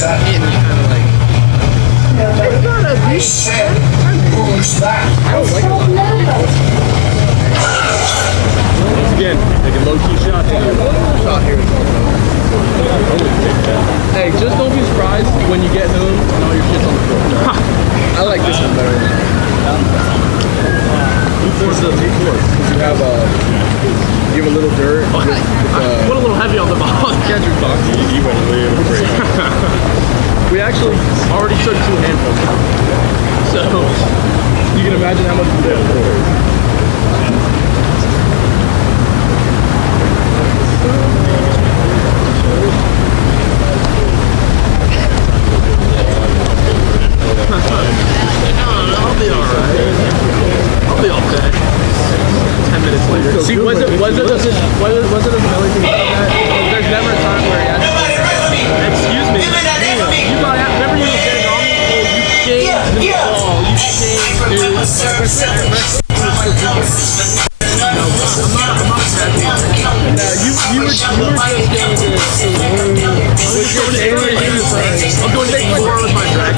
kind of like. It's not a beach. I don't like it. Once again, like a low-key shot here. Shot here. Hey, just don't be surprised when you get home and all your shit's on the floor. I like this one better. Because you have you have a little dirt. With, put a little heavy on the ball. Catcher's box. You went way over. We actually already took 2 handfuls. So you can imagine how much we did. I'll be alright. I'll be okay. 10 minutes later. See, was it a million things like that? There's never a time where he has excuse me. You got out. Remember you were getting on me? You changed the ball. You changed, dude. You were just going I'm going to take more with my drag.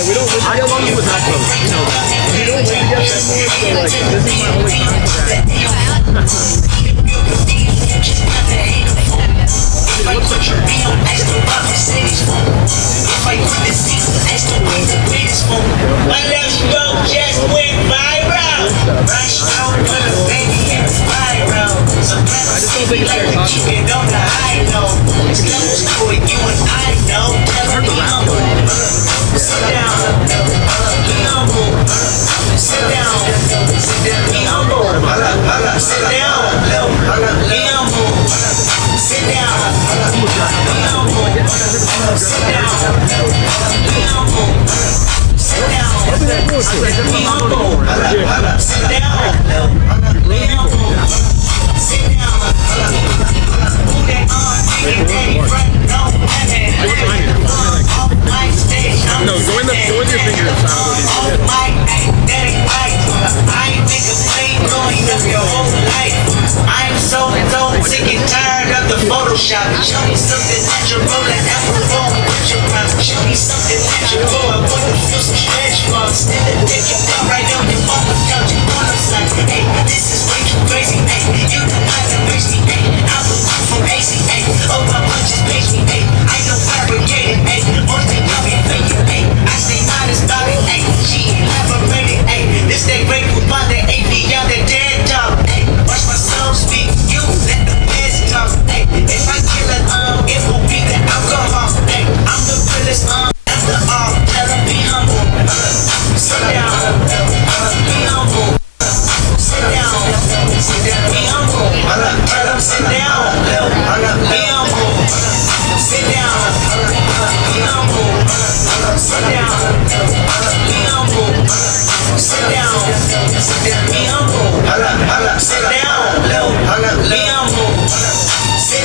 We don't live together long with that close. You know that. We don't live together anymore, so like this is my only time for that. My left stroke just went viral. Right stroke put a baby in a spiral. Sometimes we like to keep it on the high note. It's close to it, you and I know. Tell me humble. Sit down. Be humble. Sit down. Be humble. Sit down. Be humble. Sit down. Be humble. Sit down. Be humble. Sit down. Be humble. Sit down. Be humble. Sit down. Move that arm, take it, daddy, front, no, no, go in your fingers. I ain't think of playing going up your whole life. I'm so sick and tired of the Photoshop. Show me something natural, that apple phone with your mouth. Show me something natural, I want to feel some stretch marks. Instead of taking me right on your phone, couch, you wanna like, hey, this is way too crazy, hey. You know how to raise me, hey. I was from AC, hey. Oh, my punches page me, hey. I know fabricated, hey. Once they know me, fake it, hey. I say mine is started, hey. She elaborated, hey. This they grateful by the AP on the dead dog, hey. Watch my soul speak, you let the feds talk, hey. If I kill it, it will be the alcohol, hey. I'm the realest, after all, tell them be humble. Sit down, be humble. Sit down, be humble. Tell them sit down, be humble. Sit down, be humble. Sit down, be humble. Sit down, be humble. Sit down, be humble. Sit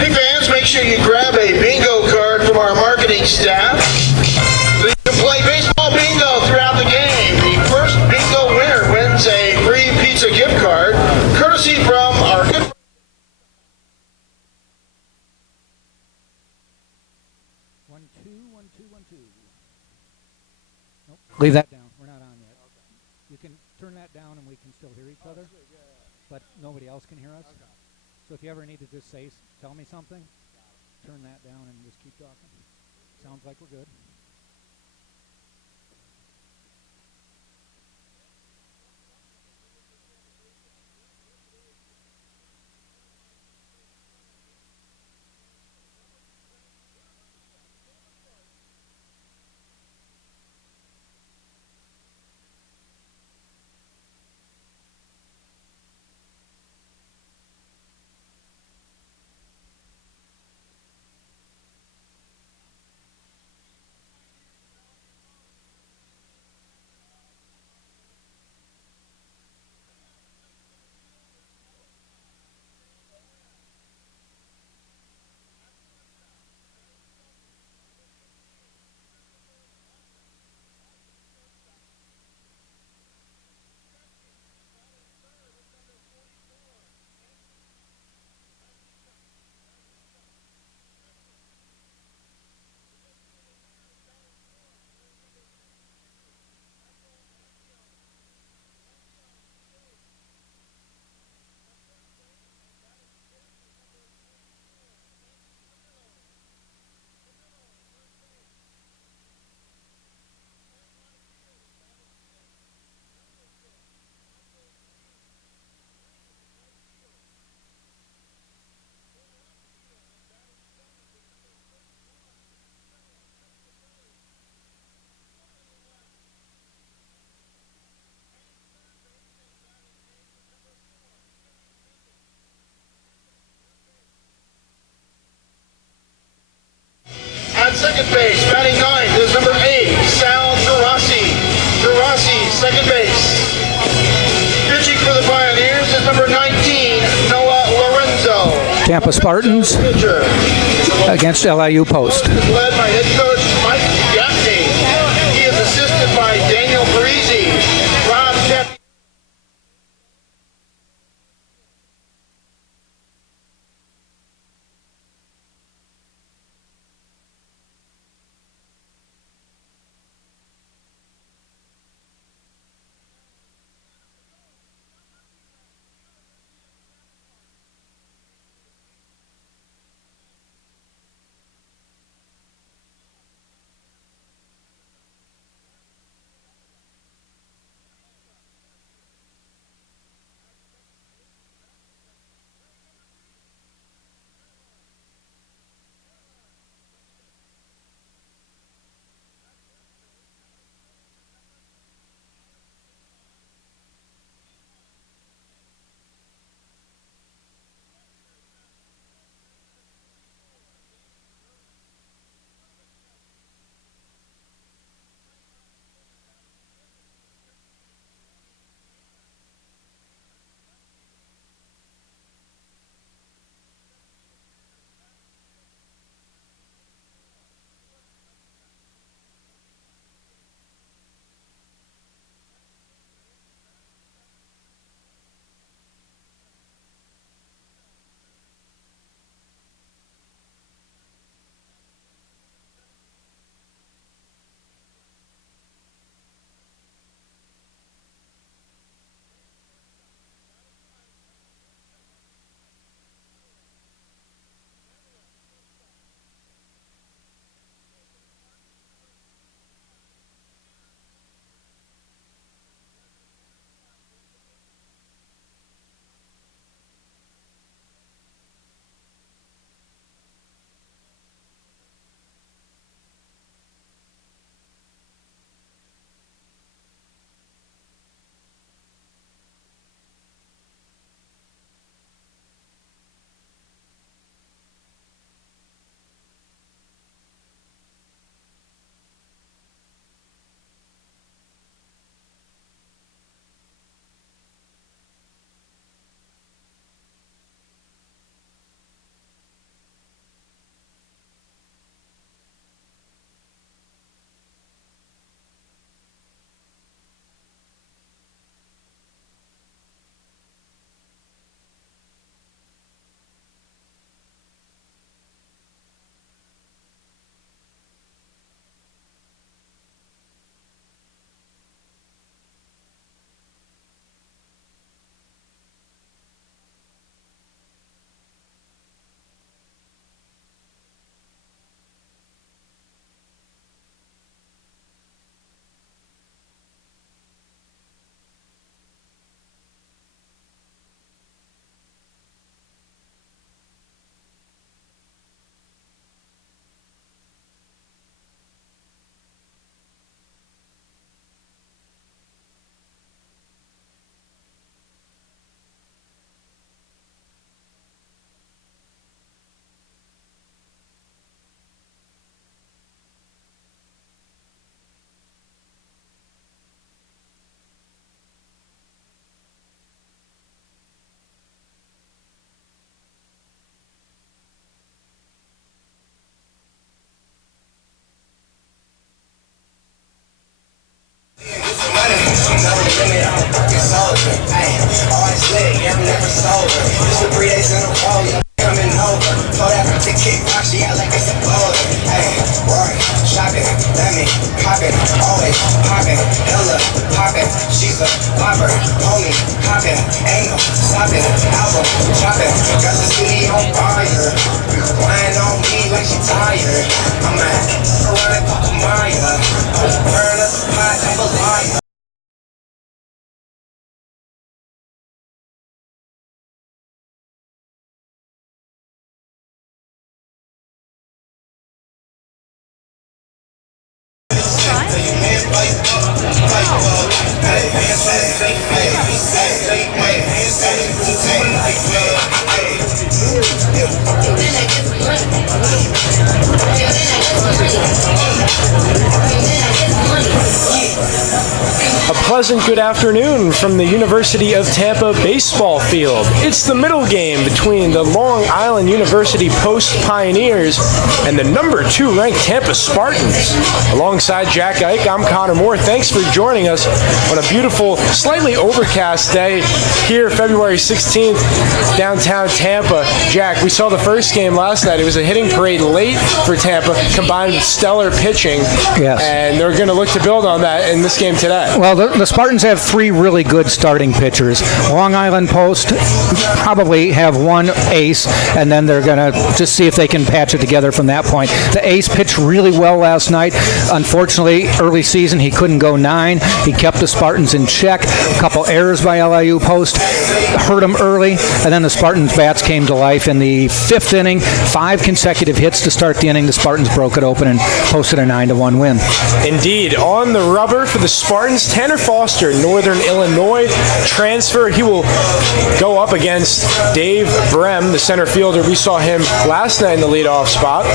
Hey fans, make sure you grab a bingo card from our marketing staff. You can play baseball bingo throughout the game. The first bingo winner wins a free pizza gift card, courtesy from our good friend. Nope. Leave that down. We're not on yet. You can turn that down and we can still hear each other, but nobody else can hear us. So if you ever need to just tell me something, turn that down and just keep talking. Sounds like we're good. base. Batting ninth is number 8, Sal Garassi. Garassi, second base. Pitching for the Pioneers is number 19, Noah Lorenzo. Tampa Spartans Pitcher. against LIU Post. Is led by head coach Mike Gaffney. He is assisted by Daniel Parisi, Rob Jeff. A pleasant good afternoon from the University of Tampa baseball field. It's the middle game between the Long Island University Post Pioneers and the number 2 ranked Tampa Spartans. Alongside Jack Ike, I'm Connor Moore. Thanks for joining us on a beautiful, slightly overcast day here, February 16th, downtown Tampa. Jack, we saw the first game last night. It was a hitting parade late for Tampa, combined with stellar pitching. Yes. And they're going to look to build on that in this game today. Well, the Spartans have 3 really good starting pitchers. Long Island Post probably have 1 ace, and then they're going to just see if they can patch it together from that point. The ace pitched really well last night. Unfortunately, early season, he couldn't go 9. He kept the Spartans in check. A couple errors by LIU Post hurt him early, and then the Spartans' bats came to life in the 5th inning. 5 consecutive hits to start the inning. The Spartans broke it open and posted a 9-1 win. Indeed. On the rubber for the Spartans, Tanner Foster, Northern Illinois transfer. He will go up against Dave Brem, the center fielder. We saw him last night in the leadoff spot.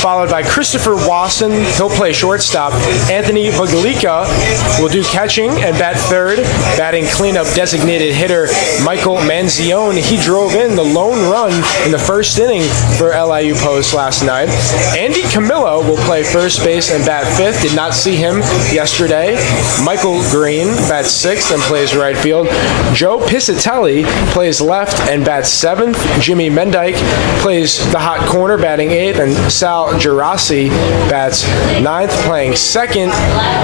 Followed by Christopher Wasson. He'll play shortstop. Anthony Vaglica will do catching and bat third. Batting cleanup designated hitter Michael Manzione. He drove in the lone run in the first inning for LIU Post last night. Andy Camillo will play first base and bat 5th. Did not see him yesterday. Michael Green bats 6th and plays right field. Joe Piscitelli plays left and bats 7th. Jimmy Mendyke plays the hot corner, batting 8th, and Sal Girassi bats 9th, playing 2nd.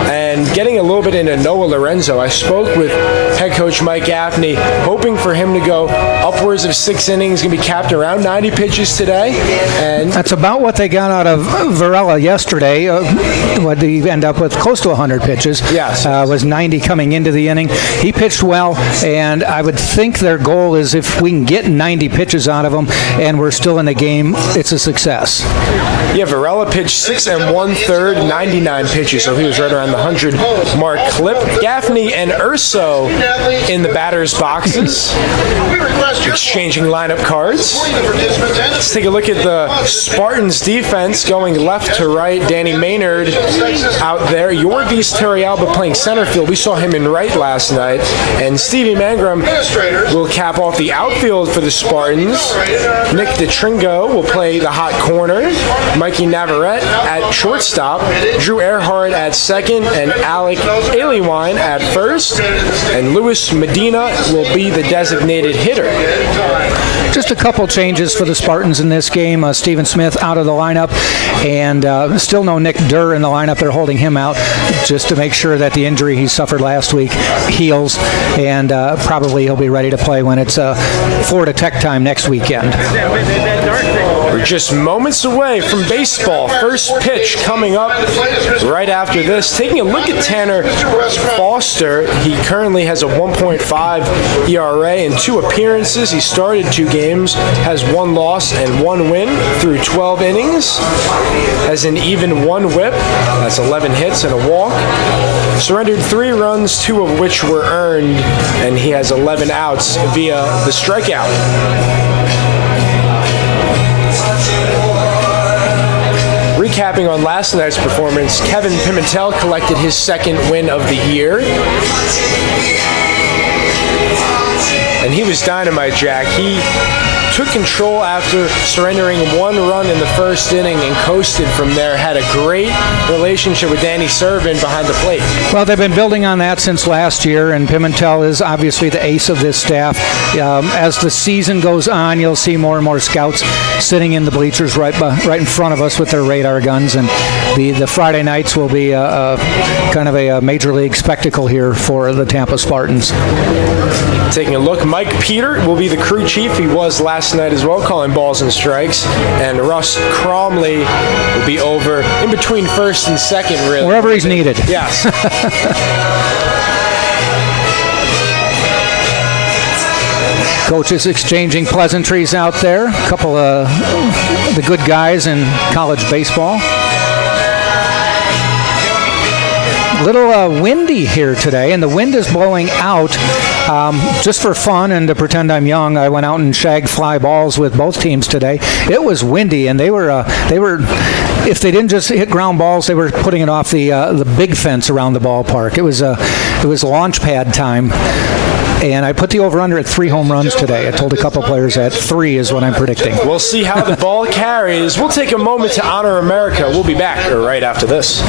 And getting a little bit into Noah Lorenzo, I spoke with head coach Mike Gaffney, hoping for him to go upwards of 6 innings, going to be capped around 90 pitches today. And that's about what they got out of Varela yesterday. What did he end up with? Close to 100 pitches. Yes. Was 90 coming into the inning. He pitched well, and I would think their goal is if we can get 90 pitches out of him and we're still in the game, it's a success. Yeah, Varela pitched 6 1/3, 99 pitches, so he was right around the 100 mark clip. Gaffney and Urso in the batter's boxes, exchanging lineup cards. Let's take a look at the Spartans defense going left to right. Danny Maynard out there. Yorvis Terrialba playing center field. We saw him in right last night. And Stevie Mangrum will cap off the outfield for the Spartans. Nick DeTringo will play the hot corner. Mikey Navarrete at shortstop. Drew Earhart at second. And Alec Aliwine at first. And Luis Medina will be the designated hitter. Just a couple changes for the Spartans in this game. Steven Smith out of the lineup, and still no Nick Durr in the lineup. They're holding him out just to make sure that the injury he suffered last week heals, and probably he'll be ready to play when it's Florida Tech time next weekend. We're just moments away from baseball. First pitch coming up right after this. Taking a look at Tanner Foster, he currently has a 1.5 ERA in 2 appearances. He started 2 games, has 1 loss and 1 win through 12 innings. Has an even 1 whip. That's 11 hits and a walk. Surrendered 3 runs, 2 of which were earned, and he has 11 outs via the strikeout. Recapping on last night's performance, Kevin Pimentel collected his 2nd win of the year. And he was dynamite, Jack. He took control after surrendering 1 run in the first inning and coasted from there. Had a great relationship with Danny Servin behind the plate. Well, they've been building on that since last year, and Pimentel is obviously the ace of this staff. As the season goes on, you'll see more and more scouts sitting in the bleachers right in front of us with their radar guns, and the Friday nights will be kind of a major league spectacle here for the Tampa Spartans. Taking a look, Mike Peter will be the crew chief. He was last night as well, calling balls and strikes. And Russ Cromley will be over in between first and second, really. Wherever he's needed. Yes. Coaches exchanging pleasantries out there. A couple of the good guys in college baseball. A little windy here today, and the wind is blowing out Just for fun and to pretend I'm young, I went out and shagged fly balls with both teams today. It was windy, and they were if they didn't just hit ground balls, they were putting it off the big fence around the ballpark. It was launch pad time. And I put the over-under at 3 home runs today. I told a couple players that 3 is what I'm predicting. We'll see how the ball carries. We'll take a moment to honor America. We'll be back right after this.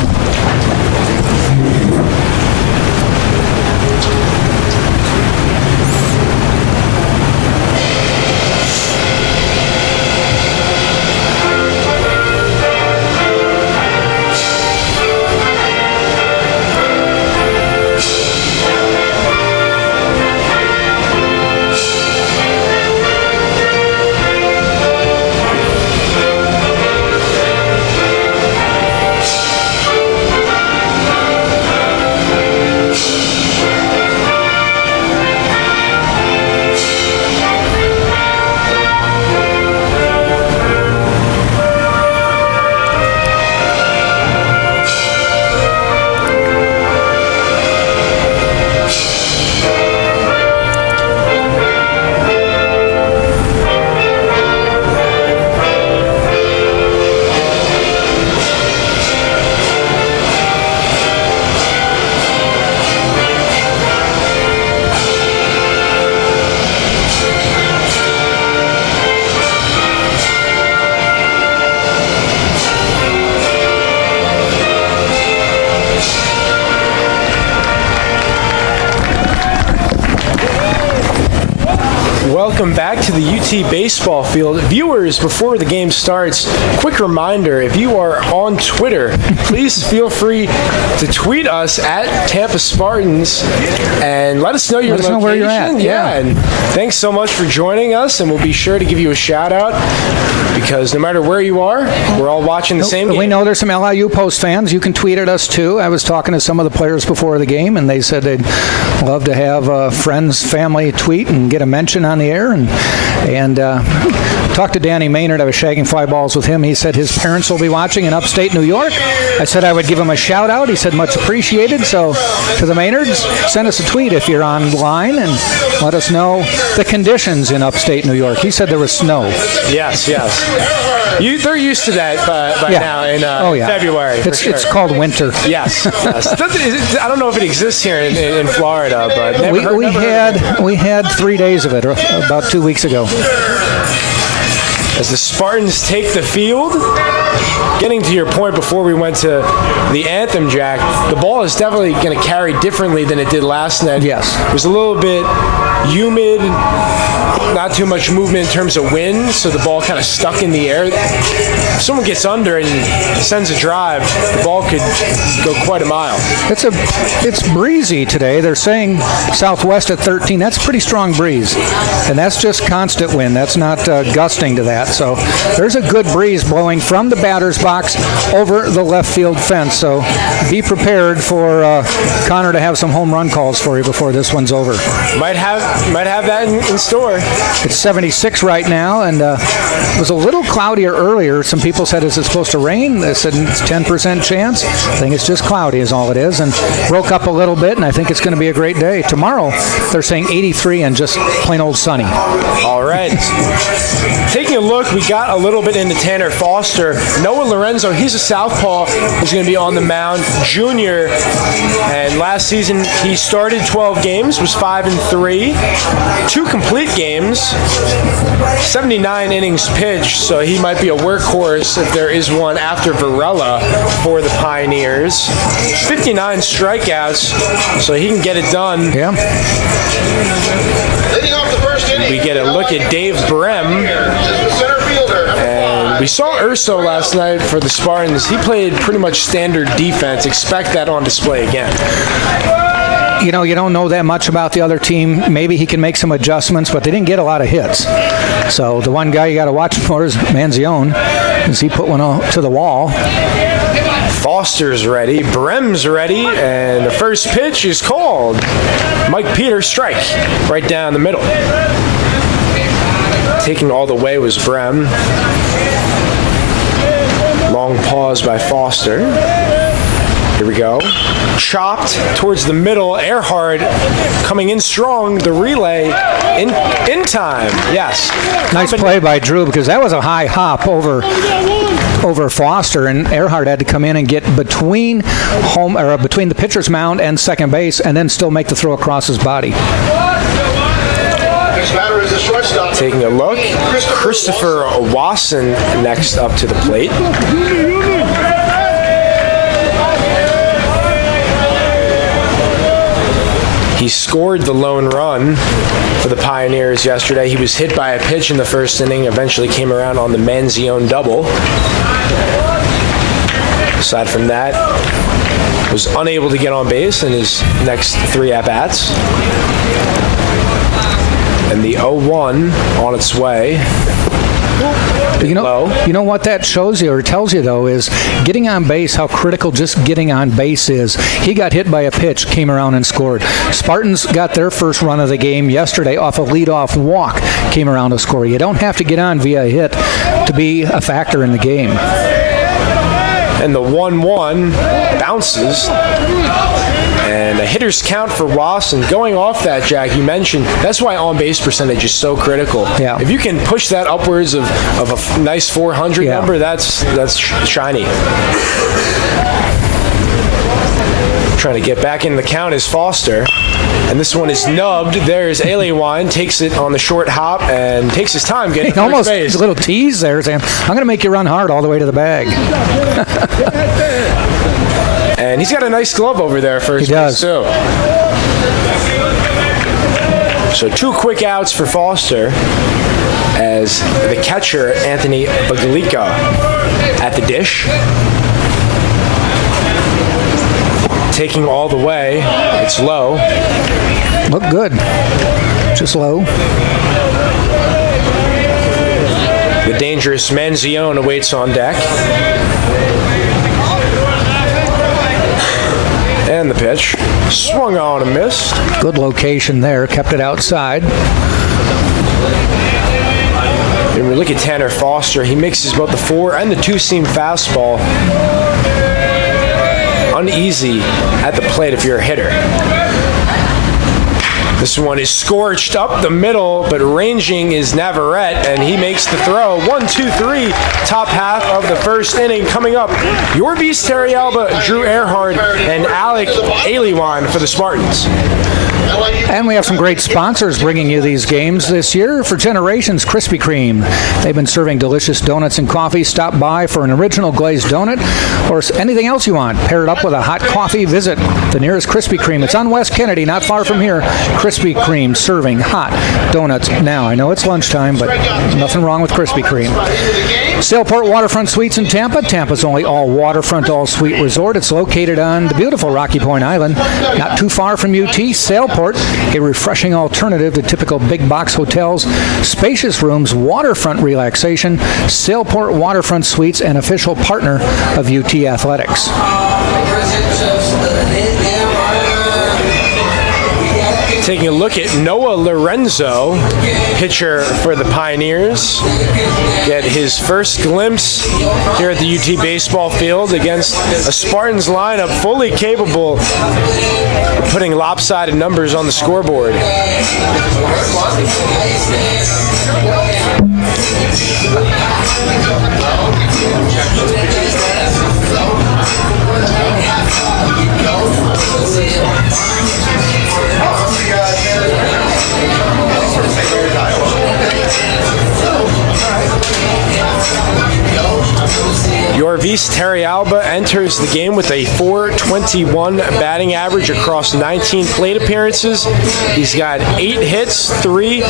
Welcome back to the UT baseball field. Viewers, before the game starts, quick reminder, if you are on Twitter, please feel free to tweet us at Tampa Spartans and let us know your location. Know where you're at. Yeah, and thanks so much for joining us, and we'll be sure to give you a shout out because no matter where you are, we're all watching the same game. We know there's some LIU Post fans. You can tweet at us too. I was talking to some of the players before the game, and they said they'd love to have friends, family tweet and get a mention on the air. And talked to Danny Maynard. I was shagging fly balls with him. He said his parents will be watching in upstate New York. I said I would give him a shout out. He said much appreciated. So to the Maynards, send us a tweet if you're online and let us know the conditions in upstate New York. He said there was snow. Yes. They're used to that by now in February. It's called winter. Yes. I don't know if it exists here in Florida, but we had 3 days of it about 2 weeks ago. As the Spartans take the field, getting to your point before we went to the anthem, Jack, the ball is definitely going to carry differently than it did last night. Yes. It was a little bit humid, not too much movement in terms of wind, so the ball kind of stuck in the air. If someone gets under and sends a drive, the ball could go quite a mile. It's breezy today. They're saying southwest at 13. That's a pretty strong breeze, and that's just constant wind. That's not gusting to that. So there's a good breeze blowing from the batter's box over the left field fence. So be prepared for Connor to have some home run calls for you before this one's over. Might have that in store. It's 76 right now, and it was a little cloudier earlier. Some people said, is it supposed to rain? They said it's 10% chance. I think it's just cloudy is all it is, and broke up a little bit, and I think it's going to be a great day. Tomorrow, they're saying 83 and just plain old sunny. All right. Taking a look, we got a little bit into Tanner Foster. Noah Lorenzo, he's a southpaw who's going to be on the mound, junior, and last season he started 12 games, was 5-3, 2 complete games, 79 innings pitched, so he might be a workhorse if there is one after Varela for the Pioneers. 59 strikeouts, so he can get it done. Yeah. Leading off the first inning. We get a look at Dave Brem. And we saw Urso last night for the Spartans. He played pretty much standard defense. Expect that on display again. You know, you don't know that much about the other team. Maybe he can make some adjustments, but they didn't get a lot of hits. So the one guy you got to watch for is Manzione, as he put one to the wall. Foster's ready, Brem's ready, and the first pitch is called. Mike Peters, strike, right down the middle. Taking all the way was Brem. Long pause by Foster. Here we go. Chopped towards the middle. Earhart coming in strong. The relay in time. Yes. Nice play by Drew, because that was a high hop over Foster, and Earhart had to come in and get between the pitcher's mound and second base, and then still make the throw across his body. Taking a look, Christopher Wasson next up to the plate. He scored the lone run for the Pioneers yesterday. He was hit by a pitch in the first inning, eventually came around on the Manzione double. Aside from that, was unable to get on base in his next 3 at-bats. And the 0-1 on its way. You know what that shows you or tells you, though, is getting on base, how critical just getting on base is. He got hit by a pitch, came around and scored. Spartans got their first run of the game yesterday off a leadoff walk, came around to score. You don't have to get on via a hit to be a factor in the game. And the 1-1 bounces. And a hitter's count for Wasson. Going off that, Jack, you mentioned, that's why on-base percentage is so critical. Yeah. If you can push that upwards of a nice 400 number, that's shiny. Trying to get back in the count is Foster. And this one is nubbed. There's Aliwine, takes it on the short hop and takes his time getting to first base. A little tease there, saying, I'm going to make you run hard all the way to the bag. And he's got a nice glove over there first base, too. So 2 quick outs for Foster as the catcher, Anthony Bagalica, at the dish. Taking all the way. It's low. Look good. Just low. The dangerous Manzione awaits on deck. And the pitch. Swung on and missed. Good location there. Kept it outside. And we look at Tanner Foster. He mixes both the 4 and the 2-seam fastball. Uneasy at the plate if you're a hitter. This one is scorched up the middle, but ranging is Navarrete, and he makes the throw. 1-2-3, top half of the first inning. Coming up, Yorvis Terrialba, Drew Earhart, and Alec Aliwine for the Spartans. And we have some great sponsors bringing you these games this year. For generations, Krispy Kreme. They've been serving delicious donuts and coffee. Stop by for an original glazed donut or anything else you want. Pair it up with a hot coffee. Visit the nearest Krispy Kreme. It's on West Kennedy, not far from here. Krispy Kreme serving hot donuts now. I know it's lunchtime, but nothing wrong with Krispy Kreme. Sailport Waterfront Suites in Tampa. Tampa's only all-waterfront, all-suite resort. It's located on the beautiful Rocky Point Island, not too far from UT. Sailport, a refreshing alternative to typical big box hotels. Spacious rooms, waterfront relaxation. Sailport Waterfront Suites, an official partner of UT Athletics. Taking a look at Noah Lorenzo, pitcher for the Pioneers. Get his first glimpse here at the UT baseball field against a Spartans lineup fully capable of putting lopsided numbers on the scoreboard. Yorvis Terrialba enters the game with a .421 batting average across 19 plate appearances. He's got 8 hits, 3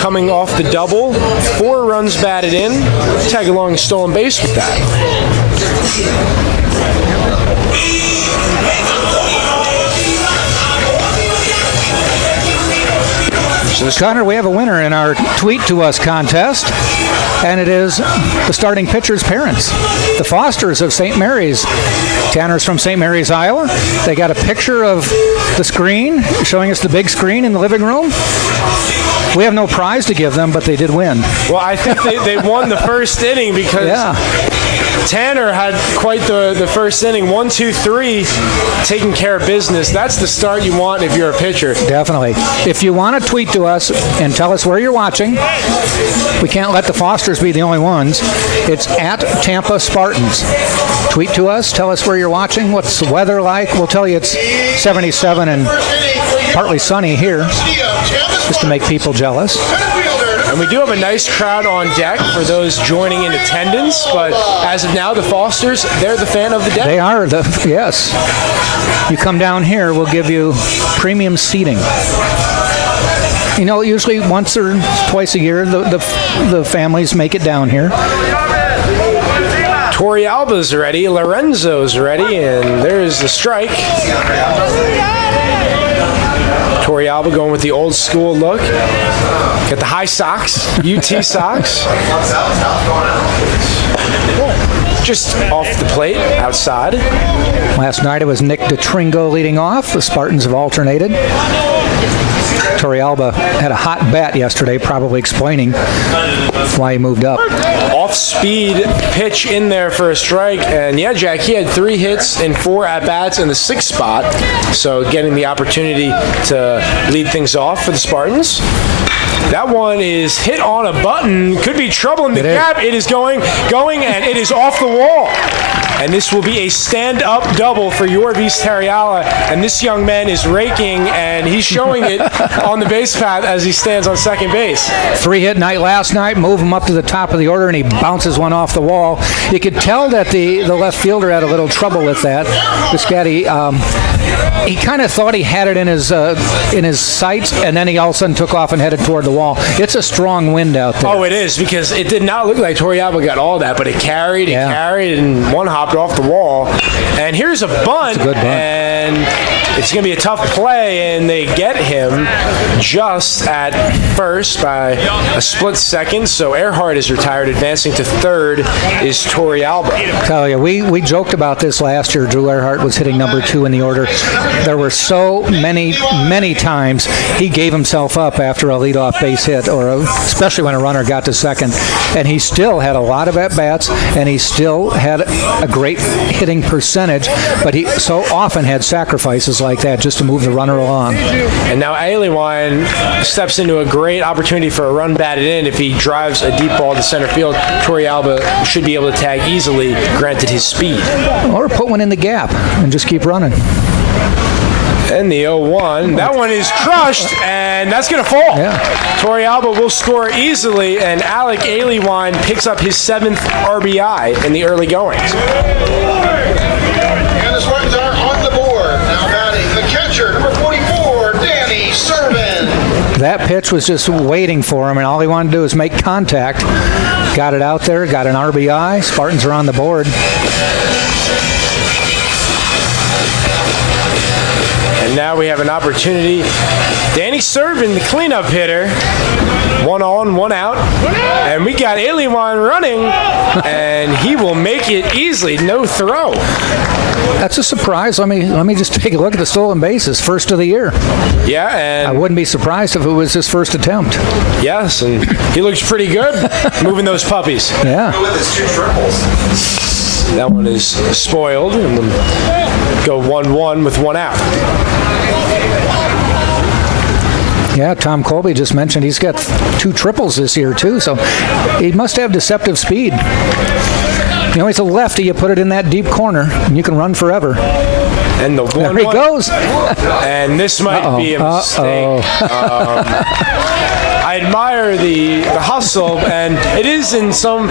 coming off the double, 4 runs batted in. Tag along stolen base with that. Connor, we have a winner in our Tweet to Us contest, and it is the starting pitcher's parents, the Fosters of St. Mary's. Tanner's from St. Mary's, Iowa. They got a picture of the screen, showing us the big screen in the living room. We have no prize to give them, but they did win. Well, I think they won the first inning because Tanner had quite the first inning. 1, 2, 3, taking care of business. That's the start you want if you're a pitcher. Definitely. If you want to tweet to us and tell us where you're watching, we can't let the Fosters be the only ones. It's at Tampa Spartans. Tweet to us. Tell us where you're watching. What's the weather like? We'll tell you it's 77 and partly sunny here, just to make people jealous. And we do have a nice crowd on deck for those joining in attendance, but as of now, the Fosters, they're the fan of the day. They are, yes. You come down here, we'll give you premium seating. You know, usually once or twice a year, the families make it down here. Torrealba's ready, Lorenzo's ready, and there's the strike. Torrealba going with the old school look. Got the high socks, UT socks. Just off the plate, outside. Last night it was Nick DeTringo leading off. The Spartans have alternated. Torrealba had a hot bat yesterday, probably explaining why he moved up. Off-speed pitch in there for a strike. And yeah, Jack, he had 3 hits and 4 at-bats in the 6th spot. So getting the opportunity to lead things off for the Spartans. That one is hit on a button. Could be trouble in the gap. It is going, and it is off the wall. And this will be a stand-up double for Yorvis Terriala. And this young man is raking, and he's showing it on the base path as he stands on second base. 3-hit night last night, move him up to the top of the order, and he bounces one off the wall. You could tell that the left fielder had a little trouble with that. This guy, he kind of thought he had it in his sights, and then he all of a sudden took off and headed toward the wall. It's a strong wind out there. Oh, it is, because it did not look like Torrealba got all that, but it carried, and one hopped off the wall. And here's a bunt, good bunt. And it's going to be a tough play, and they get him just at first by a split second. So Earhart is retired. Advancing to third is Torrealba. I tell you, we joked about this last year. Drew Earhart was hitting number 2 in the order. There were so many times he gave himself up after a leadoff base hit, especially when a runner got to second. And he still had a lot of at-bats, and he still had a great hitting percentage, but he so often had sacrifices like that just to move the runner along. And now Aliwine steps into a great opportunity for a run batted in. If he drives a deep ball to center field, Torrealba should be able to tag easily, granted his speed. Or put one in the gap and just keep running. And the 0-1. That one is crushed, and that's going to fall. Yeah. Torrealba will score easily, and Alec Aliwine picks up his 7th RBI in the early goings. And the Spartans are on the board. Now batting the catcher, number 44, Danny Servin. That pitch was just waiting for him, and all he wanted to do was make contact. Got it out there, got an RBI. Spartans are on the board. And now we have an opportunity. Danny Servin, the cleanup hitter. 1 on, 1 out. And we got Aliwine running, and he will make it easily. No throw. That's a surprise. Let me just take a look at the stolen bases. First of the year. Yeah, and I wouldn't be surprised if it was his first attempt. Yes, and he looks pretty good moving those puppies. Yeah. With his 2 triples. That one is spoiled, and we'll go 1-1 with 1 out. Yeah, Tom Colby just mentioned he's got 2 triples this year, too, so he must have deceptive speed. You know, he's a lefty. You put it in that deep corner, and you can run forever. And the 1-1. There he goes. And this might be a mistake. I admire the hustle, and it is in some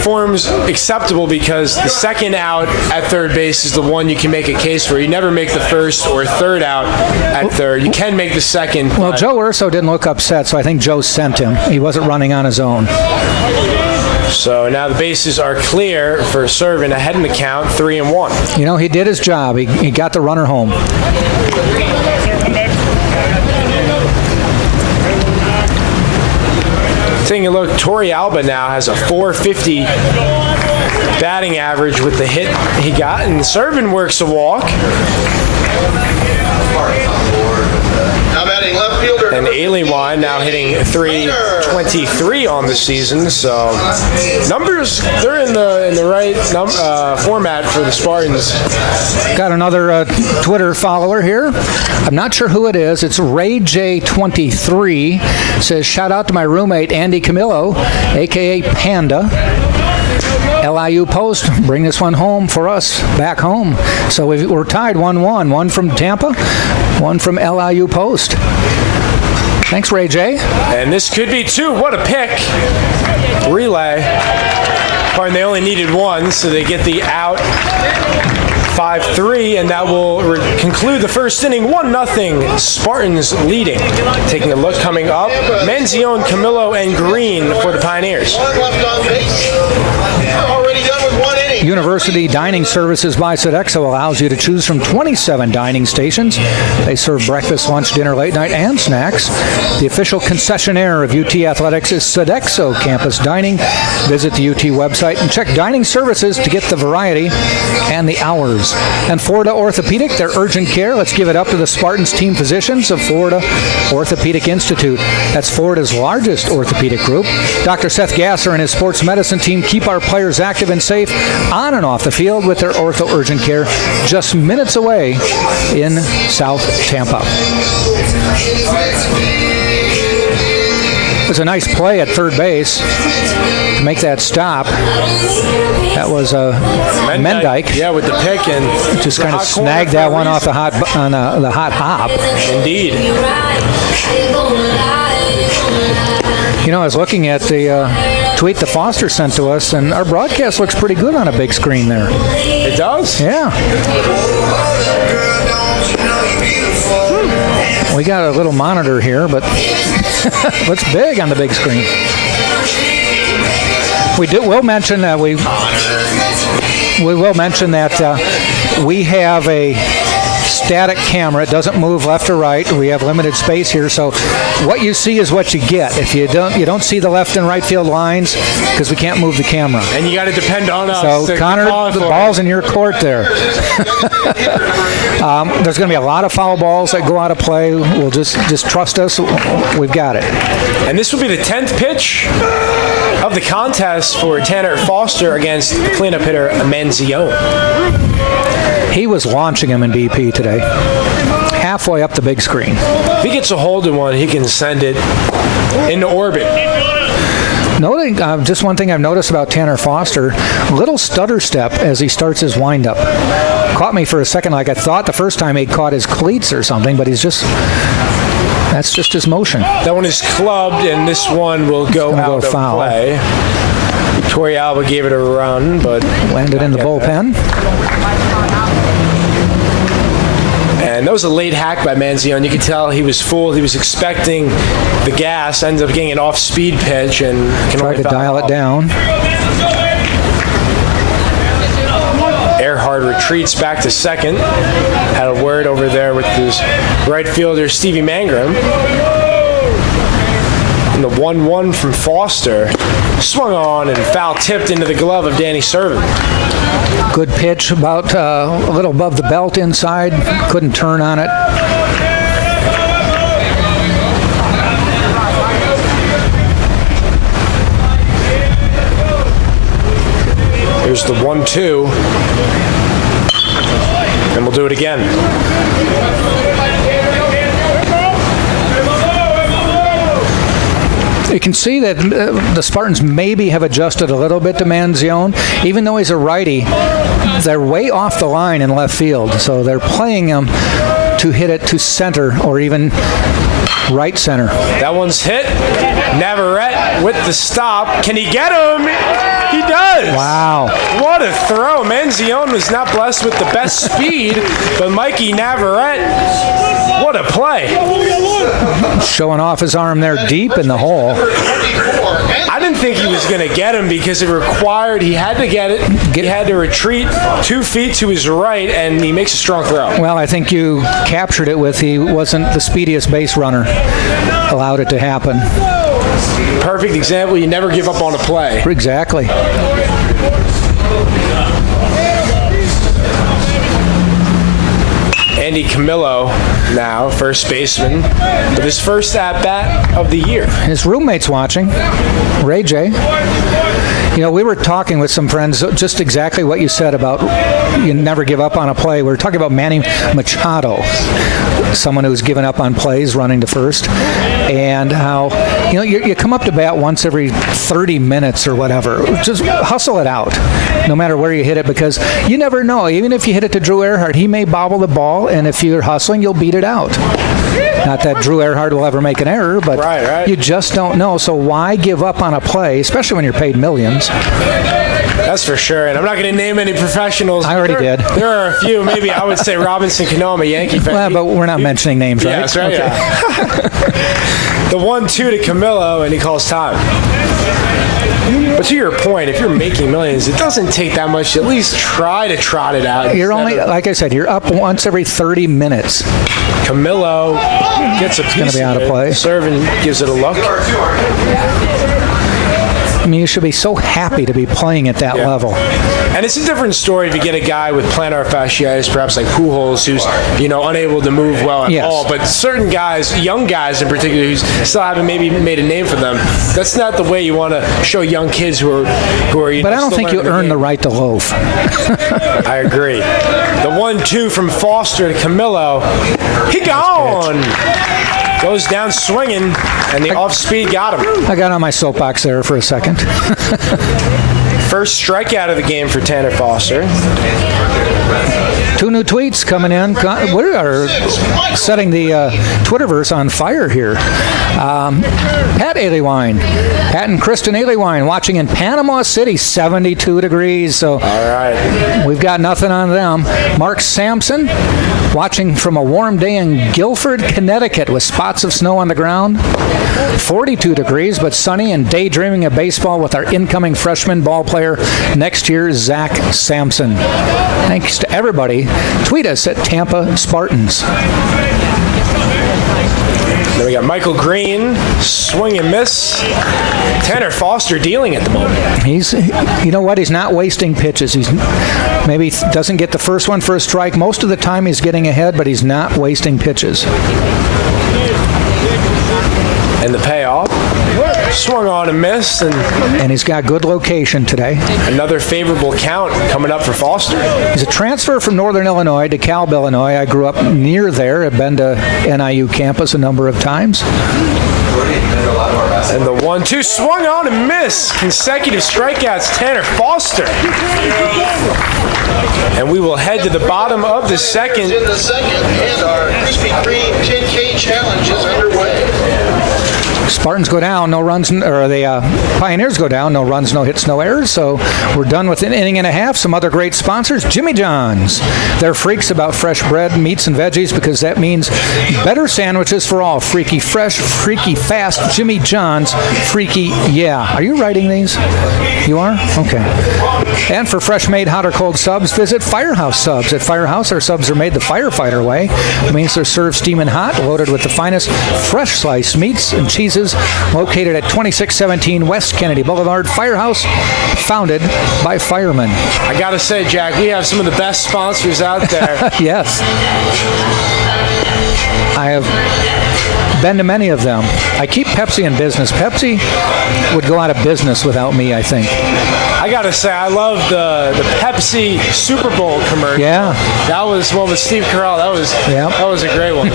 forms acceptable because the second out at third base is the one you can make a case for. You never make the first or third out at third. You can make the second. Well, Joe Urso didn't look upset, so I think Joe sent him. He wasn't running on his own. So now the bases are clear for Servin, ahead in the count, 3-1. You know, he did his job. He got the runner home. Taking a look, Torrealba now has a .450 batting average with the hit he got, and Servin works a walk. Now batting left fielder, And number Aileen Wine now hitting .323 on the season. So numbers, they're in the right format for the Spartans. Got another Twitter follower here. I'm not sure who it is. It's RayJ23. Says, shout out to my roommate, Andy Camillo, a.k.a. Panda. LIU Post, bring this one home for us, back home. So we're tied 1-1. One from Tampa, one from LIU Post. Thanks, Ray J. And this could be two. What a pick. Relay. Pardon, they only needed one, so they get the out. 5-3, and that will conclude the first inning. 1-0, Spartans leading. Taking a look coming up, Manzione, Camillo, and Green for the Pioneers. One left on base. Already done with 1 inning. University Dining Services by Sodexo allows you to choose from 27 dining stations. They serve breakfast, lunch, dinner, late night, and snacks. The official concessionaire of UT Athletics is Sodexo Campus Dining. Visit the UT website and check dining services to get the variety and the hours. And Florida Orthopedic, their urgent care. Let's give it up to the Spartans team physicians of Florida Orthopedic Institute. That's Florida's largest orthopedic group. Dr. Seth Gasser and his sports medicine team keep our players active and safe on and off the field with their ortho urgent care just minutes away in South Tampa. It was a nice play at third base to make that stop. That was Mendyke. Yeah, with the pick and just kind of snagged that one off the hot hop. Indeed. You know, I was looking at the tweet that Foster sent to us, and our broadcast looks pretty good on a big screen there. It does? Yeah. We got a little monitor here, but looks big on the big screen. We'll mention that we will mention that we have a static camera. It doesn't move left or right. We have limited space here, so what you see is what you get. If you don't see the left and right field lines because we can't move the camera. And you got to depend on us. So Connor, the ball's in your court there. There's going to be a lot of foul balls that go out of play. We'll just trust us. We've got it. And this will be the 10th pitch of the contest for Tanner Foster against cleanup hitter Manzione. He was launching him in BP today, halfway up the big screen. If he gets a hold of one, he can send it into orbit. Noting, just one thing I've noticed about Tanner Foster, little stutter step as he starts his windup. Caught me for a second, like I thought the first time he caught his cleats or something, but that's just his motion. That one is clubbed, and this one will go out of foul. Play. Victoria Alba gave it a run, but landed in the bullpen. And that was a late hack by Manzione. You could tell he was fooled. He was expecting the gas. Ends up getting an off-speed pitch and tried to dial it down. Earhart retreats back to second. Had a word over there with his right fielder, Stevie Mangrum. And the 1-1 from Foster swung on and foul tipped into the glove of Danny Servin. Good pitch, about a little above the belt inside. Couldn't turn on it. Here's the 1-2. And we'll do it again. You can see that the Spartans maybe have adjusted a little bit to Manzione. Even though he's a righty, they're way off the line in left field. So they're playing him to hit it to center or even right center. That one's hit. Navarrete with the stop. Can he get him? He does. Wow. What a throw. Manzione was not blessed with the best speed, but Mikey Navarrete, what a play. Showing off his arm there deep in the hole. I didn't think he was going to get him because it required, he had to get it. He had to retreat 2 feet to his right, and he makes a strong throw. Well, I think you captured it with he wasn't the speediest base runner. Allowed it to happen. Perfect example. You never give up on a play. Exactly. And Andy Camillo now, first baseman, with his first at-bat of the year. His roommate's watching, Ray J. You know, we were talking with some friends just exactly what you said about you never give up on a play. We were talking about Manny Machado, someone who's given up on plays running to first, and how, you know, you come up to bat once every 30 minutes or whatever. Just hustle it out, no matter where you hit it, because you never know. Even if you hit it to Drew Earhart, he may bobble the ball, and if you're hustling, you'll beat it out. Not that Drew Earhart will ever make an error, but right. You just don't know. So why give up on a play, especially when you're paid millions? That's for sure. And I'm not going to name any professionals. I already did. There are a few. Maybe I would say Robinson Cano. I'm a Yankee fan. Well, but we're not mentioning names, right? Yeah, that's right. Okay. Yeah. The 1-2 to Camillo, and he calls time. But to your point, if you're making millions, it doesn't take that much to at least try to trot it out. You're only, like I said, you're up once every 30 minutes. Camillo gets a piece going to be out of play. Serve and gives it a look. I mean, you should be so happy to be playing at that level. And it's a different story if you get a guy with plantar fasciitis, perhaps like Pujols, who's, you know, unable to move well at all. But certain guys, young guys in particular, who still haven't maybe made a name for them, that's not the way you want to show young kids who are you but know, I don't think you earn the right to loaf. I agree. The 1-2 from Foster to Camillo. He gone. Goes down swinging, and the off-speed got him. I got on my soapbox there for a second. First strikeout of the game for Tanner Foster. 2 new tweets coming in. We are setting the Twitterverse on fire here. Pat Aliwine. Pat and Kristen Aliwine watching in Panama City, 72 degrees. So all right, we've got nothing on them. Mark Sampson watching from a warm day in Guilford, Connecticut with spots of snow on the ground. 42 degrees, but sunny and daydreaming of baseball with our incoming freshman ball player next year, Zach Sampson. Thanks to everybody. Tweet us at Tampa Spartans. Then we got Michael Green, swing and miss. Tanner Foster dealing at the moment. He's, you know what? He's not wasting pitches. He's maybe doesn't get the first one for a strike. Most of the time he's getting ahead, but he's not wasting pitches. And the payoff. Swung on and missed. And he's got good location today. Another favorable count coming up for Foster. He's a transfer from Northern Illinois to DeKalb, Illinois. I grew up near there. I've been to NIU campus a number of times. And the 1-2 swung on and missed. Consecutive strikeouts, Tanner Foster. And we will head to the bottom of the second. In the second, and our Krispy Kreme 10K challenge is underway. Spartans go down, no runs, or the Pioneers go down, no runs, no hits, no errors. So we're done with an inning and a half. Some other great sponsors, Jimmy John's. They're freaks about fresh bread, meats, and veggies because that means better sandwiches for all. Freaky fresh, freaky fast, Jimmy John's, freaky yeah. Are you writing these? You are? Okay. And for fresh made hot or cold subs, visit Firehouse Subs. At Firehouse, our subs are made the firefighter way. It means they're served steaming hot, loaded with the finest fresh sliced meats and cheeses. Located at 2617 West Kennedy Boulevard. Firehouse, founded by firemen. I gotta say, Jack, we have some of the best sponsors out there. Yes. I have been to many of them. I keep Pepsi in business. Pepsi would go out of business without me, I think. I gotta say, I love the Pepsi Super Bowl commercial. Yeah. That was one with Steve Carell. That was a great one.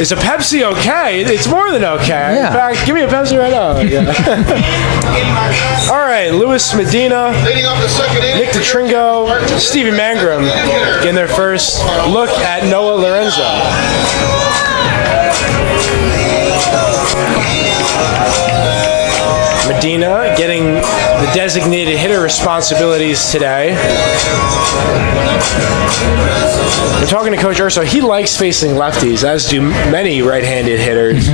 Is a Pepsi okay? It's more than okay. Yeah. In fact, give me a Pepsi right now. Yeah. All right, Luis Medina, Leading off the second inning. Nick DeTringo, Stevie Mangrum getting their first look at Noah Lorenzo. Medina getting the designated hitter responsibilities today. We're talking to Coach Urso. He likes facing lefties, as do many right-handed hitters.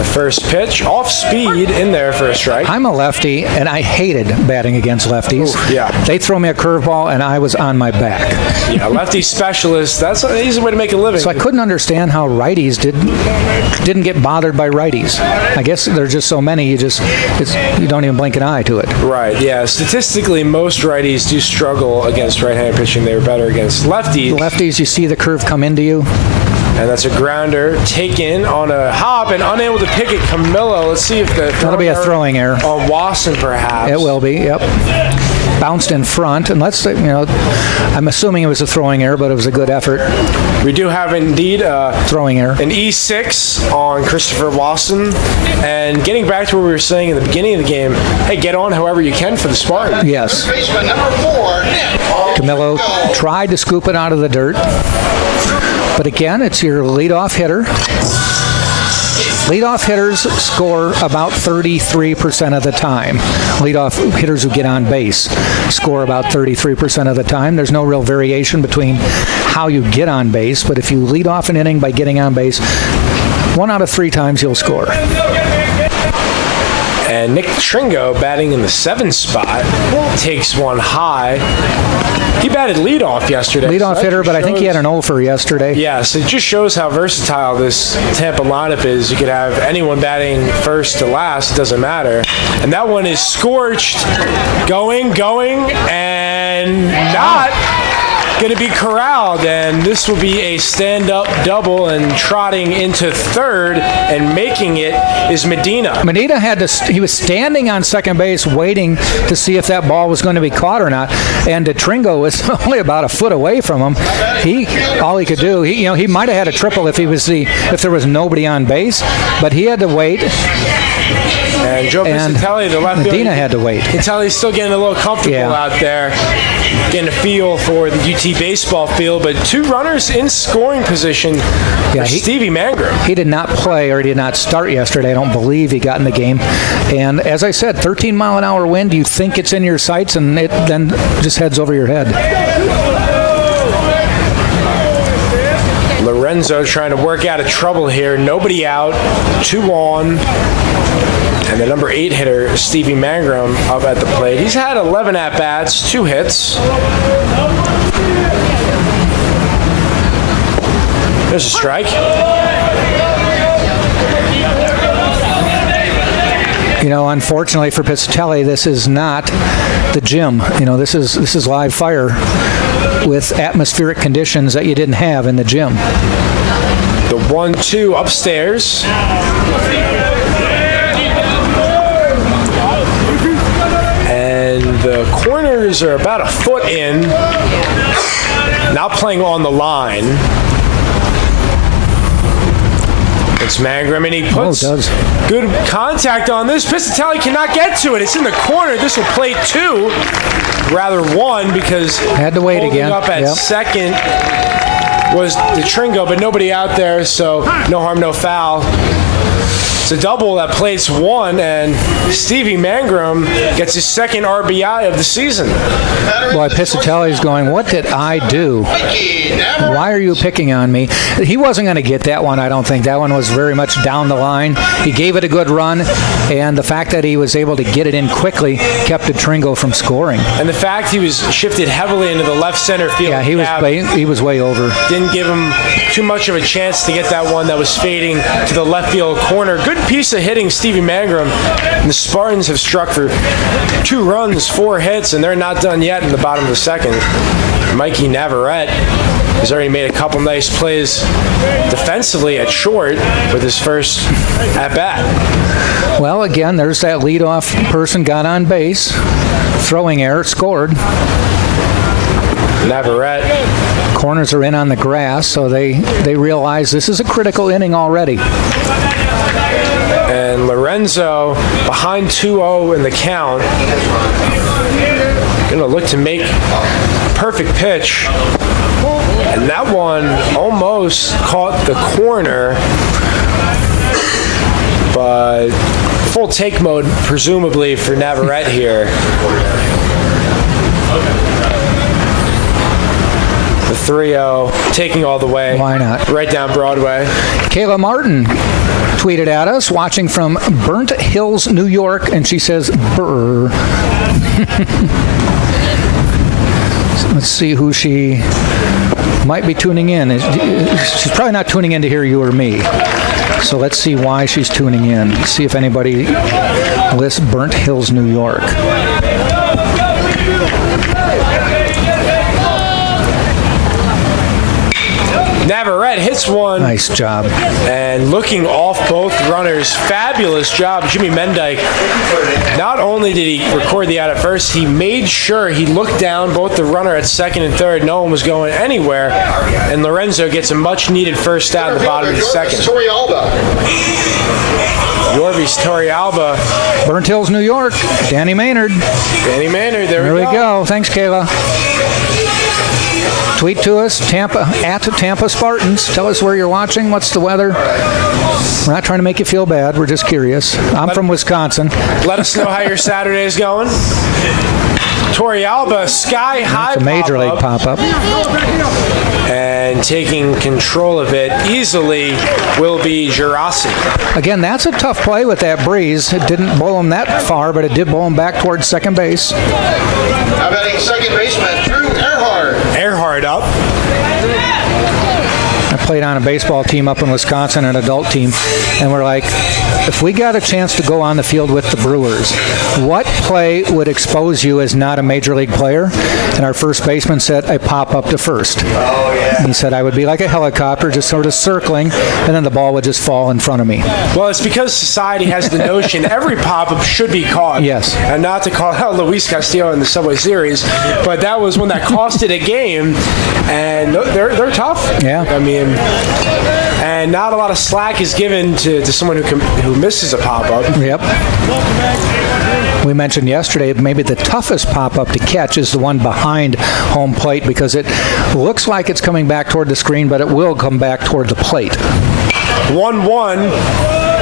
The first pitch, off speed in there for a strike. I'm a lefty, and I hated batting against lefties. Ooh, yeah. They throw me a curveball, and I was on my back. Yeah, lefty specialist. That's an easy way to make a living. So I couldn't understand how righties didn't get bothered by righties. I guess there's just so many, you don't even blink an eye to it. Right, yeah. Statistically, most righties do struggle against right-handed pitching. They're better against lefties. Lefties, you see the curve come into you. And that's a grounder taken on a hop and unable to pick it. Camillo, let's see if That'll be a throwing error. On Wasson, perhaps. It will be, yep. Bounced in front, and I'm assuming it was a throwing error, but it was a good effort. We do have indeed throwing error. An E6 on Christopher Wasson. And getting back to what we were saying in the beginning of the game, hey, get on however you can for the Spartans. Yes. Baseman number 4. Camillo tried to scoop it out of the dirt. But again, it's your leadoff hitter. Leadoff hitters score about 33% of the time. Leadoff hitters who get on base score about 33% of the time. There's no real variation between how you get on base, but if you lead off an inning by getting on base, 1 out of 3 times you'll score. And Nick Tringo, batting in the 7th spot, takes one high. He batted leadoff yesterday. Leadoff hitter, but I think he had an 0-for yesterday. Yes, it just shows how versatile this Tampa lineup is. You could have anyone batting first to last, it doesn't matter. And that one is scorched, going, and not going to be corralled, and this will be a stand-up double, and trotting into third and making it is Medina. Medina he was standing on second base waiting to see if that ball was going to be caught or not, and Tringo was only about a foot away from him. All he could do, he might have had a triple if there was nobody on base, but he had to wait. And Joe Piscitelli, the left fielder, Medina had to wait. You can tell he's still getting a little comfortable out there, getting a feel for the UT baseball field. But 2 runners in scoring position for Stevie Mangrum. He did not play, or he did not start yesterday. I don't believe he got in the game. And as I said, 13-mile-an-hour wind, you think it's in your sights, and it then just heads over your head. Lorenzo trying to work out of trouble here. Nobody out, 2 on. And the number 8 hitter, Stevie Mangrum, up at the plate. He's had 11 at-bats, 2 hits. There's a strike. Unfortunately for Piscitelli, this is not the gym. This is live fire with atmospheric conditions that you didn't have in the gym. The 1-2 upstairs. And the corners are about a foot in. Now playing on the line. It's Mangrum, and he puts good contact on this. Piscitelli cannot get to it. It's in the corner. This will play 2, rather 1, because had to wait again. Up at second was the Tringo, but nobody out there, so no harm, no foul. It's a double that plays 1, and Stevie Mangrum gets his 2nd RBI of the season. Boy, Piscitelli's going, what did I do? Why are you picking on me? He wasn't going to get that one, I don't think. That one was very much down the line. He gave it a good run, and the fact that he was able to get it in quickly kept Tringo from scoring. And the fact he was shifted heavily into the left center field. Yeah, he was way over. Didn't give him too much of a chance to get that one that was fading to the left field corner. Good piece of hitting, Stevie Mangrum. And the Spartans have struck for 2 runs, 4 hits, and they're not done yet in the bottom of the 2nd. Mikey Navarrete has already made a couple nice plays defensively at short with his first at-bat. Well, again, there's that leadoff person got on base. Throwing error, scored. Navarrete. Corners are in on the grass, so they realize this is a critical inning already. And Lorenzo behind 2-0 in the count. Going to look to make a perfect pitch. And that one almost caught the corner. But full take mode, presumably, for Navarrete here. The 3-0, taking all the way. Why not? Right down Broadway. Kayla Martin tweeted at us, watching from Burnt Hills, New York, and she says, brr. Let's see who she might be tuning in. She's probably not tuning in to hear you or me. So let's see why she's tuning in. See if anybody lists Burnt Hills, New York. Navarrete hits one. Nice job. And looking off both runners. Fabulous job, Jimmy Mendyke. Not only did he record the out at first, he made sure he looked down both the runner at second and third. No one was going anywhere. And Lorenzo gets a much-needed first out at the bottom of the second. Yorvis Torrealba. Burnt Hills, New York. Danny Maynard. Danny Maynard, there we go. Thanks, Kayla. Tweet to us, Tampa, at Tampa Spartans. Tell us where you're watching. What's the weather? We're not trying to make you feel bad. We're just curious. I'm from Wisconsin. Let us know how your Saturday is going. Torrealba, sky high. It's a major league pop-up. And taking control of it easily will be Girassi. Again, that's a tough play with that breeze. It didn't blow him that far, but it did blow him back towards second base. Now batting second baseman, Drew Earhart. Earhart up. I played on a baseball team up in Wisconsin, an adult team, and we're like, if we got a chance to go on the field with the Brewers, what play would expose you as not a major league player? And our first baseman said, I pop up to first. Oh, yeah. He said I would be like a helicopter, just sort of circling, and then the ball would just fall in front of me. Well, it's because society has the notion every pop-up should be caught. Yes. And not to call out Luis Castillo in the Subway Series, but that was one that costed a game, and they're tough. Yeah. I mean, and not a lot of slack is given to someone who misses a pop-up. Yep. We mentioned yesterday maybe the toughest pop-up to catch is the one behind home plate because it looks like it's coming back toward the screen, but it will come back toward the plate. 1-1,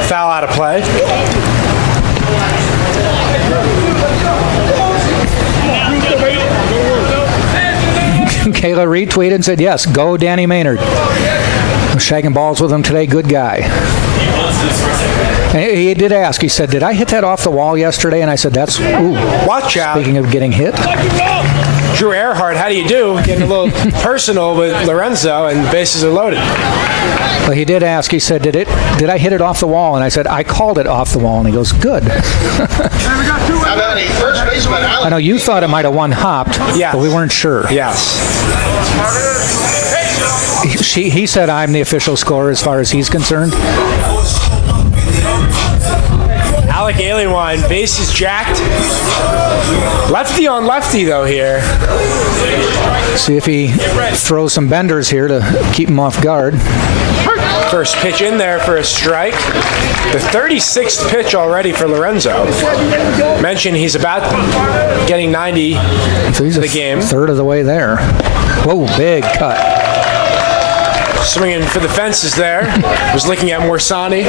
foul out of play. Kayla retweeted and said, yes, go Danny Maynard. I'm shagging balls with him today, good guy. And he did ask, he said, did I hit that off the wall yesterday? And I said, that's, ooh. Watch out. Speaking of getting hit. Drew Earhart, how do you do? Getting a little personal with Lorenzo, and bases are loaded. Well, he did ask, he said, did I hit it off the wall? And I said, I called it off the wall. And he goes, good. I know you thought it might have one-hopped, yes, but we weren't sure. Yes. He said I'm the official scorer as far as he's concerned. Alec Alienwine, bases jacked. Lefty on lefty, though, here. See if he throws some benders here to keep him off guard. First pitch in there for a strike. The 36th pitch already for Lorenzo. Mentioned he's about getting 90 so he's to the game. Third of the way there. Whoa, big cut. Swinging for the fences there. Was looking at Morsani.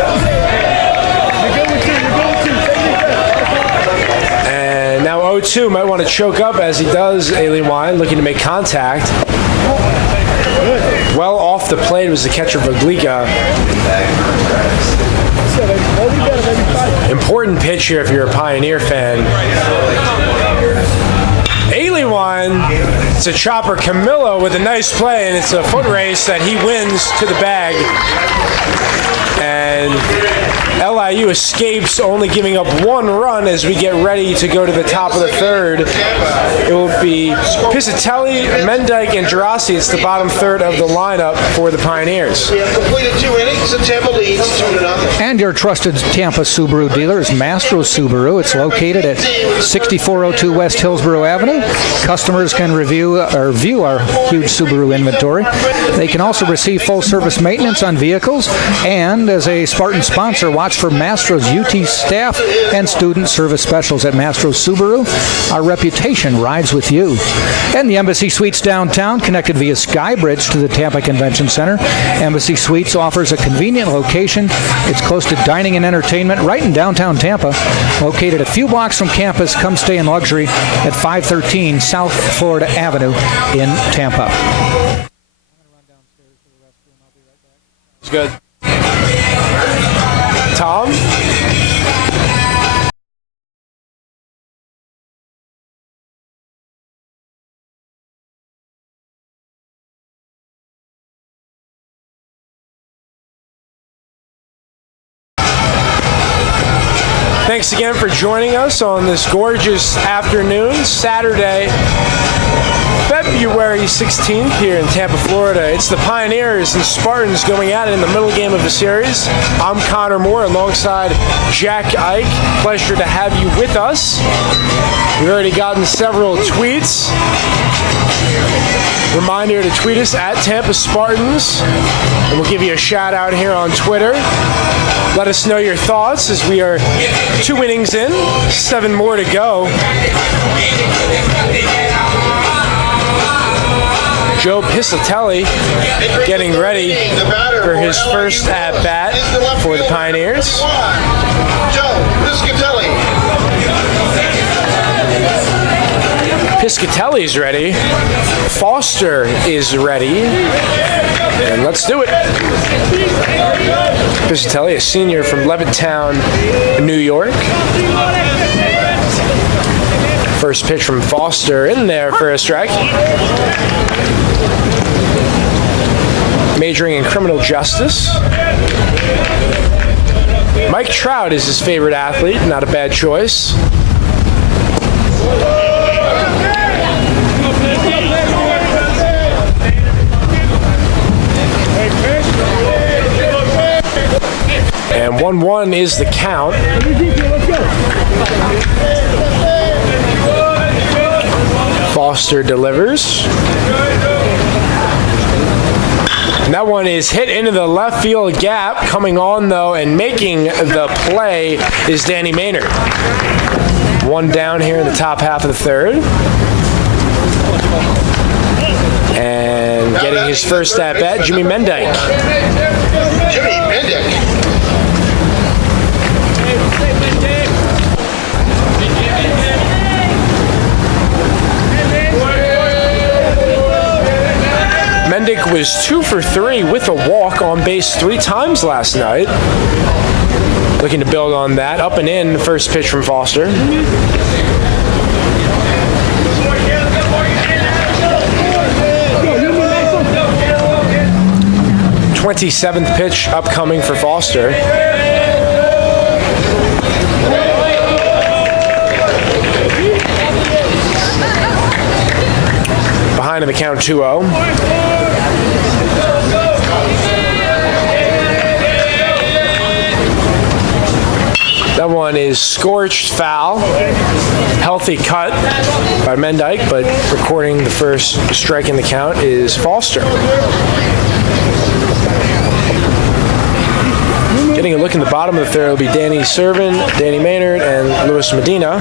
And now 0-2 might want to choke up as he does. Alienwine looking to make contact. Well off the plate was the catcher Vaglica. Important pitch here if you're a Pioneer fan. Alienwine, it's a chopper. Camillo with a nice play, and it's a foot race that he wins to the bag. And LIU escapes, only giving up one run as we get ready to go to the top of the third. It will be Piscitelli, Mendyke, and Girassi. It's the bottom third of the lineup for the Pioneers. We have completed 2 innings, and Tampa leads 2-0. And your trusted Tampa Subaru dealer is Mastro Subaru. It's located at 6402 West Hillsborough Avenue. Customers can view our huge Subaru inventory. They can also receive full-service maintenance on vehicles, and as a Spartan sponsor, watch for Mastro's UT staff and student service specials at Mastro Subaru. Our reputation rides with you. And the Embassy Suites downtown, connected via Skybridge to the Tampa Convention Center. Embassy Suites offers a convenient location. It's close to dining and entertainment right in downtown Tampa. Located a few blocks from campus, come stay in luxury at 513 South Florida Avenue in Tampa. It's good. Tom. Thanks again for joining us on this gorgeous afternoon, Saturday, February 16th here in Tampa, Florida. It's the Pioneers and Spartans going at it in the middle game of the series. I'm Connor Moore alongside Jack Ike. Pleasure to have you with us. We've already gotten several tweets. Reminder to tweet us at Tampa Spartans, and we'll give you a shout out here on Twitter. Let us know your thoughts as we are 2 innings in, 7 more to go. Joe Piscitelli getting ready for his first at-bat for the Pioneers. Joe Piscitelli. Piscitelli's ready. Foster is ready. And let's do it. Piscitelli, a senior from Levittown, New York. First pitch from Foster in there for a strike. Majoring in criminal justice. Mike Trout is his favorite athlete, not a bad choice. And 1-1 is the count. Foster delivers. And that one is hit into the left field gap. Coming on, though, and making the play is Danny Maynard. One down here in the top half of the third. And getting his first at-bat, Jimmy Mendyke. Jimmy Mendyke. Mendyke was 2 for 3 with a walk on base 3 times last night. Looking to build on that. Up and in, first pitch from Foster. '27th pitch upcoming for Foster. Behind in the count 2-0. That one is scorched foul. Healthy cut by Mendyke, but recording the first strike in the count is Foster. Getting a look in the bottom of the third will be Danny Servin, Danny Maynard, and Luis Medina.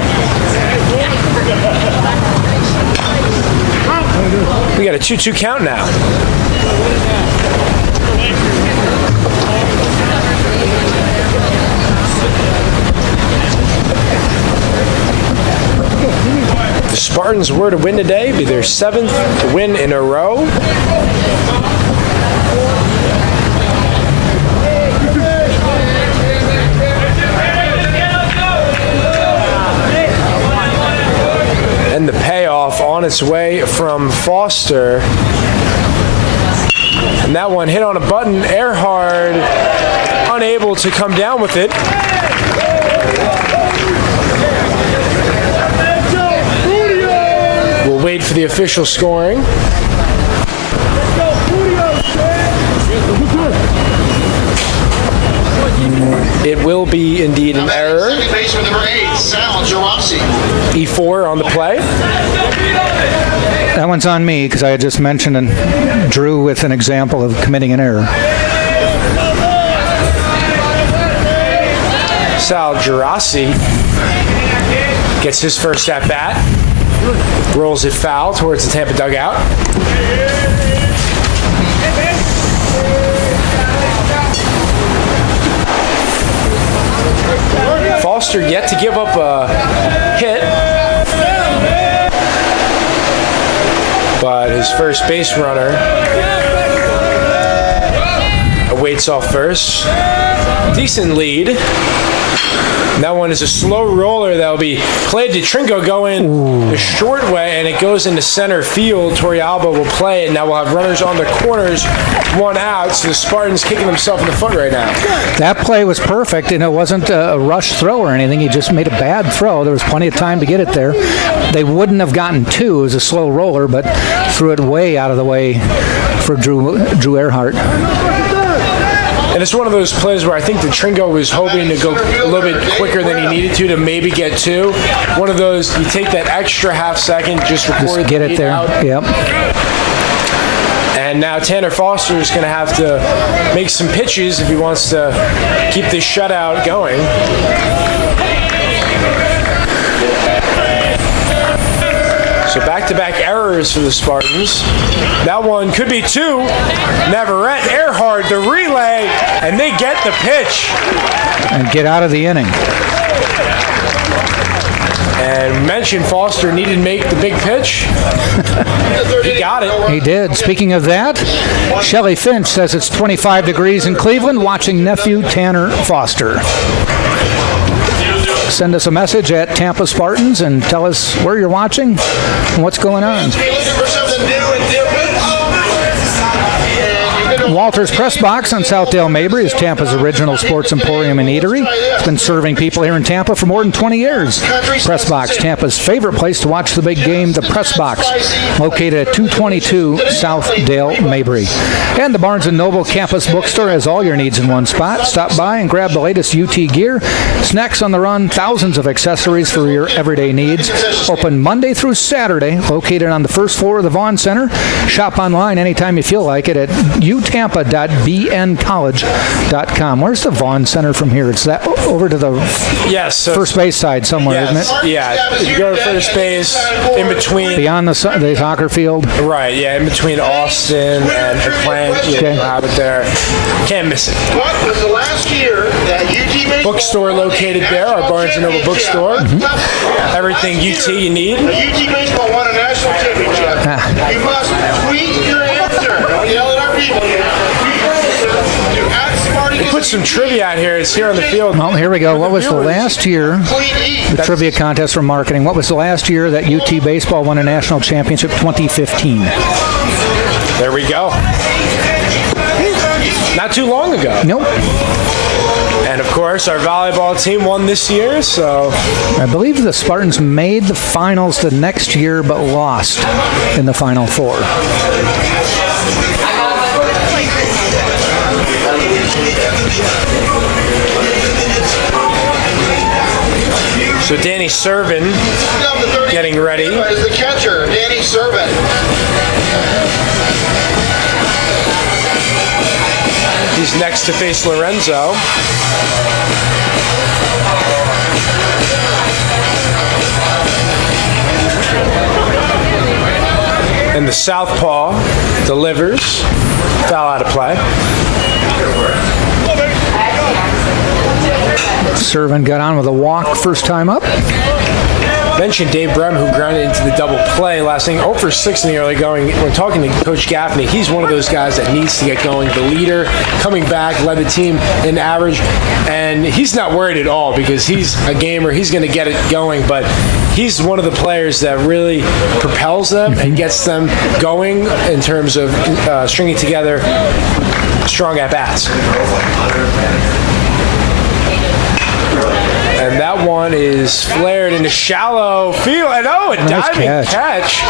We got a 2-2 count now. The Spartans were to win today, be their 7th win in a row. And the payoff on its way from Foster. And that one hit on a button. Earhart unable to come down with it. We'll wait for the official scoring. It will be indeed an error. Second baseman number 8, Sal Girassi. E4 on the play. That one's on me because I had just mentioned and drew with an example of committing an error. Sal Girassi gets his first at bat. Rolls it foul towards the Tampa dugout. Foster yet to give up a hit, but his first base runner awaits gets off first. Decent lead. That one is a slow roller that will be played to Trinco going the short way, and it goes into center field. Torrealba will play it. Now we'll have runners on the corners, one out, so the Spartans kicking themselves in the foot right now. That play was perfect, and it wasn't a rush throw or anything. He just made a bad throw. There was plenty of time to get it there. They wouldn't have gotten two. It was a slow roller, but threw it way out of the way for Drew Earhart. And it's one of those plays where I think the Trinco was hoping to go a little bit quicker than he needed to maybe get two. One of those, you take that extra half second, just get it there. Out. Yep. And now Tanner Foster is going to have to make some pitches if he wants to keep this shutout going. So back-to-back errors for the Spartans. That one could be two. Navarrete, Earhart, the relay, and they get the pitch. And get out of the inning. And mentioned Foster needed to make the big pitch. He got it. He did. Speaking of that, Shelly Finch says it's 25 degrees in Cleveland, watching nephew Tanner Foster. Send us a message at Tampa Spartans and tell us where you're watching and what's going on. Walter's Press Box on Southdale Mabry is Tampa's original sports emporium and eatery. It's been serving people here in Tampa for more than 20 years. Press Box, Tampa's favorite place to watch the big game, the Press Box, located at 222 Southdale Mabry. And the Barnes & Noble Campus Bookstore has all your needs in one spot. Stop by and grab the latest UT gear, snacks on the run, thousands of accessories for your everyday needs. Open Monday through Saturday, located on the first floor of the Vaughn Center. Shop online anytime you feel like it at utampa.bncollege.com. Where's the Vaughn Center from here? It's that over to the first base side somewhere, isn't it? Yeah, if you go to first base, in between. Beyond the soccer field? Right, yeah, in between Austin and the plant. Okay. You have it there. Can't miss it. What was the last year that UT baseball Bookstore located there, our Barnes & Noble bookstore. Everything UT you need. UT baseball won a national championship. You must tweet your answer. Don't yell at our people. We put some trivia out here. It's here on the field. Well, here we go. What was the last year? The trivia contest for marketing. What was the last year that UT baseball won a national championship? 2015. There we go. Not too long ago. Nope. And of course, our volleyball team won this year, so. I believe the Spartans made the finals the next year, but lost in the Final Four. So Danny Servin getting ready. Is the catcher, Danny Servin. He's next to face Lorenzo. And the southpaw delivers. Foul out of play. Servin got on with a walk first time up. Mentioned Dave Brem, who grounded into the double play last inning. 0 for 6 in the early going. When talking to Coach Gaffney, he's one of those guys that needs to get going. The leader, coming back, led the team in average. And he's not worried at all because he's a gamer. He's going to get it going. But he's one of the players that really propels them and gets them going in terms of stringing together strong at-bats. And that one is flared into shallow field. And a diving catch.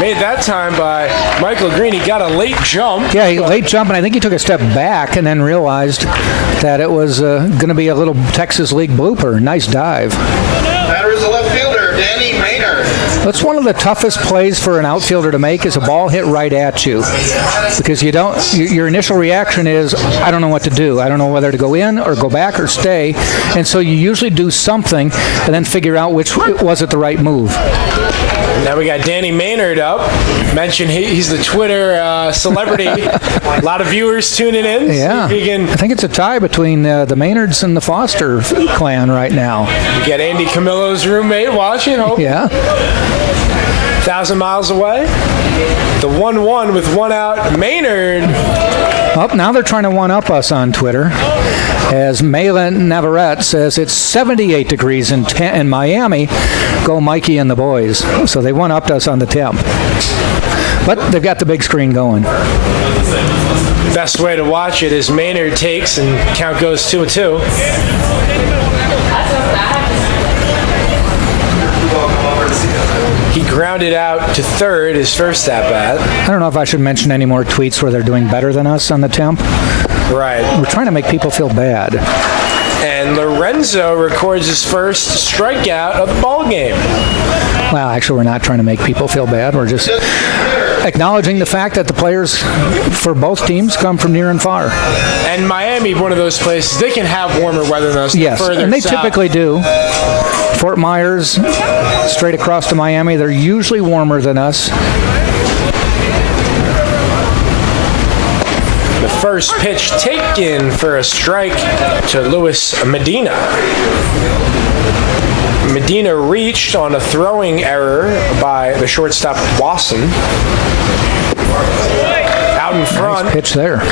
Made that time by Michael Green. He got a late jump. Yeah, he late jump, and I think he took a step back and then realized that it was going to be a little Texas League blooper. Nice dive. Batter is the left fielder, Danny Maynard. That's one of the toughest plays for an outfielder to make is a ball hit right at you, because your initial reaction is, I don't know what to do. I don't know whether to go in or go back or stay, and so you usually do something and then figure out which was it the right move. Now we got Danny Maynard up. Mentioned he's the Twitter celebrity. A lot of viewers tuning in. Yeah, I think it's a tie between the Maynards and the Foster clan right now. You got Andy Camillo's roommate watching. Hope. Yeah. 1,000 miles away. The 1-1 with one out. Maynard. Oh, now they're trying to one-up us on Twitter. As Malin Navarrete says, it's 78 degrees in Miami. Go Mikey and the boys. So they one-upped us on the temp. But they've got the big screen going. Best way to watch it is Maynard takes and count goes 2-2. He grounded out to third his first at bat. I don't know if I should mention any more tweets where they're doing better than us on the temp. Right. We're trying to make people feel bad. And Lorenzo records his first strikeout of the ball game. Well, actually, we're not trying to make people feel bad. We're just acknowledging the fact that the players for both teams come from near and far. And Miami, one of those places, they can have warmer weather than us. Yes, and they typically do. Fort Myers, straight across to Miami, they're usually warmer than us. The first pitch taken for a strike to Luis Medina. Medina reached on a throwing error by the shortstop Wasson. Out in front. Nice pitch there.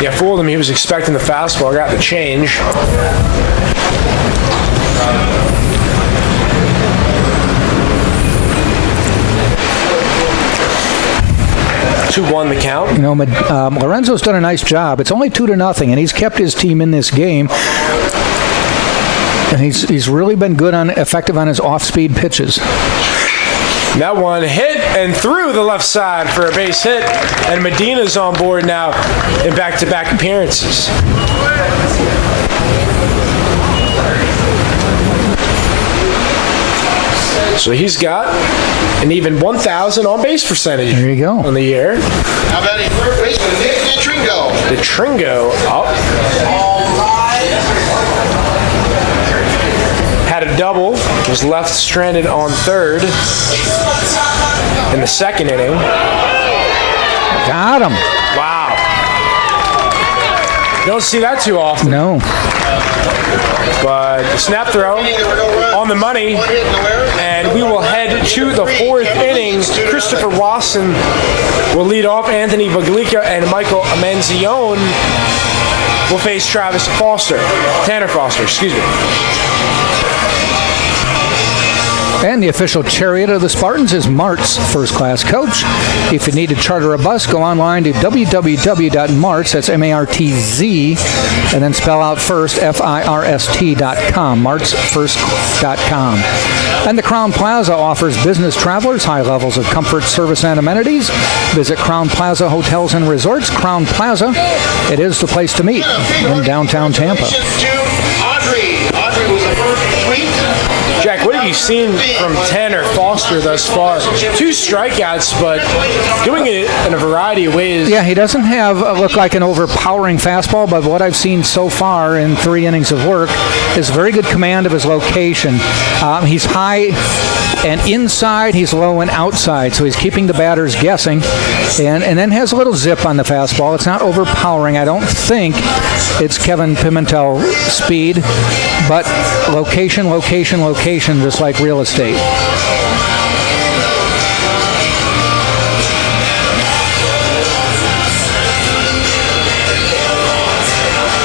Yeah, fooled him. He was expecting the fastball. Got the change. 2-1 the count. You know, Lorenzo's done a nice job. It's only 2-0, and he's kept his team in this game. And he's really been effective on his off-speed pitches. That one hit and through the left side for a base hit, and Medina's on board now in back-to-back appearances. So he's got an even 1,000 on-base percentage. There you go. On the year. How about a third baseman, Nick Tringo? The Tringo up. Had a double, was left stranded on third in the second inning. Got him. Wow. Don't see that too often. No. But the snap throw on the money, and we will head to the fourth inning. Christopher Wasson will lead off. Anthony Baglica and Michael Manzione will face Tanner Foster, excuse me. And the official chariot of the Spartans is Mart's first-class coach. If you need to charter a bus, go online to www.martz, that's M-A-R-T-Z, and then spell out first, F-I-R-S-T.com, martzfirst.com. And the Crown Plaza offers business travelers high levels of comfort, service, and amenities. Visit Crown Plaza Hotels and Resorts. Crown Plaza, it is the place to meet in downtown Tampa. Audrey was the first tweet. Jack, what have you seen from Tanner Foster thus far? 2 strikeouts, but doing it in a variety of ways. Yeah, he doesn't look like an overpowering fastball, but what I've seen so far in 3 innings of work is very good command of his location. He's high and inside, he's low and outside, so he's keeping the batters guessing, and then has a little zip on the fastball. It's not overpowering. I don't think it's Kevin Pimentel speed, but location, just like real estate.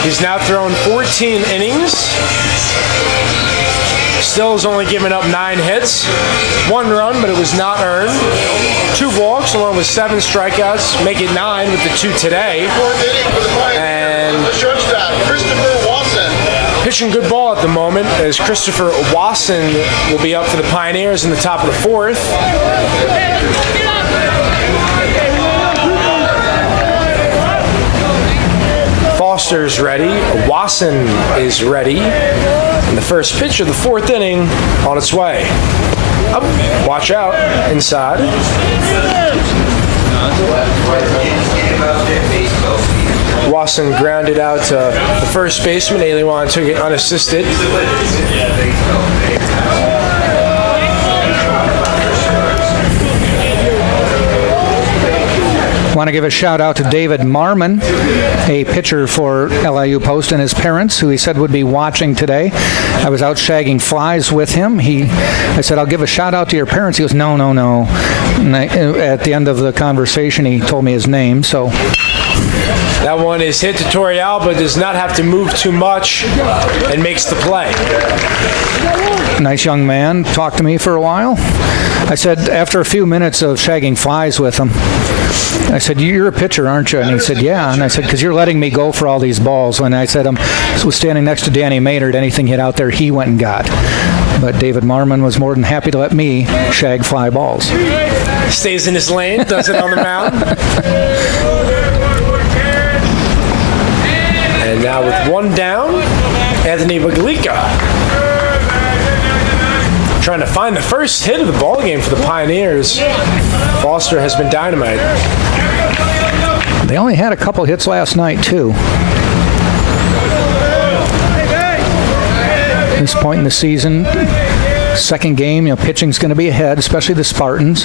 He's now thrown 14 innings. Still has only given up 9 hits. 1 run, but it was not earned. 2 walks along with 7 strikeouts. Make it 9 with the 2 today. And pitching good ball at the moment as Christopher Wasson will be up for the Pioneers in the top of the 4th. Foster's ready. Wasson is ready. And the first pitch of the 4th inning on its way. Up, watch out, inside. Wasson grounded out to the first baseman. Aliwan took it unassisted. want to give a shout out to David Marmon, a pitcher for LIU Post, and his parents, who he said would be watching today. I was out shagging flies with him. I said, I'll give a shout out to your parents. He goes, no. And at the end of the conversation, he told me his name. So that one is hit to Torrealba, does not have to move too much, and makes the play. Nice young man. Talked to me for a while. I said, after a few minutes of shagging flies with him, I said, you're a pitcher, aren't you? And he said, yeah. And I said, because you're letting me go for all these balls. When I said, I was standing next to Danny Maynard, anything hit out there, he went and got. But David Marmon was more than happy to let me shag fly balls. Stays in his lane, does it on the mound. And now with one down, Anthony Baglica trying to find the first hit of the ball game for the Pioneers. Foster has been dynamite. They only had a couple hits last night, too. At this point in the season, second game, pitching's going to be ahead, especially the Spartans.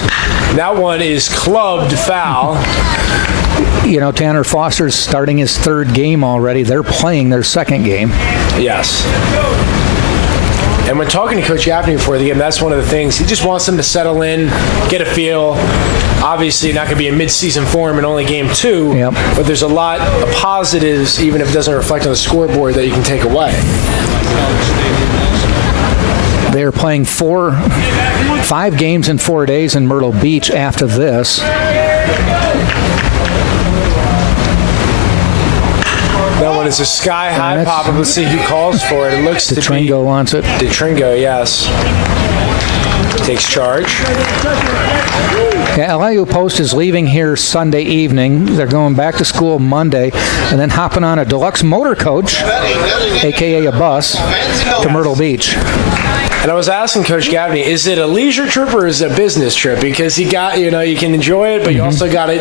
That one is clubbed foul. Tanner Foster's starting his third game already. They're playing their second game. Yes. And when talking to Coach Gaffney before the game, that's one of the things. He just wants them to settle in, get a feel. Obviously, not going to be in mid-season form in only game 2, yep. But there's a lot of positives, even if it doesn't reflect on the scoreboard, that you can take away. They're playing 5 games in 4 days in Myrtle Beach after this. That one is a sky-high pop-up. Let's see who calls for it. It looks to be... DeTringo wants it. DeTringo, yes. Takes charge. Yeah, LIU Post is leaving here Sunday evening. They're going back to school Monday and then hopping on a deluxe motor coach, a.k.a. a bus, to Myrtle Beach. And I was asking Coach Gaffney, is it a leisure trip or is it a business trip? Because you can enjoy it, but you also got to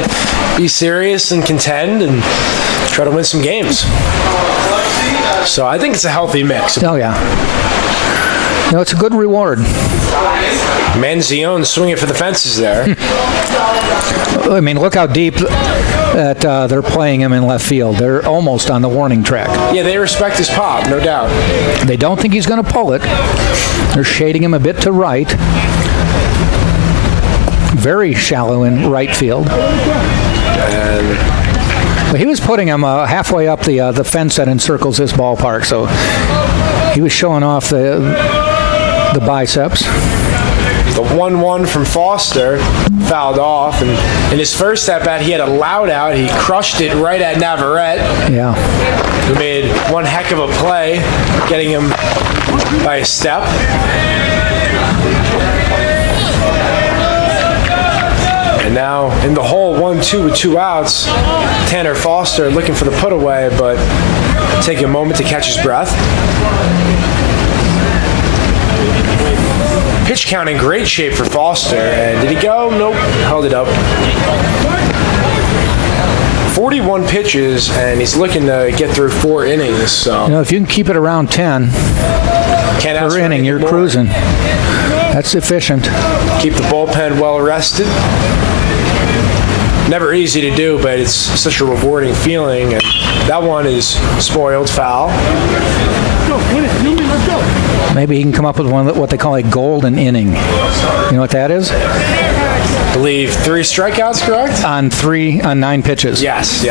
be serious and contend and try to win some games. So I think it's a healthy mix. Oh, yeah. It's a good reward. Manzione swinging for the fences there. I mean, look how deep that they're playing him in left field. They're almost on the warning track. Yeah, they respect his pop, no doubt. They don't think he's going to pull it. They're shading him a bit to right. Very shallow in right field. But he was putting him halfway up the fence that encircles this ballpark, so he was showing off the biceps. The 1-1 from Foster fouled off, and in his first at-bat, he had a loud out. He crushed it right at Navarrete. Yeah. Who made one heck of a play, getting him by a step. And now in the hole, 1-2 with 2 outs. Tanner Foster looking for the put away, but taking a moment to catch his breath. Pitch count in great shape for Foster. And did he go? Nope. Held it up. 41 pitches, and he's looking to get through 4 innings. So if you can keep it around 10 per inning, you're cruising. That's efficient. Keep the bullpen well rested. Never easy to do, but it's such a rewarding feeling. And that one is spoiled foul. Maybe he can come up with what they call a golden inning. You know what that is? I believe 3 strikeouts, correct? On 9 pitches. Yes. The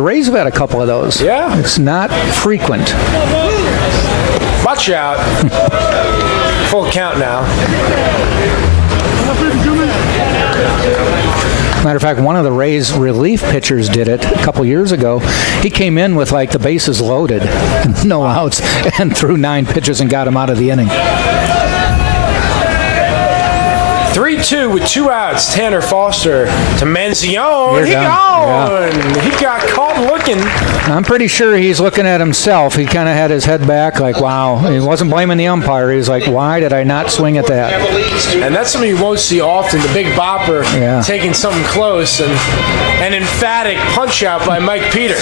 Rays have had a couple of those. Yeah. It's not frequent. Watch out. Full count now. Matter of fact, one of the Rays relief pitchers did it a couple years ago. He came in with the bases loaded, no outs, and threw 9 pitches and got him out of the inning. 3-2 with 2 outs. Tanner Foster to Manzione. He got caught looking. I'm pretty sure he's looking at himself. He kind of had his head back like, wow. He wasn't blaming the umpire. He was like, why did I not swing at that? And that's something you won't see often. The big bopper taking something close, and an emphatic punch out by Mike Peter.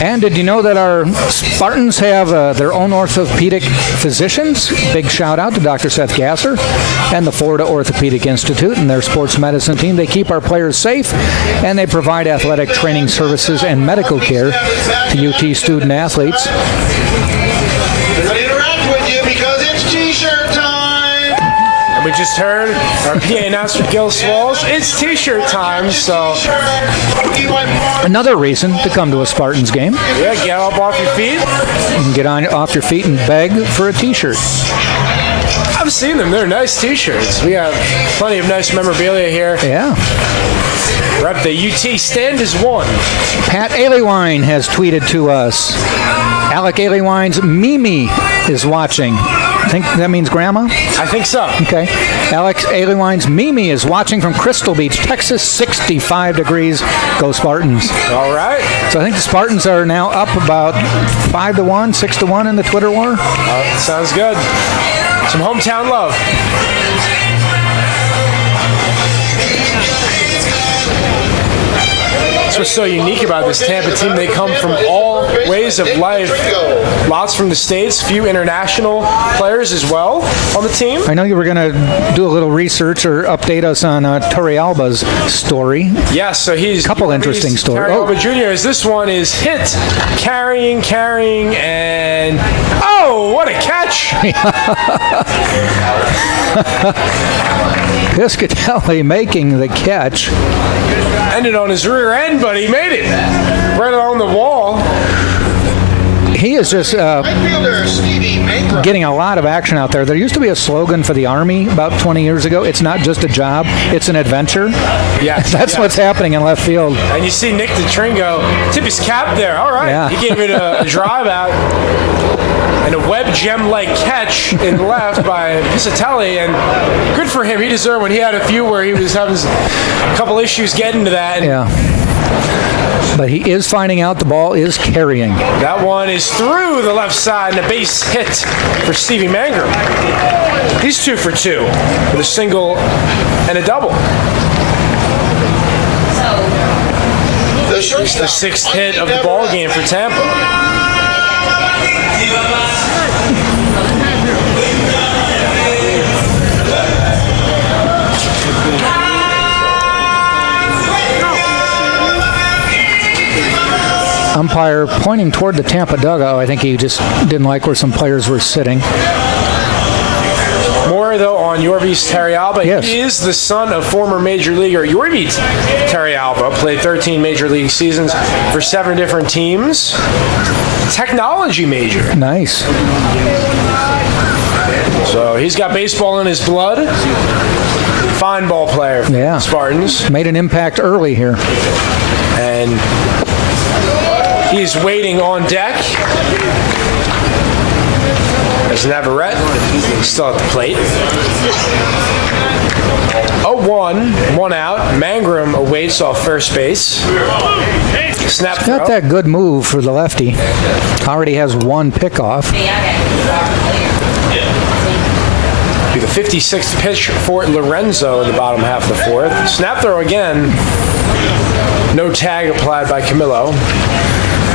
And did you know that our Spartans have their own orthopedic physicians? Big shout out to Dr. Seth Gasser and the Florida Orthopedic Institute and their sports medicine team. They keep our players safe, and they provide athletic training services and medical care to UT student athletes. We're going to interact with you because it's T-shirt time. And we just heard our PA announcer, Gil Swalls. It's T-shirt time, so Another reason to come to a Spartans game. yeah, get up off your feet. You can get off your feet and beg for a T-shirt. I've seen them. They're nice T-shirts. We have plenty of nice memorabilia here. Yeah. We're up the UT Stand is One. Pat Aliewine has tweeted to us. Alec Aliwine's Mimi is watching. I think that means grandma? I think so. Okay. Alex Aliwine's Mimi is watching from Crystal Beach, Texas, 65 degrees. Go Spartans. All right. So I think the Spartans are now up about 5-1, 6-1 in the Twitter war. Sounds good. Some hometown love. That's what's so unique about this Tampa team. They come from all ways of life. Lots from the States, few international players as well on the team. I know you were going to do a little research or update us on Torrealba's story. Yes, so he's... Couple interesting stories. Torrealba Jr. This one is hit, carrying, and... Oh, what a catch! Piscatelli making the catch. Ended on his rear end, but he made it. Right along the wall. He is just getting a lot of action out there. There used to be a slogan for the Army about 20 years ago. It's not just a job, it's an adventure. Yeah, That's what's happening in left field. And you see Nick DeTringo tip his cap there. All right. Yeah. He gave it a drive out. And a web gem-like catch in left by Piscatelli, and good for him. He deserved when he had a few where he was having a couple issues getting to that. Yeah. But he is finding out the ball is carrying. That one is through the left side and a base hit for Stevie Mangrum. He's 2 for 2 with a single and a double. It's the 6th hit of the ball game for Tampa. Umpire pointing toward the Tampa dugout. I think he just didn't like where some players were sitting. More, though, on Yorvis Torrealba. Yes. He is the son of former Major Leaguer Yorvis Torrealba. Played 13 Major League seasons for 7 different teams. Technology major. Nice. So he's got baseball in his blood. Fine ball player for the Spartans. Made an impact early here. And he's waiting on deck as Navarrete still at the plate. 0-1, 1 out. Mangrum awaits off first base. Snap throw. Got that good move for the lefty. Already has 1 pickoff. Be the 56th pitch for Lorenzo in the bottom half of the 4th. Snap throw again. No tag applied by Camillo.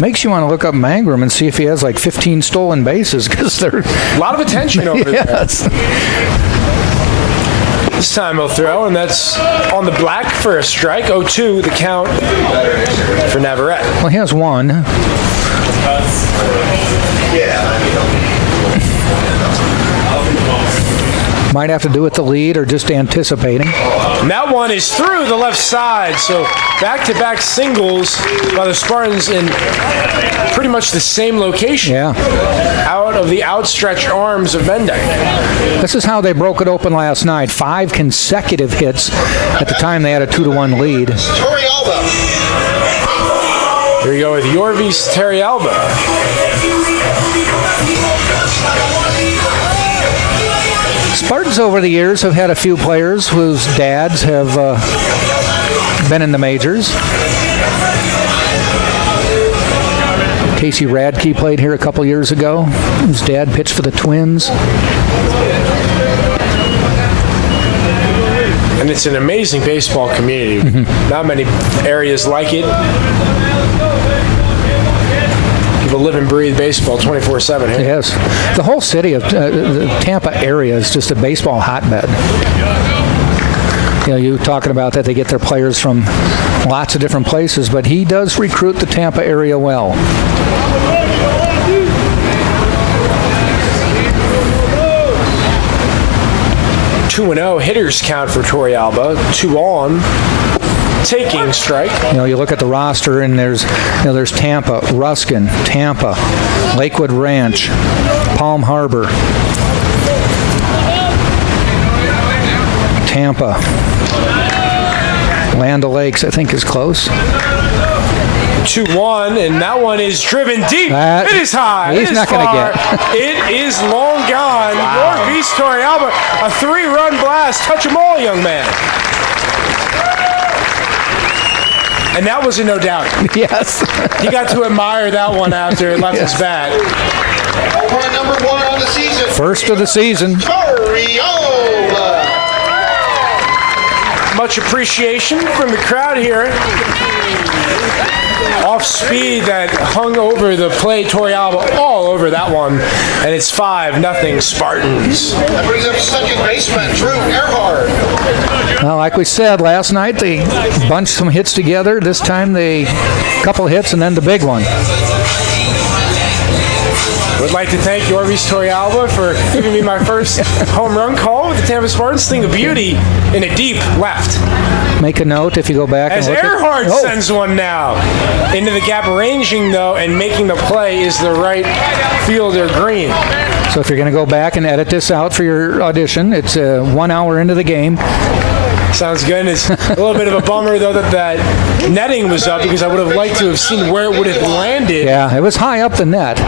Makes you want to look up Mangrum and see if he has like 15 stolen bases because they're a lot of attention over there. This time he'll throw, and that's on the black for a strike. 0-2 the count for Navarrete. Well, he has 1. Might have to do with the lead or just anticipating. And that one is through the left side, so back-to-back singles by the Spartans in pretty much the same location. Yeah. Out of the outstretched arms of Mendek. This is how they broke it open last night. 5 consecutive hits. At the time, they had a 2-1 lead. Here we go with Yorvis Torrealba. Spartans over the years have had a few players whose dads have been in the majors. Casey Radke played here a couple years ago. His dad pitched for the Twins. And it's an amazing baseball community. Not many areas like it. people live and breathe baseball 24/7 here. Yes. The whole city of the Tampa area is just a baseball hotbed. You talking about that they get their players from lots of different places, but he does recruit the Tampa area well. 2-0 hitters count for Torrealba. 2 on. Taking strike. You look at the roster, and there's Tampa, Ruskin, Tampa, Lakewood Ranch, Palm Harbor, Tampa, Land O'Lakes, I think is close. 2-1, and that one is driven deep. It is high. He's not going to get. It is long gone. Wow. Northeast Torrealba, a 3-run blast. Touch 'em all, young man. And that was a no doubt. Yes. He got to admire that one after it left his bat. Point number 1 on the season. First of the season. Torrealba. Much appreciation from the crowd here. Off speed that hung over the plate. Torrealba all over that one. And it's 5-0 Spartans. That brings up second baseman Drew Earhart. Well, like we said last night, they bunched some hits together. This time they couple hits and then the big one. Would like to thank Yorvis Torrealba for giving me my first home run call with the Tampa Spartans. Thing of beauty in a deep left. Make a note if you go back As and look Earhart at, sends one now into the gap, ranging though, and making the play is the right fielder Green. So if you're going to go back and edit this out for your audition, it's 1 hour into the game. Sounds good. It's a little bit of a bummer though that netting was up, because I would have liked to have seen where it would have landed. Yeah, it was high up the net.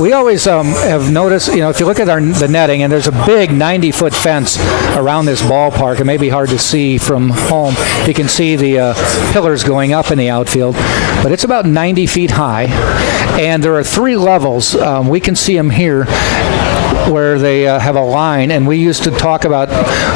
We always have noticed, if you look at the netting, and there's a big 90-foot fence around this ballpark. It may be hard to see from home. You can see the pillars going up in the outfield, but it's about 90 feet high, and there are 3 levels. We can see them here, where they have a line, and we used to talk about,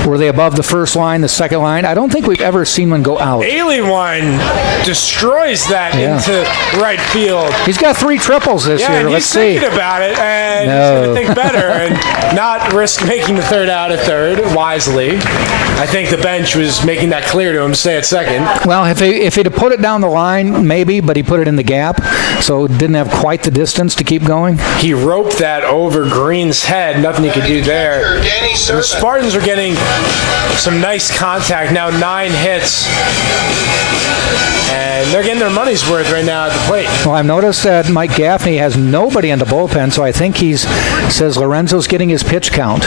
were they above the first line, the second line? I don't think we've ever seen one go out. Aliewine destroys that into right field. He's got 3 triples this year. Let's see. He's thinking about it, and he's going to think better and not risk making the third out at third wisely. I think the bench was making that clear to him to stay at second. Well, if he'd have put it down the line, maybe, but he put it in the gap, so didn't have quite the distance to keep going. He roped that over Green's head. Nothing he could do there. And the Spartans are getting some nice contact now. 9 hits. And they're getting their money's worth right now at the plate. Well, I've noticed that Mike Gaffney has nobody in the bullpen, so I think says Lorenzo's getting his pitch count.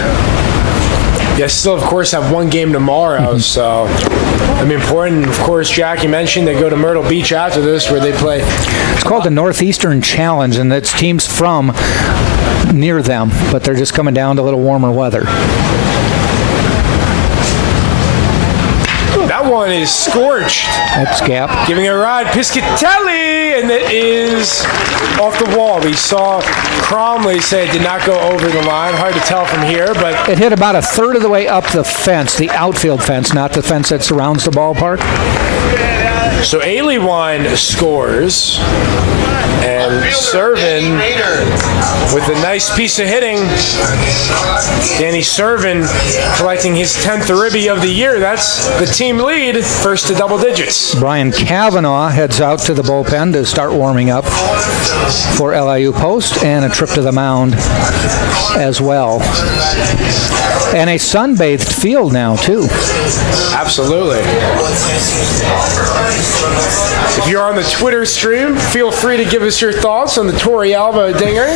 Yes, still, of course, have 1 game tomorrow, so important. Of course, Jackie mentioned they go to Myrtle Beach after this, where they play. It's called the Northeastern Challenge, and it's teams from near them, but they're just coming down to a little warmer weather. That one is scorched. That's Gap. Giving it a ride, Piscatelli, and it is off the wall. We saw Cromley say it did not go over the line. Hard to tell from here, but it hit about a third of the way up the fence, the outfield fence, not the fence that surrounds the ballpark. So Aliewine scores, and Servin with a nice piece of hitting. Danny Servin collecting his 10th ribby of the year. That's the team lead, first to double digits. Brian Cavanaugh heads out to the bullpen to start warming up for LIU Post, and a trip to the mound as well. And a sun-bathed field now, too. Absolutely. If you're on the Twitter stream, feel free to give us your thoughts on the Torrealba dinger.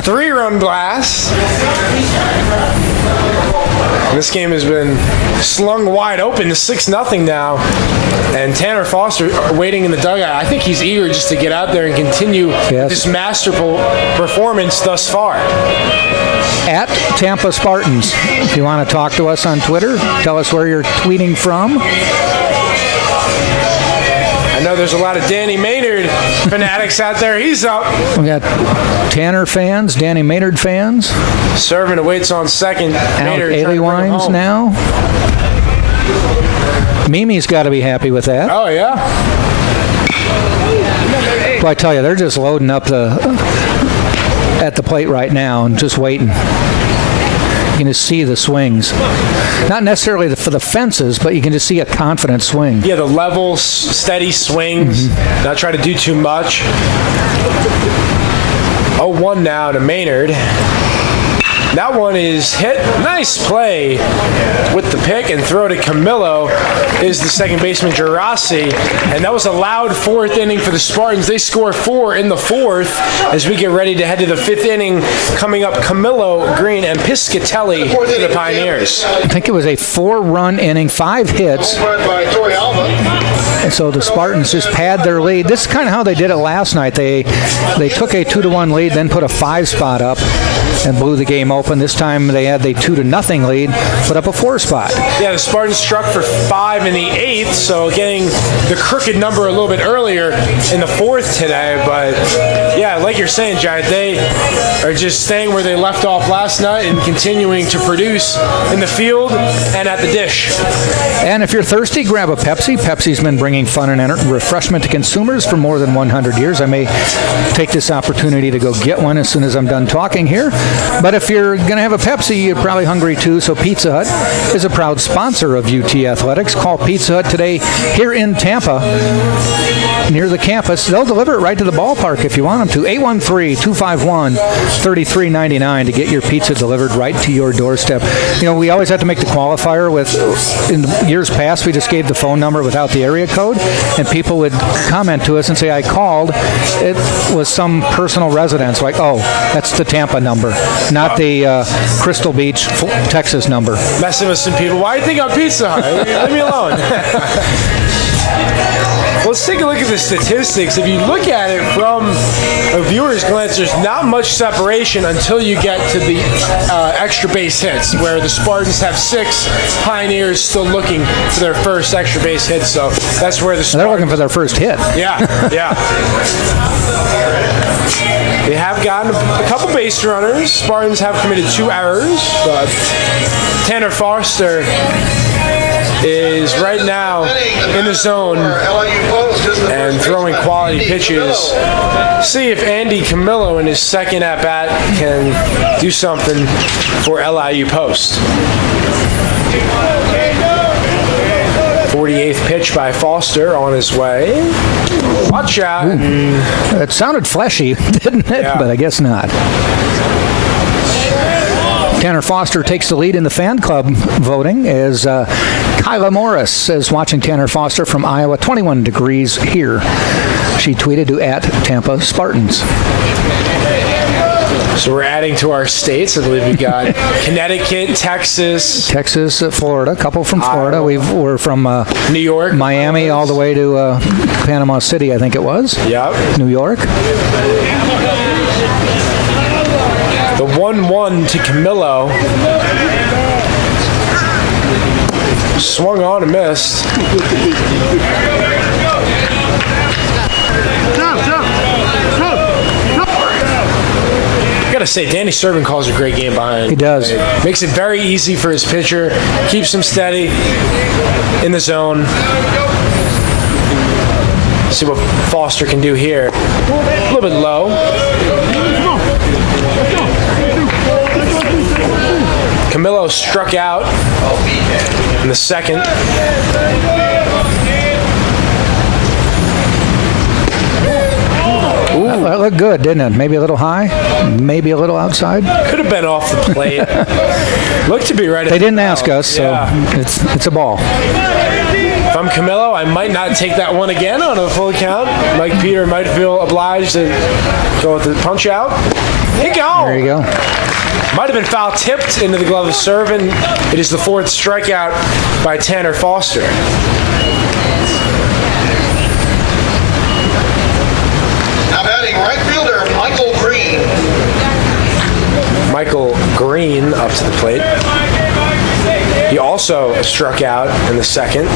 3-run blast. This game has been slung wide open to 6-0 now. And Tanner Foster waiting in the dugout. I think he's eager just to get out there and continue this masterful performance thus far. At Tampa Spartans. If you want to talk to us on Twitter, tell us where you're tweeting from. I know there's a lot of Danny Maynard fanatics out there. He's up. We got Tanner fans, Danny Maynard fans. Servin awaits on second. Alec Aliewines now. Mimi's got to be happy with that. Oh, yeah. Well, I tell you, they're just loading up at the plate right now and just waiting. You can just see the swings. Not necessarily for the fences, but you can just see a confident swing. Yeah, the level, steady swings. Not try to do too much. 0-1 now to Maynard. That one is hit. Nice play with the pick and throw to Camillo is the second baseman, Gerasi. And that was a loud fourth inning for the Spartans. They score 4 in the fourth as we get ready to head to the fifth inning. Coming up, Camillo, Green, and Piscatelli for the Pioneers. I think it was a 4-run inning, 5 hits. And so the Spartans just pad their lead. This is kind of how they did it last night. They took a 2-1 lead, then put a 5 spot up and blew the game open. This time they had the 2-0 lead, put up a 4 spot. Yeah, the Spartans struck for 5 in the 8th, so getting the crooked number a little bit earlier in the 4th today. But yeah, like you're saying, Giant, they are just staying where they left off last night and continuing to produce in the field and at the dish. And if you're thirsty, grab a Pepsi. Pepsi's been bringing fun and refreshment to consumers for more than 100 years. I may take this opportunity to go get one as soon as I'm done talking here. But if you're going to have a Pepsi, you're probably hungry too. So Pizza Hut is a proud sponsor of UT Athletics. Call Pizza Hut today here in Tampa, near the campus. They'll deliver it right to the ballpark if you want them to. 813-251-3399 to get your pizza delivered right to your doorstep. You know, we always have to make the qualifier with, in years past, we just gave the phone number without the area code, and people would comment to us and say, I called. It was some personal residence, like, oh, that's the Tampa number, not the Crystal Beach, Texas number. Messing with some people. Why do you think I'm Pizza Hut? Leave me alone. Let's take a look at the statistics. If you look at it from a viewer's glance, there's not much separation until you get to the extra base hits, where the Spartans have 6, Pioneers still looking for their first extra base hit. So that's where the Spartans... They're looking for their first hit. Yeah. They have gotten a couple base runners. Spartans have committed 2 errors, but Tanner Foster is right now in the zone and throwing quality pitches. See if Andy Camillo in his second at-bat can do something for LIU Post. 48th pitch by Foster on his way. Watch out. It sounded fleshy, didn't it? Yeah. But I guess not. Tanner Foster takes the lead in the fan club voting as Kyla Morris is watching Tanner Foster from Iowa. 21 degrees here. She tweeted to @Tampa Spartans. So we're adding to our states. I believe we got Connecticut, Texas, Florida. A couple from Florida. We're from New York, Miami, all the way to Panama City, I think it was. Yep. New York. The 1-1 to Camillo. Swung on and missed. Gotta say, Danny Servin calls a great game behind. He does. Makes it very easy for his pitcher. Keeps him steady in the zone. See what Foster can do here. A little bit low. Camillo struck out in the second. That looked good, didn't it? Maybe a little high, maybe a little outside. Could have been off the plate. Looked to be right at They the didn't ball. ask us, so Yeah. it's a ball. If I'm Camillo, I might not take that one again on a full count. Mike Peter might feel obliged to go with the punch out. Here you go. There you go. Might have been foul tipped into the glove of Servin. It is the 4th strikeout by Tanner Foster. Now batting right fielder Michael Green. Michael Green up to the plate. He also struck out in the second.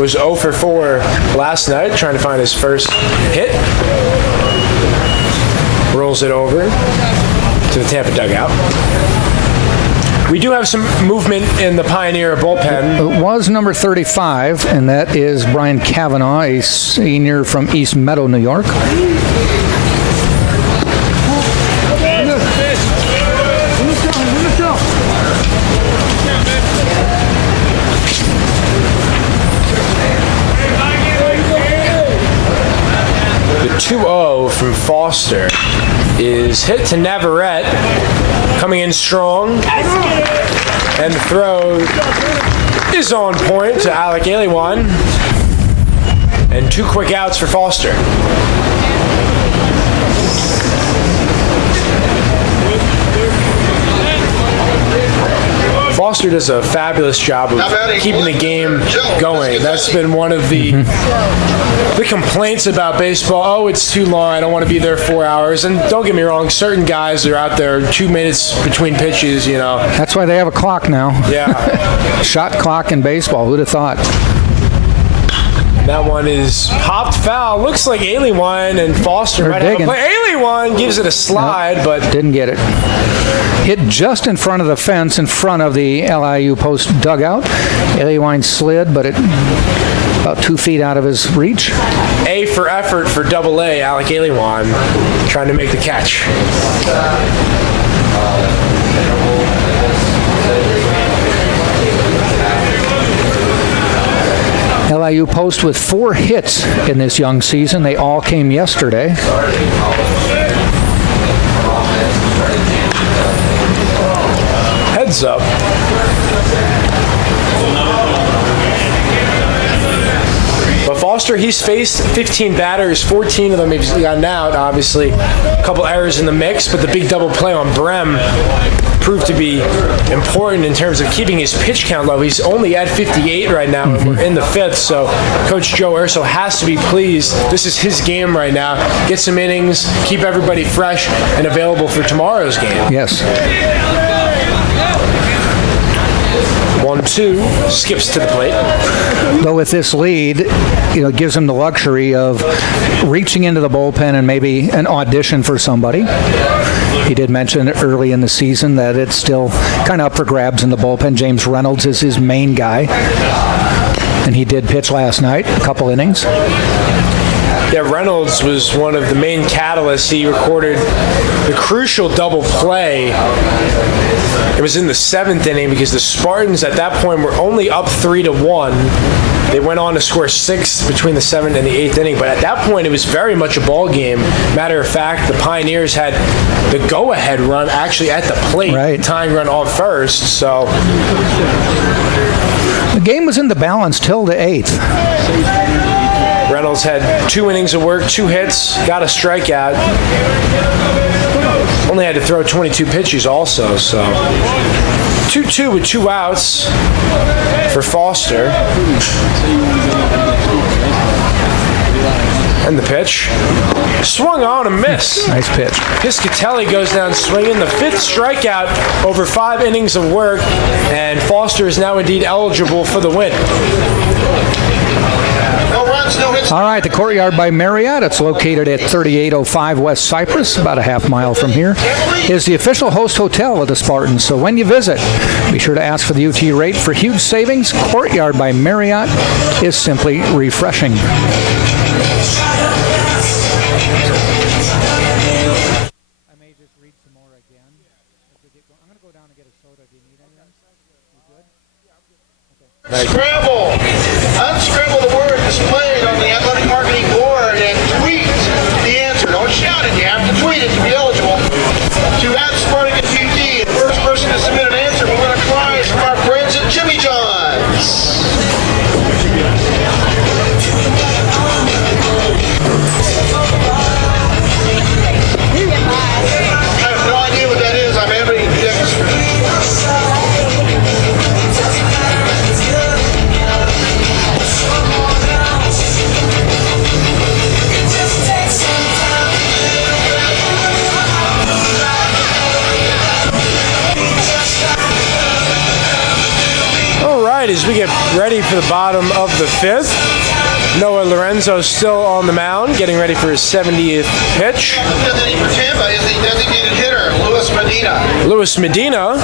Was 0 for 4 last night, trying to find his first hit. Rolls it over to the Tampa dugout. We do have some movement in the Pioneer bullpen. It was number 35, and that is Brian Kavanaugh, a senior from East Meadow, New York. The 2-0 from Foster is hit to Navarrete, coming in strong, and the throw is on point to Alec Aliwan, and 2 quick outs for Foster. Foster does a fabulous job of keeping the game going. That's been one of the complaints about baseball. Oh, it's too long. I don't want to be there 4 hours. And don't get me wrong, certain guys are out there 2 minutes between pitches, you know. That's why they have a clock now. Yeah. Shot clock in baseball. Who'd have thought? That one is popped foul. Looks like Aliwan and Foster might have a play. Aliwan gives it a slide, but didn't get it. Hit just in front of the fence, in front of the LIU post dugout. Aliwan slid, but it about 2 feet out of his reach. A for effort for Double-A, Alec Aliwan trying to make the catch. LIU post with 4 hits in this young season. They all came yesterday. Heads up. But Foster, he's faced 15 batters, 14 of them he's gotten out, obviously. A couple errors in the mix, but the big double play on Brem proved to be important in terms of keeping his pitch count low. He's only at 58 right now. We're in the 5th, so Coach Joe Urso has to be pleased. This is his game right now. Get some innings, keep everybody fresh and available for tomorrow's game. Yes. 1-2, skips to the plate. Though with this lead, it gives him the luxury of reaching into the bullpen and maybe an audition for somebody. He did mention early in the season that it's still kind of up for grabs in the bullpen. James Reynolds is his main guy, and he did pitch last night, a couple innings. Yeah, Reynolds was one of the main catalysts. He recorded the crucial double play. It was in the 7th inning because the Spartans at that point were only up 3-1. They went on to score 6 between the 7th and the 8th inning, but at that point it was very much a ball game. Matter of fact, the Pioneers had the go-ahead run actually at the plate, right. Tying run off first. So the game was in the balance till the 8th. Reynolds had 2 innings of work, 2 hits, got a strikeout. Only had to throw 22 pitches also, so 2-2 with 2 outs for Foster. And the pitch. Swung on and missed. Nice pitch. Piscatelli goes down swinging. The 5th strikeout over 5 innings of work, and Foster is now indeed eligible for the win. All right, the Courtyard by Marriott, it's located at 3805 West Cypress, about a half mile from here, is the official host hotel of the Spartans. So when you visit, be sure to ask for the UT rate for huge savings. Courtyard by Marriott is simply refreshing. I may just read some more again as we get going. I'm going to go down and get a soda. Do you need anything? You good? Okay. Scramble. Unscramble the word displayed on the athletic marketing board and tweet the answer. Don't shout it. You have to tweet it to be eligible. To @Spartans UT, the first person to submit an answer will win a prize from our friends at Jimmy John's. I have no idea what that is. I'm having As we get ready for the bottom of the 5th, Noah Lorenzo still on the mound, getting ready for his 70th pitch. Representing for Tampa is the designated hitter, Louis Medina. Medina. Luis Medina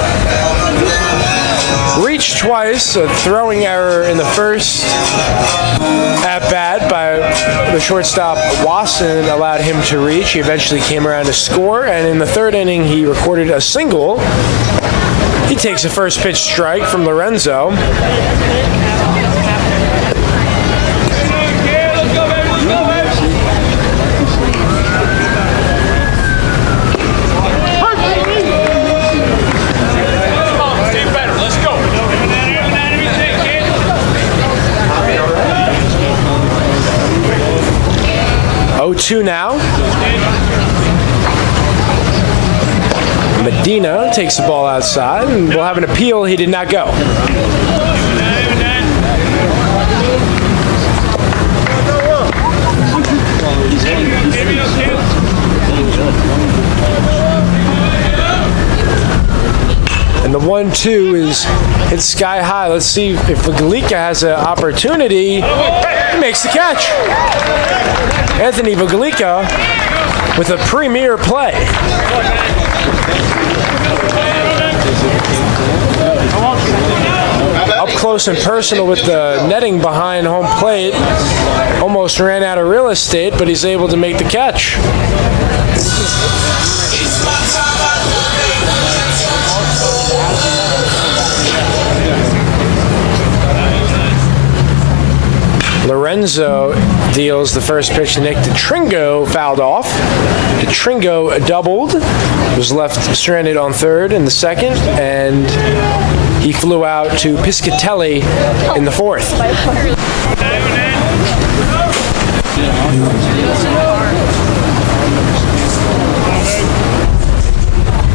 reached twice, a throwing error in the first at-bat by the shortstop Wasson allowed him to reach. He eventually came around to score, and in the third inning he recorded a single. He takes a first pitch strike from Lorenzo. Two now. Medina takes the ball outside and will have an appeal. He did not go. And the 1-2 is hit sky high. Let's see if Vogelika has an opportunity. He makes the catch. Anthony Vogelika with a premier play. Up close and personal with the netting behind home plate. Almost ran out of real estate, but he's able to make the catch. Lorenzo deals the first pitch to Nick DeTringo, fouled off. DeTringo doubled, was left stranded on third in the second, and he flew out to Piscatelli in the fourth.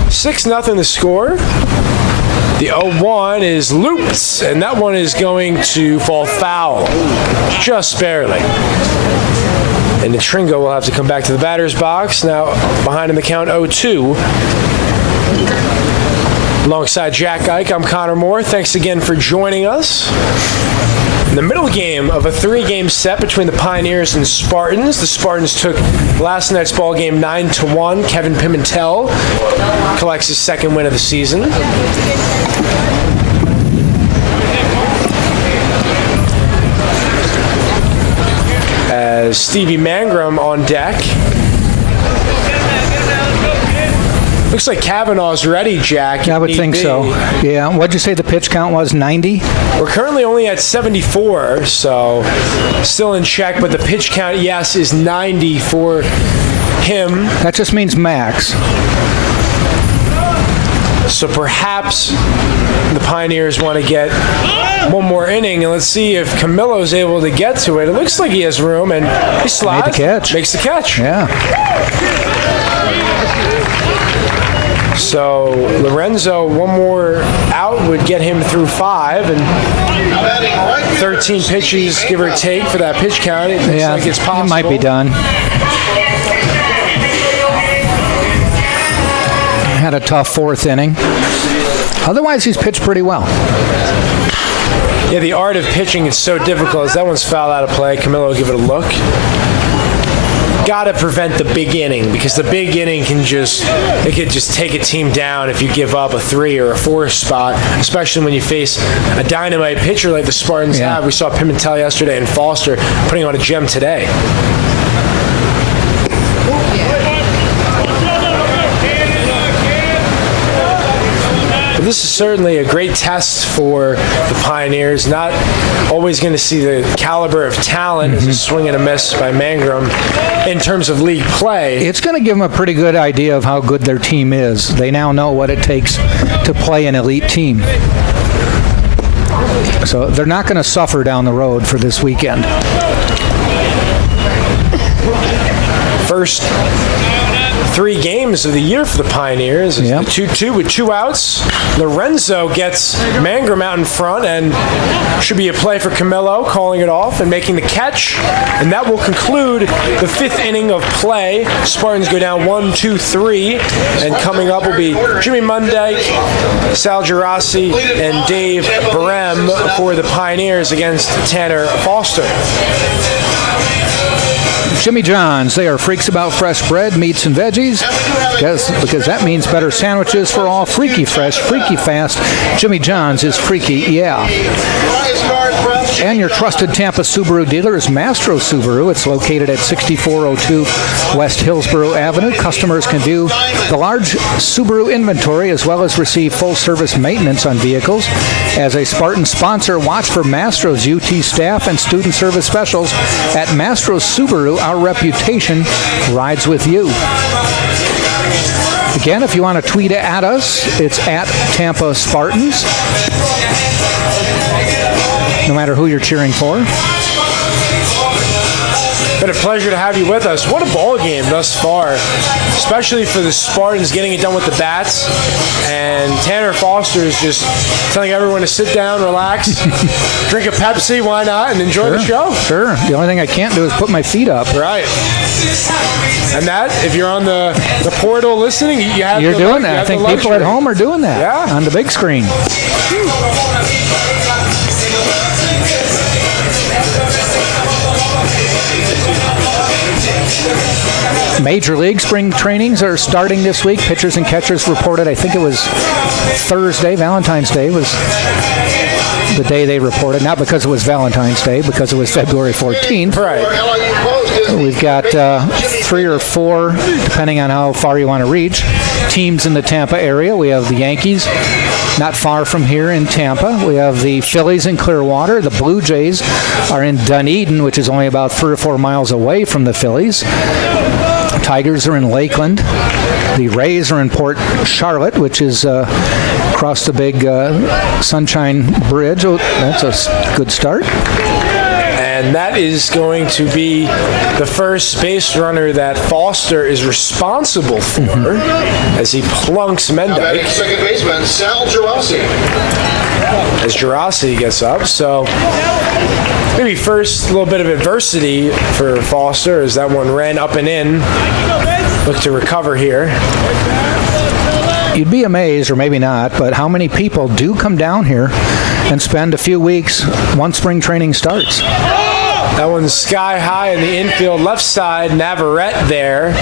6-0 the score. The 0-1 is looped, and that one is going to fall foul, just barely. And DeTringo will have to come back to the batter's box, now behind in the count 0-2. Alongside Jack Ike, I'm Connor Moore. Thanks again for joining us. In the middle game of a 3-game set between the Pioneers and Spartans. The Spartans took last night's ball game 9-1. Kevin Pimentel collects his second win of the season. As Stevie Mangrum on deck. Looks like Kavanaugh's ready, Jack. I would think so. Yeah. What'd you say the pitch count was? 90? We're currently only at 74, so still in check, but the pitch count, yes, is 90 for him. That just means max. So perhaps the Pioneers want to get one more inning, and let's see if Camillo's able to get to it. It looks like he has room, and he slides. Made the catch. Makes the catch. Yeah. So Lorenzo, one more out would get him through 5, and 13 pitches, give or take, for that pitch count. It looks like it's possible. It might be done. Had a tough fourth inning. Otherwise, he's pitched pretty well. Yeah, the art of pitching is so difficult. As that one's fouled out of play, Camillo will give it a look. Got to prevent the big inning, because the big inning can just take a team down if you give up a 3 or a 4 spot, especially when you face a dynamite pitcher like the Spartans have. We saw Pimentel yesterday and Foster putting on a gem today. This is certainly a great test for the Pioneers. Not always going to see the caliber of talent as a swing and a miss by Mangrum in terms of league play. It's going to give them a pretty good idea of how good their team is. They now know what it takes to play an elite team. So they're not going to suffer down the road for this weekend. First 3 games of the year for the Pioneers. The 2-2 with 2 outs. Lorenzo gets Mangrum out in front, and should be a play for Camillo, calling it off and making the catch. And that will conclude the 5th inning of play. Spartans go down 1-2-3, and coming up will be Jimmy Mundyke, Sal Gerasi, and Dave Barem for the Pioneers against Tanner Foster. Jimmy John's, they are freaks about fresh bread, meats, and veggies. Because that means better sandwiches for all. Freaky fresh, freaky fast. Jimmy John's is freaky, yeah. And your trusted Tampa Subaru dealer is Mastro Subaru. It's located at 6402 West Hillsborough Avenue. Customers can view the large Subaru inventory as well as receive full-service maintenance on vehicles. As a Spartan sponsor, watch for Mastro's UT staff and student service specials at Mastro Subaru. Our reputation rides with you. Again, if you want to tweet at us, it's at Tampa Spartans. No matter who you're cheering for. Been a pleasure to have you with us. What a ball game thus far, especially for the Spartans getting it done with the bats. And Tanner Foster is just telling everyone to sit down, relax, drink a Pepsi, why not, and enjoy the show. Sure. The only thing I can't do is put my feet up. Right. And that, if you're on the portal listening, you're doing that. I think people at home are doing that on the big screen. Major League spring trainings are starting this week. Pitchers and catchers reported, I think it was Thursday, Valentine's Day was the day they reported. Not because it was Valentine's Day, because it was February 14th. Right. We've got 3 or 4, depending on how far you want to reach, teams in the Tampa area. We have the Yankees not far from here in Tampa. We have the Phillies in Clearwater. The Blue Jays are in Dunedin, which is only about 3 or 4 miles away from the Phillies. Tigers are in Lakeland. The Rays are in Port Charlotte, which is across the big Sunshine Bridge. Oh, that's a good start. And that is going to be the first base runner that Foster is responsible for as he plunks Mendyke. Second baseman, Sal Girassi. As Girassi gets up. So maybe first a little bit of adversity for Foster as that one ran up and in. Look to recover here. You'd be amazed, or maybe not, but how many people do come down here and spend a few weeks once spring training starts? That one's sky high in the infield left side. Navarrete there.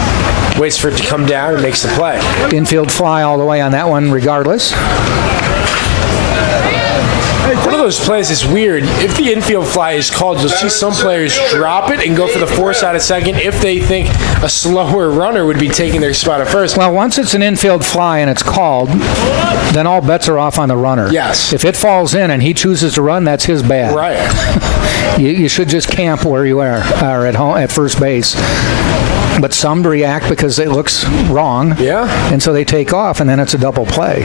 Waits for it to come down and makes the play. Infield fly all the way on that one regardless. One of those plays is weird. If the infield fly is called, you'll see some players drop it and go for the force out at second if they think a slower runner would be taking their spot at first. Well, once it's an infield fly and it's called, then all bets are off on the runner. Yes. If it falls in and he chooses to run, that's his bad. Right. You should just camp where you are at home at first base. But some react because it looks wrong. Yeah. And so they take off, and then it's a double play.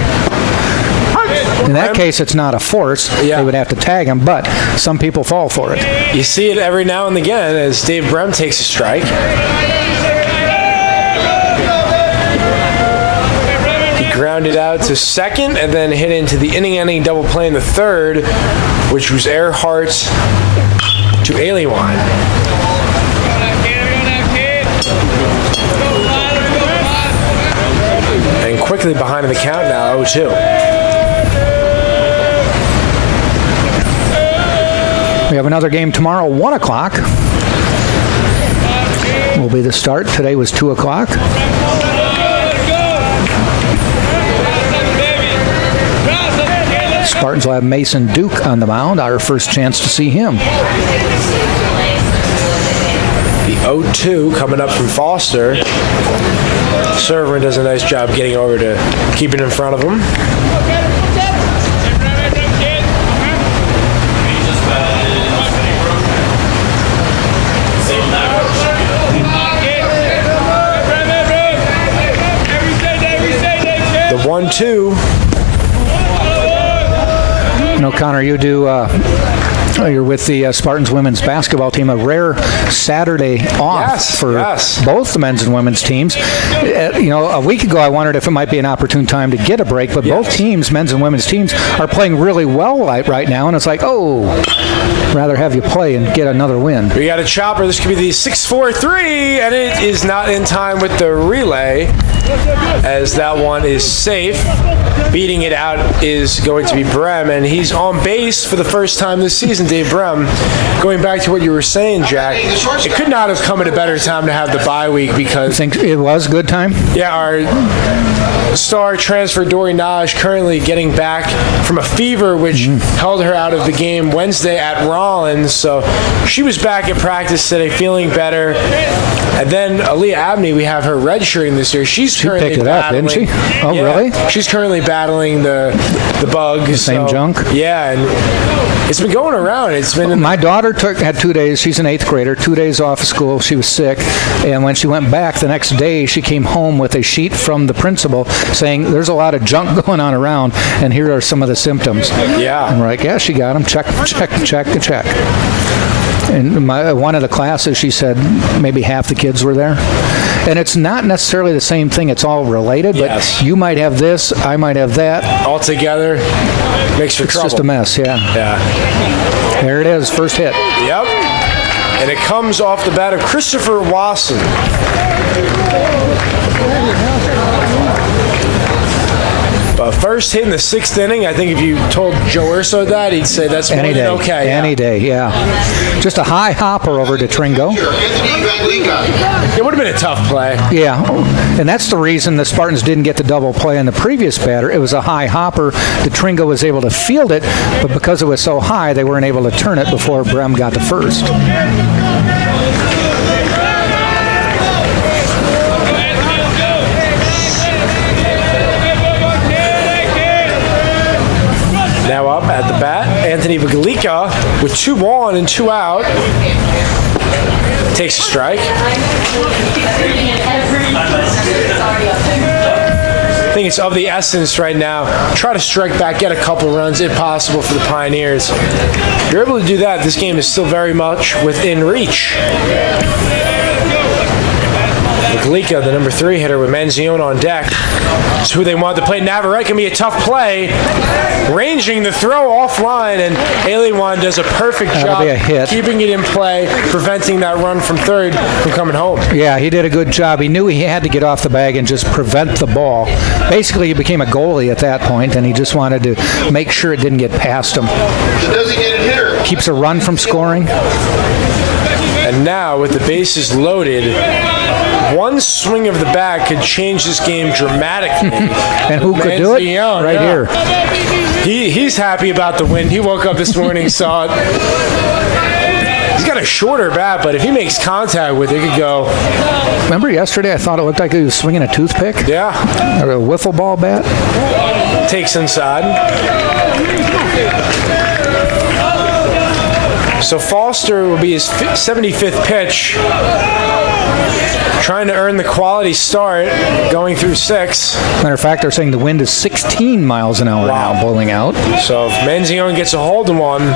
In that case, it's not a force. Yeah. They would have to tag him, but some people fall for it. You see it every now and again as Dave Brem takes a strike. He grounded out to second and then hit into the inning-ending double play in the third, which was Earhart to Aliwan. And quickly behind in the count now, 0-2. We have another game tomorrow, 1 o'clock. Will be the start. Today was 2 o'clock. Spartans will have Mason Duke on the mound. Our first chance to see him. The 0-2 coming up from Foster. Server does a nice job getting over to keep it in front of him. The 1-2. You know, Connor, you do. You're with the Spartans women's basketball team. A rare Saturday off for both the men's and women's teams. You know, a week ago I wondered if it might be an opportune time to get a break, but both teams, men's and women's teams, are playing really well right now, and it's like, oh, rather have you play and get another win. We got a chopper. This could be the 6-4-3, and it is not in time with the relay, as that one is safe. Beating it out is going to be Brem, and he's on base for the first time this season. season, Dave Brem, going back to what you were saying, Jack, it could not have come at a better time to have the bye week because... Think it was a good time? Yeah, our star transfer Dory Naj currently getting back from a fever which held her out of the game Wednesday at Rollins, so she was back at practice today feeling better. And then Aaliyah Abney, we have her redshirting this year. She currently picked it battling, up, didn't she? Oh, yeah, really? She's currently battling the bug. The same junk? Yeah, and it's been going around. It's been... My daughter had 2 days. She's an 8th grader. 2 days off of school. She was sick. And when she went back the next day, she came home with a sheet from the principal saying, there's a lot of junk going on around, and here are some of the symptoms. Yeah. And we're like, yeah, she got them. Check. In one of the classes, she said maybe half the kids were there. And it's not necessarily the same thing. It's all related, but you might have this, I might have that. All together makes for trouble. It's just a mess, yeah. Yeah. There it is, first hit. Yep. And it comes off the bat of Christopher Wasson. First hit in the 6th inning. I think if you told Joe Urso that, he'd say that's more than okay. Any day, yeah. Just a high hopper over to Tringo. It would have been a tough play. Yeah, and that's the reason the Spartans didn't get the double play on the previous batter. It was a high hopper. The Tringo was able to field it, but because it was so high, they weren't able to turn it before Brem got to first. Now up at the bat, Anthony Vigalica with 2 on and 2 out. Takes a strike. I think it's of the essence right now. Try to strike back, get a couple runs if possible for the Pioneers. If you're able to do that, this game is still very much within reach. Vigalica, the number 3 hitter with Manzione on deck. It's who they want to play. Navarrete can be a tough play. Ranging the throw offline, and Aliwan does a perfect job keeping it in play, preventing that run from third from coming home. Yeah, he did a good job. He knew he had to get off the bag and just prevent the ball. Basically, he became a goalie at that point, and he just wanted to make sure it didn't get past him. Keeps a run from scoring. And now, with the bases loaded, one swing of the bat could change this game dramatically. And who could do it? Right here. He's happy about the win. He woke up this morning, saw it. He's got a shorter bat, but if he makes contact with it, it could go. Remember yesterday I thought it looked like he was swinging a toothpick? Yeah. Or a wiffle ball bat? Takes inside. So Foster will be his 75th pitch. Trying to earn the quality start, going through 6. Matter of fact, they're saying the wind is 16 miles an hour now, blowing out. So if Manzione gets a hold of one,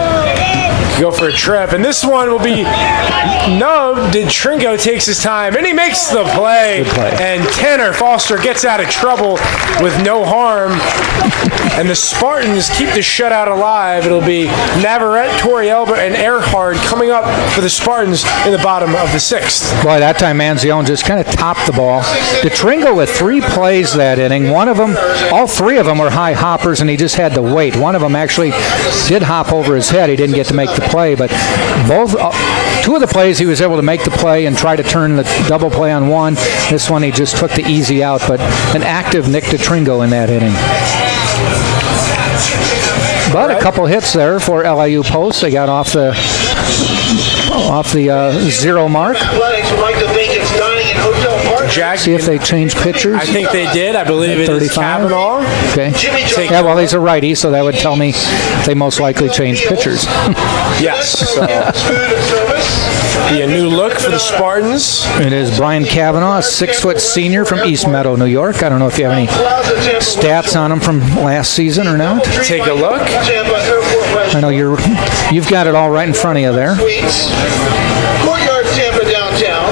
go for a trip. And this one will be nubbed. Tringo takes his time, and he makes the play. Good play. And Tanner Foster gets out of trouble with no harm. And the Spartans keep the shutout alive. It'll be Navarrete, Torrielba, and Earhart coming up for the Spartans in the bottom of the 6th. Boy, that time Manzione just kind of topped the ball. Tringo with 3 plays that inning. One of them, all 3 of them were high hoppers, and he just had to wait. One of them actually did hop over his head. He didn't get to make the play, but both 2 of the plays he was able to make the play and try to turn the double play on one. This one he just took the easy out, but an active Nick Tringo in that inning. But a couple hits there for LIU Post. They got off the 0 mark. Jack, see if they change pitchers. I think they did. I believe it is Kavanaugh. Okay. Yeah, well, he's a righty, so that would tell me they most likely changed pitchers. Yes. So, be a new look for the Spartans. It is Brian Kavanaugh, a 6-foot senior from East Meadow, New York. I don't know if you have any stats on him from last season or not. Take a look. I know you've got it all right in front of you there. Courtyard Tampa downtown.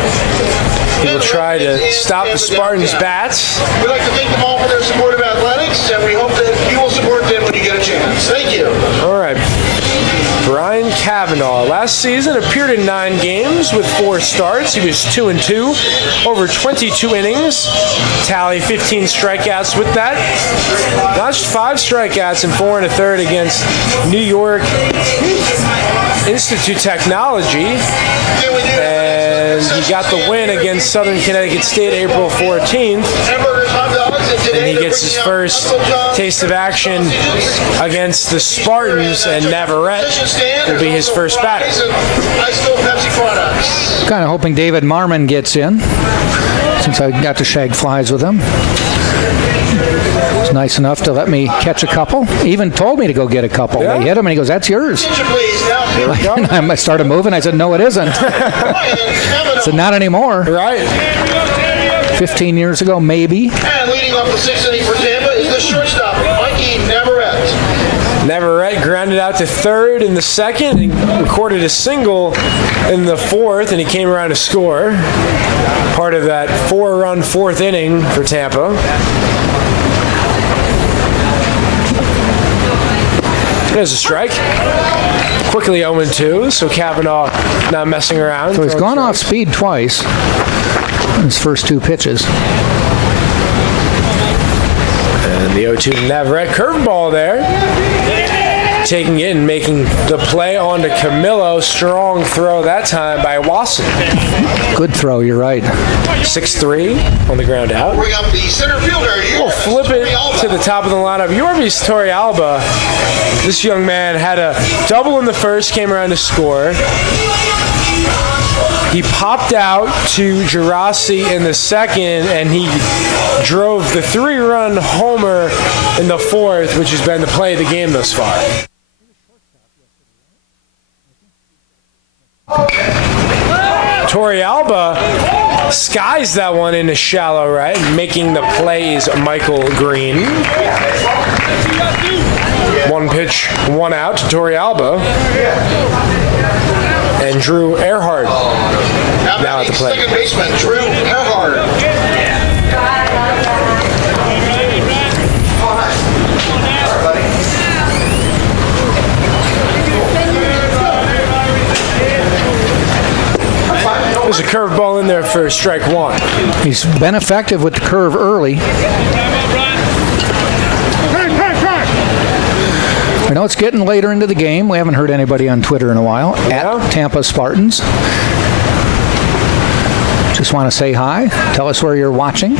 He will try to stop the Spartans' bats. We'd like to thank them all for their support of athletics, and we hope that you will support them when you get a chance. Thank you. All right. Brian Kavanaugh. Last season appeared in 9 games with 4 starts. He was 2-2 over 22 innings. Tally 15 strikeouts with that. Notched 5 strikeouts and 4 1/3 against New York Institute Technology, and he got the win against Southern Connecticut State April 14th. And he gets his first taste of action against the Spartans, and Navarrete will be his first batter. Kind of hoping David Marmon gets in, since I got to shag flies with him. He's nice enough to let me catch a couple. He even told me to go get a couple. Yeah. I hit him, and he goes, "That's yours." And I started moving. I said, "No, it isn't." I said, "Not anymore." Right. 15 years ago, maybe. And leading off the sixth inning for Tampa is the shortstop, Mikey Navarrete. Navarrete grounded out to third in the second and recorded a single in the fourth, and he came around to score. Part of that 4-run fourth inning for Tampa. There's a strike. Quickly 0-2, so Kavanaugh not messing around. So he's gone off speed twice in his first two pitches. And the 0-2 Navarrete curveball there. Taking it and making the play onto Camillo. Strong throw that time by Wasson. Good throw, you're right. 6-3 on the ground out. Bring up the center fielder. We'll flip it to the top of the lineup. Yorvis Torrealba. This young man had a double in the first, came around to score. He popped out to Gerasi in the second, and he drove the 3-run homer in the fourth, which has been the play of the game thus far. Torrealba skies that one into shallow right, making the plays Michael Green. One pitch, one out to Torrealba. And Drew Earhart now at the plate. Second baseman, Drew Earhart. There's a curveball in there for strike one. He's been effective with the curve early. I know it's getting later into the game. We haven't heard anybody on Twitter in a while. Yeah. At Tampa Spartans. Just want to say hi. Tell us where you're watching.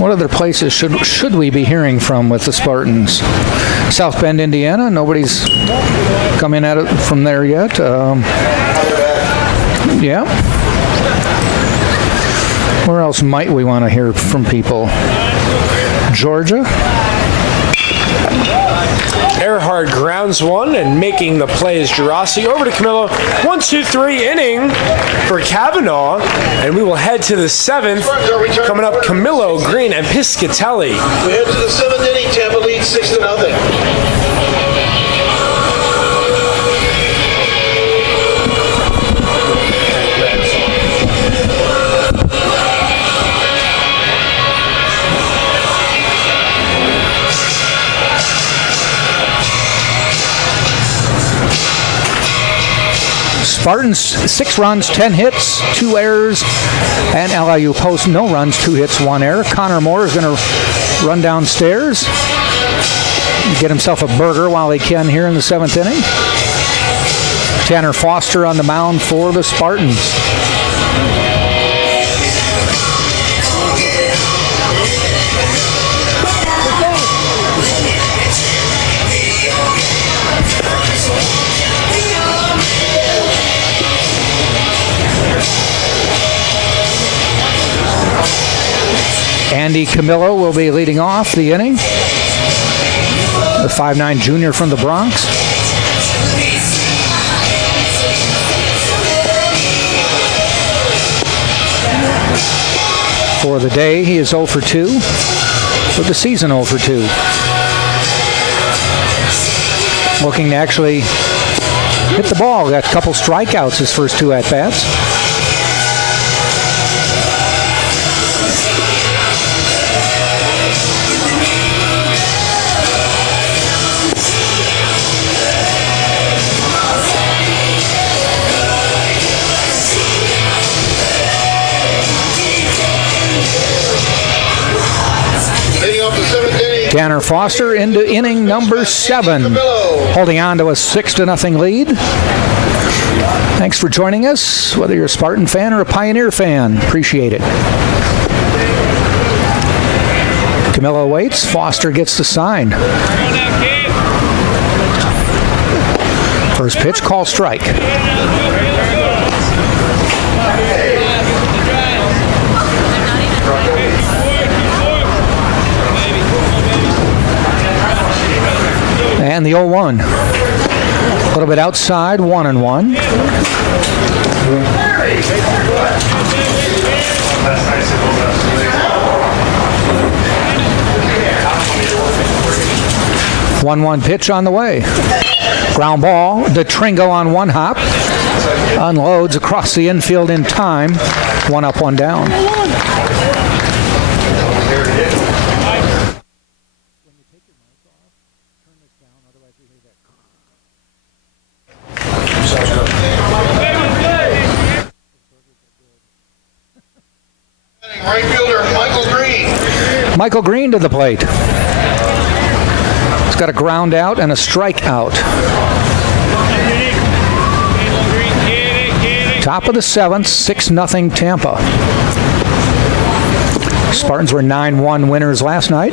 What other places should we be hearing from with the Spartans? South Bend, Indiana. Nobody's come in at it from there yet. Yeah. Where else might we want to hear from people? Georgia. Earhart grounds one and making the play is Gerasi. Over to Camillo. 1-2-3 inning for Kavanaugh. And we will head to the seventh. Coming up, Camillo, Green, and Piscatelli. We head to the seventh inning. Tampa leads 6-0. Spartans, 6 runs, 10 hits, 2 errors, and LIU Post, no runs, 2 hits, 1 error. Connor Moore is going to run downstairs, get himself a burger while he can here in the 7th inning. Tanner Foster on the mound for the Spartans. Andy Camillo will be leading off the inning. The 5'9" junior from the Bronx. For the day, he is 0 for 2. For the season, 0 for 2. Looking to actually hit the ball. Got a couple strikeouts his first 2 at-bats. Leading off the 7th inning, Tanner Foster into inning number 7, holding on to a 6-0 lead. Thanks for joining us, whether you're a Spartan fan or a Pioneer fan. Appreciate it. Camillo waits. Foster gets the sign. First pitch, call strike. And the 0-1. A little bit outside, 1-1. One pitch on the way. Ground ball. DeTringo on one hop. Unloads across the infield in time. 1 up, 1 down. Right fielder Michael Green. Michael Green to the plate. He's got a ground out and a strikeout. Top of the 7th, 6-0 Tampa. Spartans were 9-1 winners last night.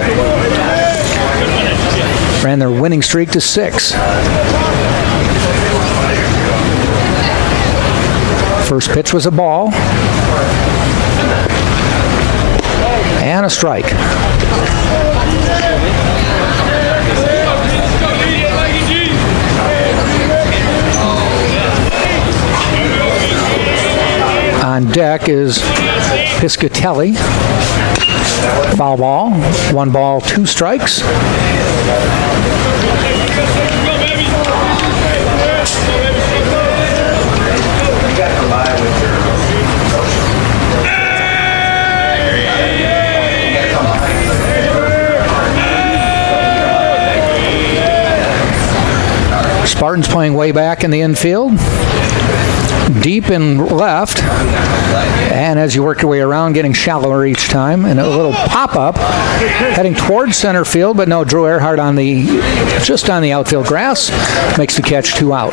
Ran their winning streak to 6. First pitch was a ball. And a strike. On deck is Piscatelli. Foul ball. 1 ball, 2 strikes. Spartans playing way back in the infield. Deep in left. And as you work your way around, getting shallower each time. And a little pop-up heading towards center field, but no, Drew Earhart just on the outfield grass. Makes the catch, 2 out.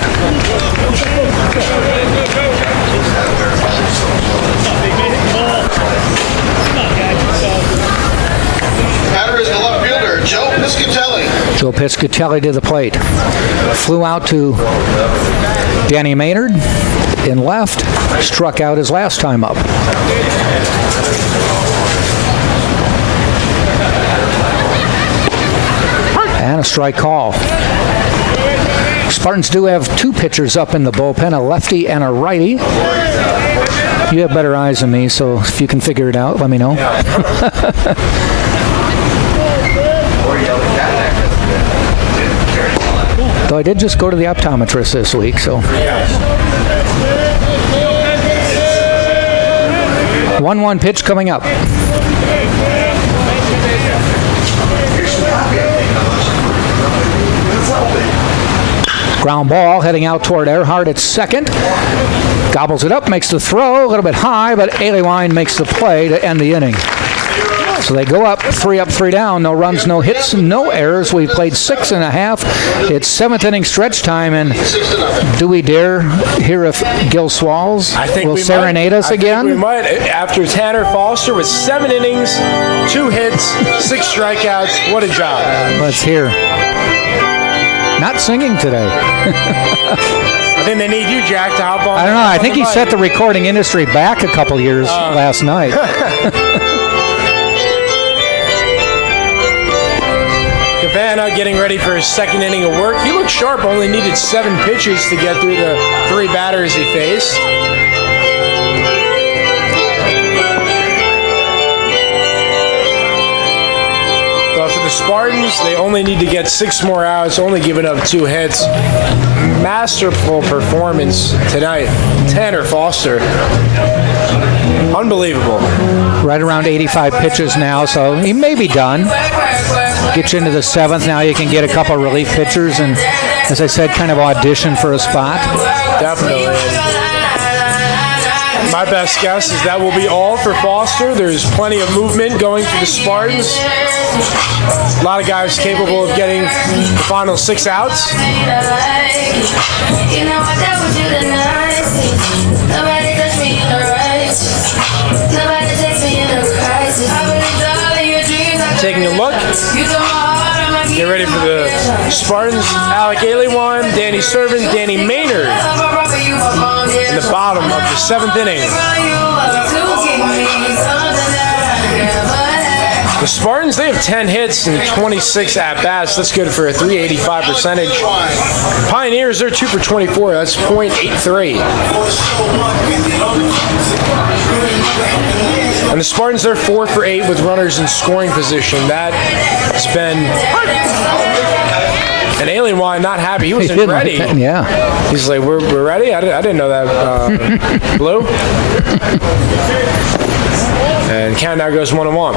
Batter is the left fielder, Joe Piscatelli. Joe Piscatelli to the plate. Flew out to Danny Maynard in left. Struck out his last time up. And a strike call. Spartans do have 2 pitchers up in the bullpen, a lefty and a righty. You have better eyes than me, so if you can figure it out, let me know. Though I did just go to the optometrist this week, so. 1-1 pitch coming up. Ground ball heading out toward Earhart at second. Gobbles it up, makes the throw, a little bit high, but Aliwine makes the play to end the inning. So they go up, 3 up, 3 down. No runs, no hits, no errors. We played 6.5. It's 7th inning stretch time, and do we dare hear if Gil Swalls will serenade us again? We might. After Tanner Foster with 7 innings, 2 hits, 6 strikeouts. What a job. Let's hear. Not singing today. I think they need you, Jack, to hop on. I don't know. I think he set the recording industry back a couple years last night. Havana getting ready for his 2nd inning of work. He looked sharp, only needed 7 pitches to get through the 3 batters he faced. But for the Spartans, they only need to get 6 more outs, only giving up 2 hits. Masterful performance tonight. Tanner Foster. Unbelievable. Right around 85 pitches now, so he may be done. Get you into the 7th. Now you can get a couple relief pitchers and, as I said, kind of audition for a spot. Definitely. My best guess is that will be all for Foster. There's plenty of movement going for the Spartans. A lot of guys capable of getting the final 6 outs. Taking a look. Get ready for the Spartans. Alec Aliwan, Danny Servin, Danny Maynard in the bottom of the 7th inning. The Spartans, they have 10 hits and 26 at-bats. That's good for a .385 percentage. Pioneers, they're 2 for 24. That's .83. And the Spartans, they're 4 for 8 with runners in scoring position. That has been... And Alien Wine not happy. He wasn't ready. Yeah. He's like, we're ready? I didn't know that. Blue? And count now goes 1-1.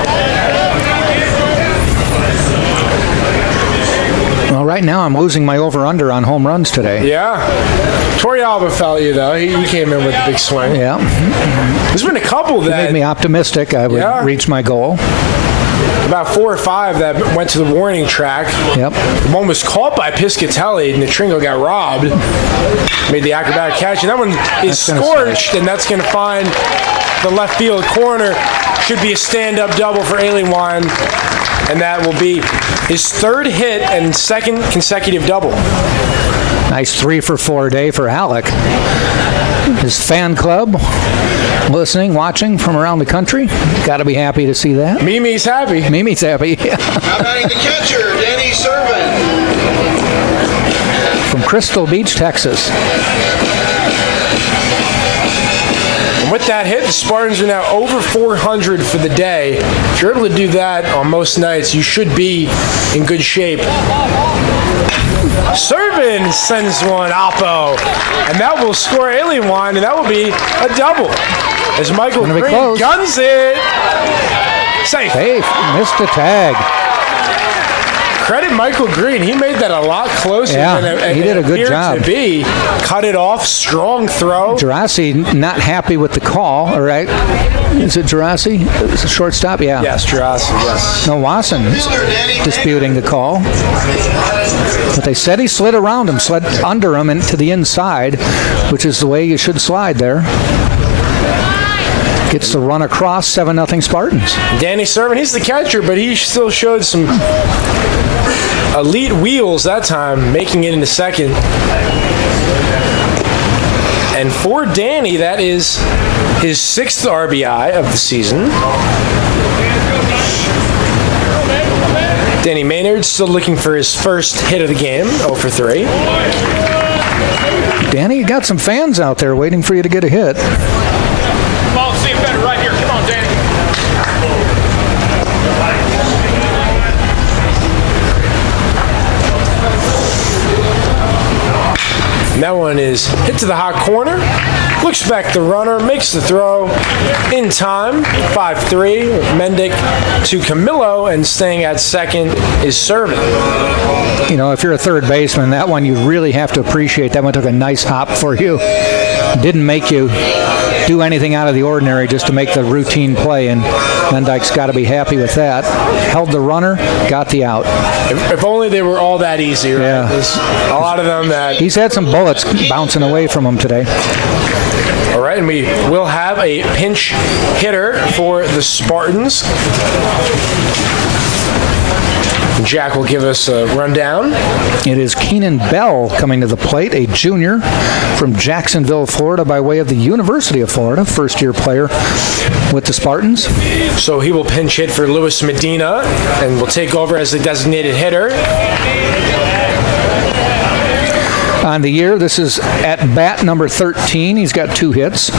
Well, right now I'm losing my over-under on home runs today. Yeah. Torrealba felt you, though. He came in with a big swing. Yeah. There's been a couple that... It made me optimistic I would reach my goal. About 4 or 5 that went to the warning track. Yep. One was caught by Piscatelli, and Tringo got robbed. Made the acrobatic catch, and that one is scorched, and that's going to find the left field corner. Should be a stand-up double for Alien Wine, and that will be his 3rd hit and 2nd consecutive double. Nice 3 for 4 day for Alec. His fan club listening, watching from around the country. Got to be happy to see that. Mimi's happy. Mimi's happy. Now batting the catcher, Danny Servin. From Crystal Beach, Texas. And with that hit, the Spartans are now over 400 for the day. If you're able to do that on most nights, you should be in good shape. Servin sends one, Oppo, and that will score Alien Wine, and that will be a double. As Michael Green guns it. Safe. Missed the tag. Credit Michael Green. He made that a lot closer than he did a good job. To be. Cut it off. Strong throw. Gerasi not happy with the call. All right. Is it Gerasi? Is it shortstop? Yeah. Yes, Gerasi. Yes. No, Wasson disputing the call. But they said he slid around him, slid under him and to the inside, which is the way you should slide there. Gets the run across, 7-0 Spartans. Danny Servin, he's the catcher, but he still showed some elite wheels that time, making it into second. And for Danny, that is his 6th RBI of the season. Danny Maynard still looking for his 1st hit of the game, 0 for 3. Danny, you got some fans out there waiting for you to get a hit. Ball see better right here. Come on, Danny. And that one is hit to the hot corner. Looks back the runner, makes the throw in time. 5-3. Mendick to Camillo, and staying at second is Servin. You know, if you're a third baseman, that one you really have to appreciate. That one took a nice hop for you. Didn't make you do anything out of the ordinary just to make the routine play, and Mendick's got to be happy with that. Held the runner, got the out. If only they were all that easy, right? Yeah. There's a lot of them that... He's had some bullets bouncing away from him today. All right, and we will have a pinch hitter for the Spartans. Jack will give us a rundown. It is Keenan Bell coming to the plate, a junior from Jacksonville, Florida, by way of the University of Florida, first-year player with the Spartans. So he will pinch hit for Luis Medina and will take over as the designated hitter. On the year, this is at bat number 13. He's got 2 hits.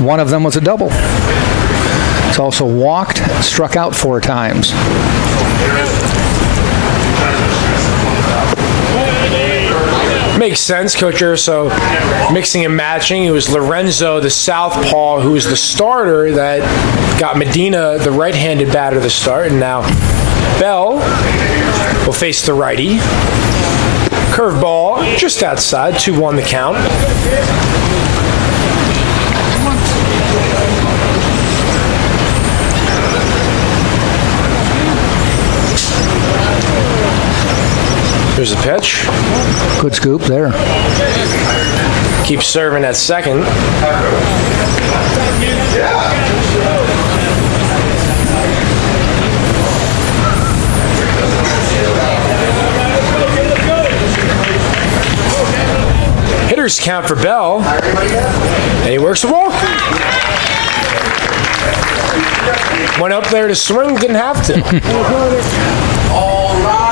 One of them was a double. He's also walked, struck out 4 times. Makes sense, Coach Urso mixing and matching. It was Lorenzo, the southpaw, who was the starter that got Medina, the right-handed batter, to start. And now Bell will face the righty. Curveball just outside, 2-1 the count. Here's the pitch. Good scoop there. Keeps serving at second. Hitters count for Bell. And he works the walk. Went up there to swing, didn't have to. All right.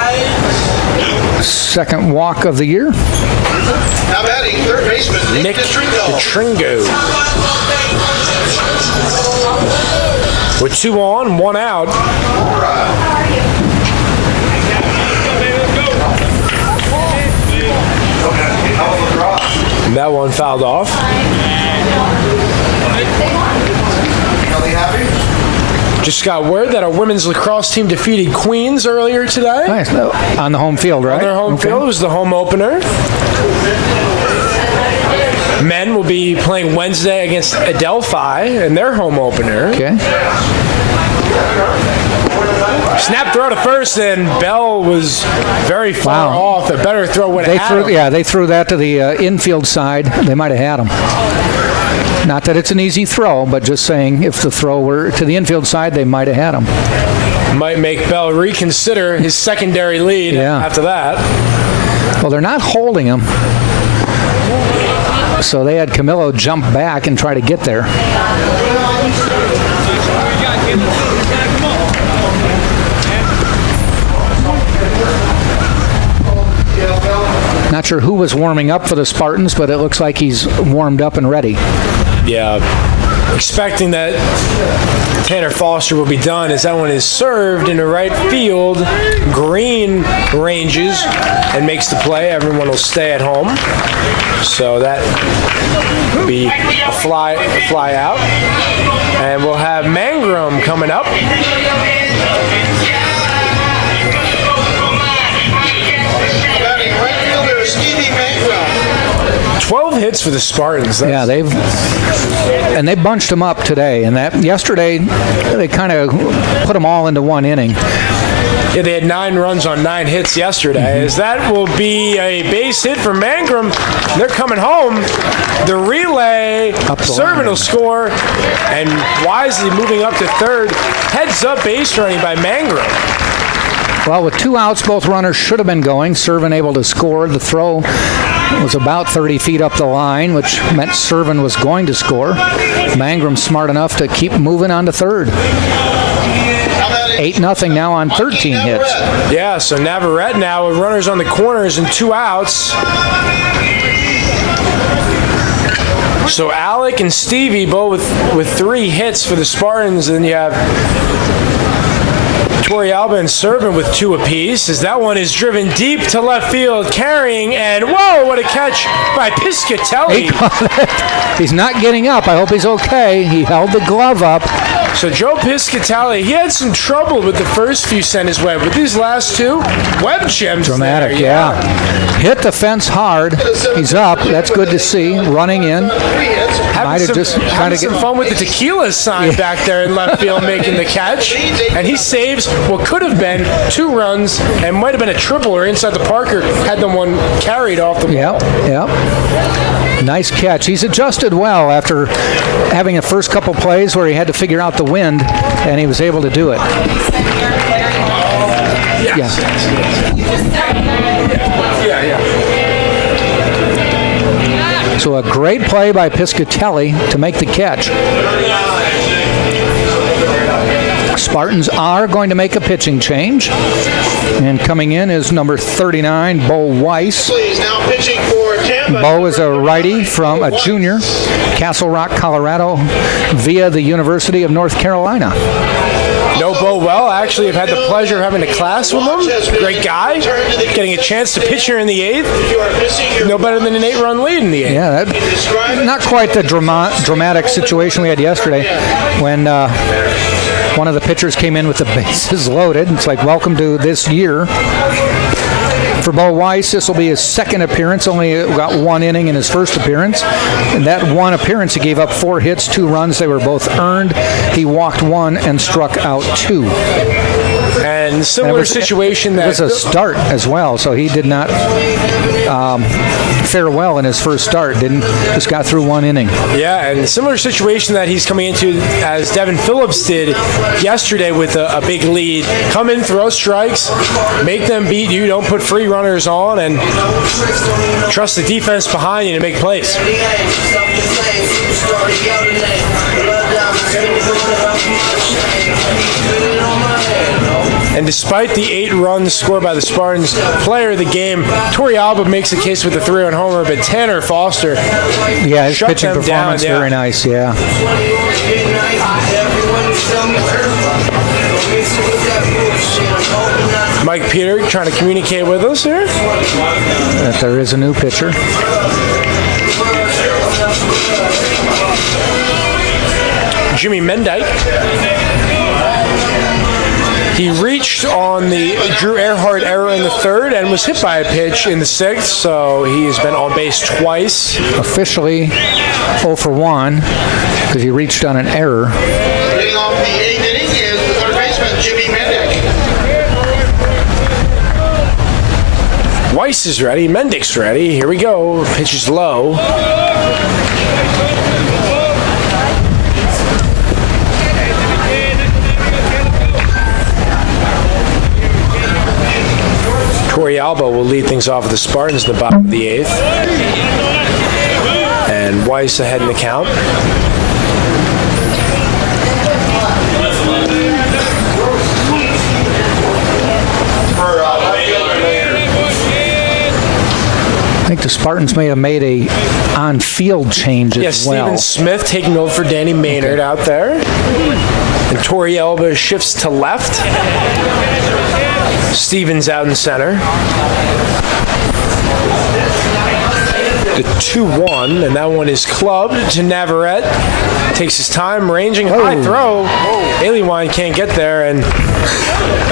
Second walk of the year. Now batting third baseman Nick Petringo. With 2 on, 1 out. And that one fouled off. Just got word that our women's lacrosse team defeated Queens earlier today. Nice. On the home field, right? On their home field. It was the home opener. Men will be playing Wednesday against Adelphi in their home opener. Okay. Snap throw to first, and Bell was very far off. A better throw would have had him. Yeah, they threw that to the infield side. They might have had him. Not that it's an easy throw, but just saying if the throw were to the infield side, they might have had him. Might make Bell reconsider his secondary lead after that. Well, they're not holding him. So they had Camillo jump back and try to get there. Not sure who was warming up for the Spartans, but it looks like he's warmed up and ready. Yeah, expecting that Tanner Foster will be done as that one is served into right field. Green ranges and makes the play. Everyone will stay at home. So that will be a fly out. And we'll have Mangrum coming up. 12 hits for the Spartans. Yeah, they bunched them up today, and that yesterday they kind of put them all into one inning. Yeah, they had 9 runs on 9 hits yesterday. As that will be a base hit for Mangrum. They're coming home. The relay, Servant will score, and wisely moving up to third. Heads up base running by Mangrum. Well, with 2 outs, both runners should have been going. Servant able to score. The throw was about 30 feet up the line, which meant Servant was going to score. Mangrum smart enough to keep moving on to third. 8-0 now on 13 hits. Yeah, so Navarrete now with runners on the corners and 2 outs. So Alec and Stevie both with 3 hits for the Spartans, and you have Tori Alba and Servant with 2 apiece, as that one is driven deep to left field, carrying, and whoa, what a catch by Piscatelli. He's not getting up. I hope he's okay. He held the glove up. So Joe Piscatelli, he had some trouble with the first few sent his way, but these last 2, web gems. Dramatic, there, yeah. Hit the fence hard. He's up. That's good to see. Running in. Having some fun with the tequila sign back there in left field, making the catch, and he saves what could have been 2 runs and might have been a triple or inside the Parker had the one carried off the ball. Yep. Nice catch. He's adjusted well after having the first couple plays where he had to figure out the wind, and he was able to do it. So a great play by Piscatelli to make the catch. Spartans are going to make a pitching change. And coming in is number 39, Bo Weiss. Now pitching for Tampa. Bo is a righty from a junior, Castle Rock, Colorado, via the University of North Carolina. Know Bo well. I actually have had the pleasure of having a class with him. Great guy. Getting a chance to pitch here in the 8th. No better than an 8-run lead in the 8th. Yeah, not quite the dramatic situation we had yesterday when one of the pitchers came in with the bases loaded. It's like, welcome to this year. For Bo Weiss, this will be his second appearance. Only got 1 inning in his first appearance. In that 1 appearance, he gave up 4 hits, 2 runs. They were both earned. He walked 1 and struck out 2. And similar situation that it was a start as well, so he did not fare well in his first start. Just got through one inning. Yeah, and similar situation that he's coming into as Devin Phillips did yesterday with a big lead. Come in, throw strikes, make them beat you, don't put free runners on, and trust the defense behind you to make plays. And despite the 8 runs scored by the Spartans, player of the game, Torrey Alba makes a case with the 3-run homer, but Tanner Foster his shut pitching them performance down. very nice, yeah. Mike Peter trying to communicate with us here. That there is a new pitcher. Jimmy Mendyke. He reached on the Drew Earhart error in the 3rd and was hit by a pitch in the 6th, so he has been on base twice. Officially 0 for 1 because he reached on an error. Leading off the 8th inning is the third baseman, Jimmy Mendyke. Weiss is ready. Mendick's ready. Here we go. Pitch is low. Torrey Alba will lead things off with the Spartans in the bottom of the 8th. And Weiss ahead in the count. I think the Spartans may have made a on-field change as well. Stephen Smith taking over for Danny Maynard out there. And Torrey Alba shifts to left. Stevens out in center. The 2-1, and that one is clubbed to Navarrete. Takes his time, ranging high throw. Aliwine can't get there, and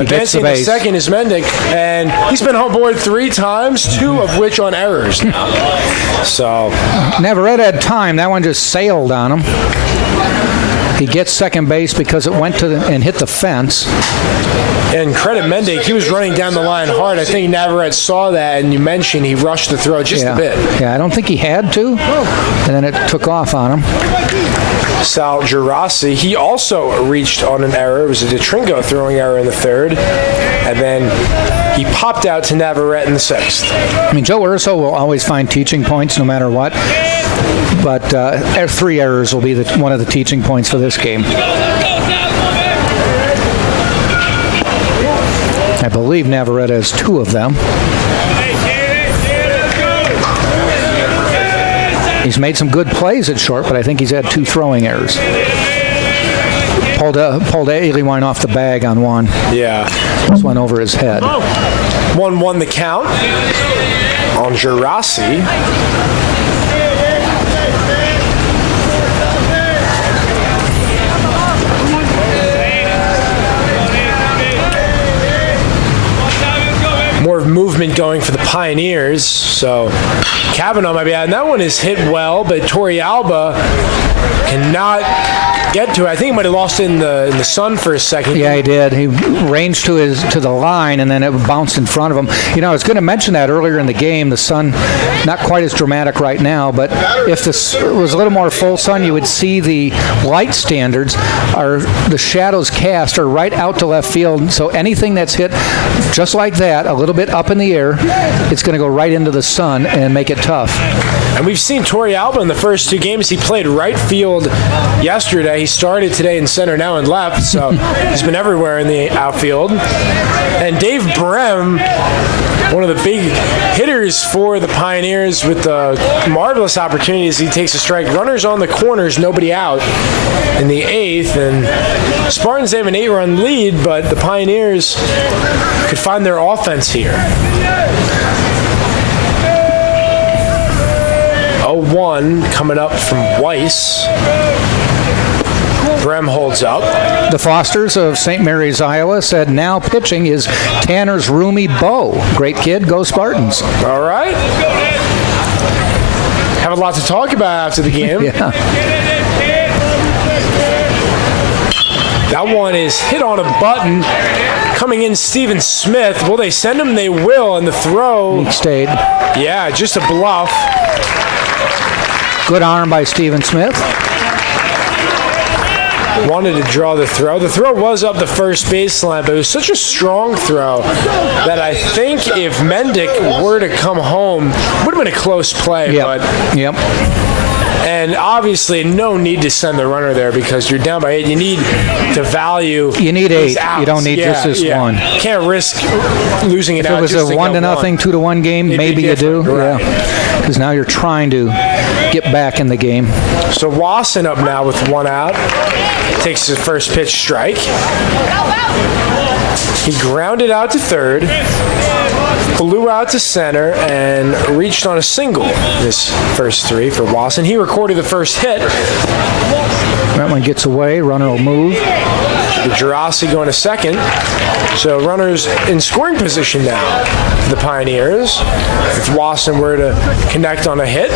advancing the second is Mendick, and he's been on board 3 times, 2 of which on errors now. So Navarrete had time. That one just sailed on him. He gets second base because it went to and hit the fence. And credit Mendick, he was running down the line hard. I think Navarrete saw that, and you mentioned he rushed the throw just a bit. Yeah, I don't think he had to, and then it took off on him. Sal Girassi, he also reached on an error. It was a DeTringo throwing error in the 3rd, and then he popped out to Navarrete in the 6th. I mean, Joe Urso will always find teaching points no matter what, but 3 errors will be one of the teaching points for this game. I believe Navarrete has 2 of them. He's made some good plays at short, but I think he's had 2 throwing errors. Pulled Aliwine off the bag on one. Yeah. This went over his head. 1-1 the count on Girassi. More movement going for the Pioneers, so Kavanaugh might be out. And that one is hit well, but Torrey Alba cannot get to it. I think he might have lost it in the sun for a second. Yeah, he did. He ranged to the line, and then it bounced in front of him. You know, I was going to mention that earlier in the game. The sun, not quite as dramatic right now, but if this was a little more full sun, you would see the light standards are the shadows cast are right out to left field. So anything that's hit just like that, a little bit up in the air, it's going to go right into the sun and make it tough. And we've seen Torrey Alba in the first 2 games. He played right field yesterday. He started today in center, now in left, so he's been everywhere in the outfield. And Dave Brem, one of the big hitters for the Pioneers with the marvelous opportunities. He takes a strike. Runners on the corners, nobody out in the 8th. And Spartans have an 8-run lead, but the Pioneers could find their offense here. 0-1 coming up from Weiss. Brem holds up. The Fosters of St. Mary's, Iowa said now pitching is Tanner's Roomy Bo. Great kid, go Spartans. All right. Have a lot to talk about after the game. Yeah. That one is hit on a button. Coming in, Stephen Smith. Will they send him? They will. And the throw. He stayed. Yeah, just a bluff. Good arm by Stephen Smith. Wanted to draw the throw. The throw was up the first baseline, but it was such a strong throw that I think if Mendick were to come home, would have been a close play. Yep. But Yep. And obviously, no need to send the runner there because you're down by 8. You need to value. You need these 8. outs. You don't need just this one. Can't risk losing it If out. it was just a to 1-0, get 2-1 game, It'd be maybe you do. different, right. Yeah. Because now you're trying to get back in the game. So Wasson up now with 1 out. Takes his first pitch strike. He grounded out to third, flew out to center, and reached on a single this first 3 for Wasson. He recorded the first hit. That one gets away. Runner will move. Gerasi going to second. So runners in scoring position now for the Pioneers. If Wasson were to connect on a hit,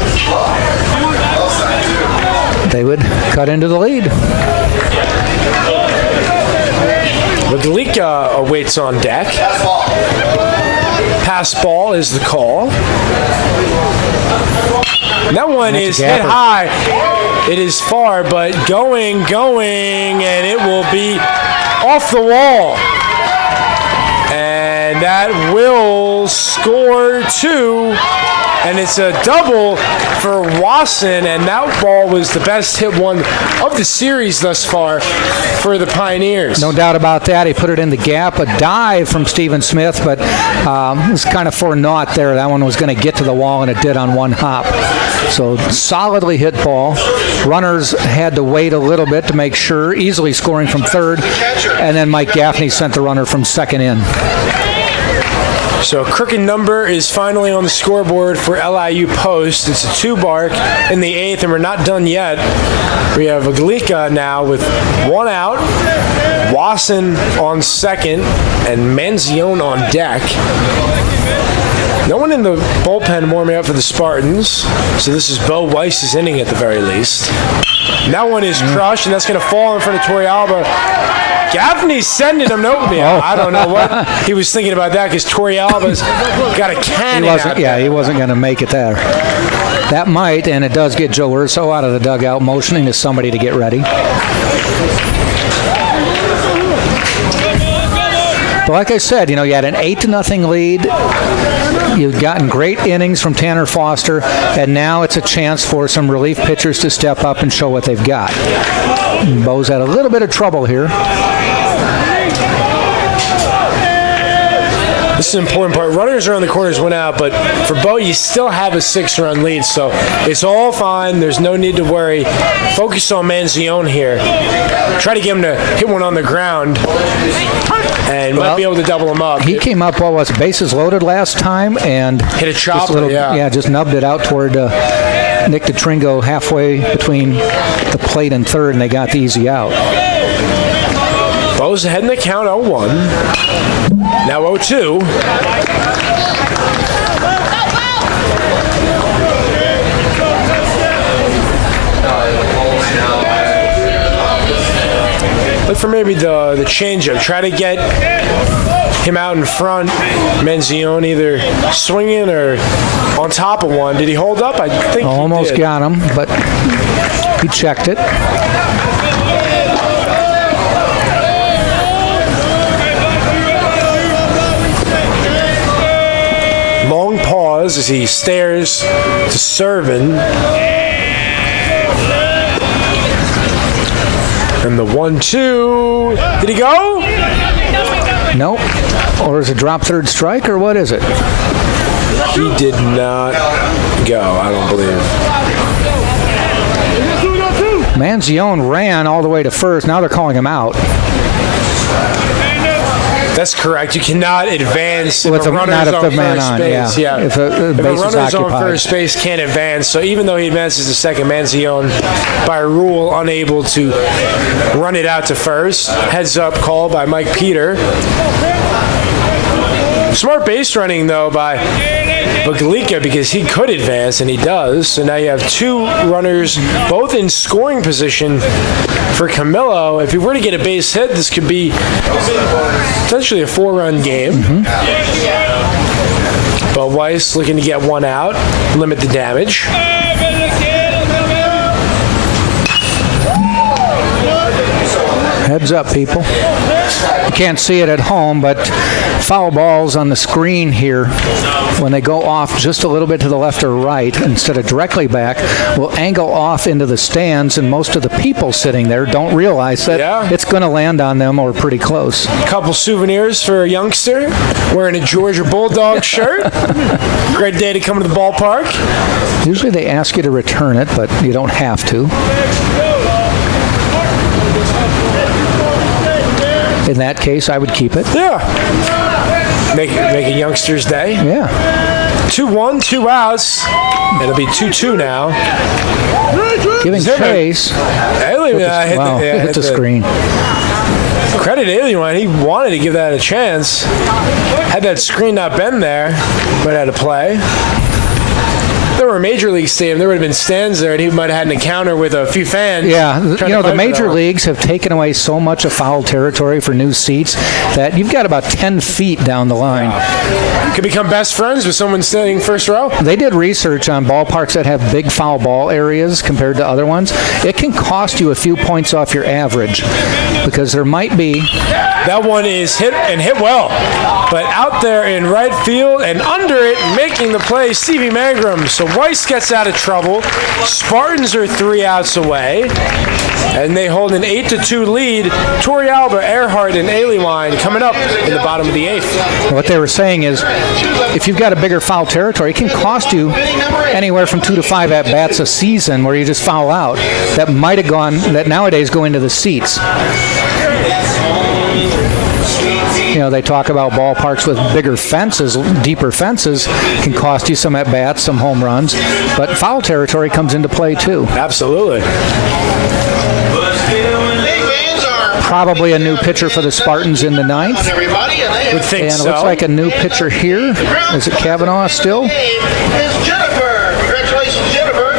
they would cut into the lead. Wadlika awaits on deck. Pass ball is the call. And that one is hit high. It is far, but going, and it will be off the wall. And that will score 2. And it's a double for Wasson, and that ball was the best hit one of the series thus far for the Pioneers. No doubt about that. He put it in the gap. A dive from Stephen Smith, but it was kind of for naught there. That one was going to get to the wall, and it did on 1 hop. So solidly hit ball. Runners had to wait a little bit to make sure, easily scoring from third, and then Mike Gaffney sent the runner from second in. So a crooked number is finally on the scoreboard for LIU Post. It's a 2-bark in the 8th, and we're not done yet. We have Aglika now with 1 out, Wasson on second, and Manzione on deck. No one in the bullpen warming up for the Spartans, so this is Bo Weiss's inning at the very least. And that one is crushed, and that's going to fall in front of Torrealba. Gaffney's sending him. I don't know what he was thinking about that because Torrealba's got a cannon out there. He wasn't going to make it there. That might, and it does get Joe Urso out of the dugout, motioning to somebody to get ready. But like I said, you had an 8-0 lead. You've gotten great innings from Tanner Foster, and now it's a chance for some relief pitchers to step up and show what they've got. Bo's had a little bit of trouble here. This is an important part. Runners around the corners went out, but for Bo, you still have a 6-run lead, so it's all fine. There's no need to worry. Focus on Manzione here. Try to get him to hit one on the ground, and might be able to double him up. He came up, bases loaded last time, and hit a chopper, just nubbed it out toward Nick DeTringo halfway between the plate and third, and they got the easy out. Bo's ahead in the count 0-1. Now 0-2. Look for maybe the changeup. Try to get him out in front. Manzione either swinging or on top of one. Did he hold up? I think almost he did. Got him, but he checked it. Long pause as he stares to Servin. And the 1-2. Did he go? Nope. Or is it drop third strike, or what is it? He did not go, I don't believe. Manzione ran all the way to first. Now they're calling him out. That's correct. You cannot advance if a runner's on first base. Yeah. If a runner's on first base, can't advance. So even though he advances to second, Manzione, by rule, unable to run it out to first. Heads up call by Mike Peter. Smart base running, though, by Bagalika because he could advance, and he does. So now you have two runners, both in scoring position for Camillo. If he were to get a base hit, this could be potentially a 4-run game. But Weiss looking to get one out, limit the damage. Heads up, people. You can't see it at home, but foul balls on the screen here, when they go off just a little bit to the left or right instead of directly back, will angle off into the stands, and most of the people sitting there don't realize that it's going to land on them or pretty close. A couple souvenirs for a youngster wearing a Georgia Bulldog shirt. Great day to come to the ballpark. Usually they ask you to return it, but you don't have to. In that case, I would keep it. Yeah. Make a youngster's day. Yeah. 2-1, 2 outs. It'll be 2-2 now. Giving chase. Hit the screen. Credit to Alien, he wanted to give that a chance. Had that screen not been there, might have had to play. If there were a Major League stadium, there would have been stands there, and he might have had an encounter with a few fans. Yeah, the major leagues have taken away so much of foul territory for new seats that you've got about 10 feet down the line. Could become best friends with someone standing first row. They did research on ballparks that have big foul ball areas compared to other ones. It can cost you a few points off your average because there might be... That one is hit well. But out there in right field and under it, making the play, Stevie Mangrum. So Weiss gets out of trouble. Spartans are 3 outs away. And they hold an 8-2 lead. Torrealba, Earhart, and Aliwine coming up in the bottom of the 8th. What they were saying is, if you've got a bigger foul territory, it can cost you anywhere from 2 to 5 at-bats a season where you just foul out that might have gone, that nowadays go into the seats. They talk about ballparks with bigger fences, deeper fences, can cost you some at-bats, some home runs, but foul territory comes into play too. Absolutely. Probably a new pitcher for the Spartans in the 9th. Would think and it looks like a new pitcher here. Is it Kavanaugh still? It's Jennifer. Congratulations, Jennifer.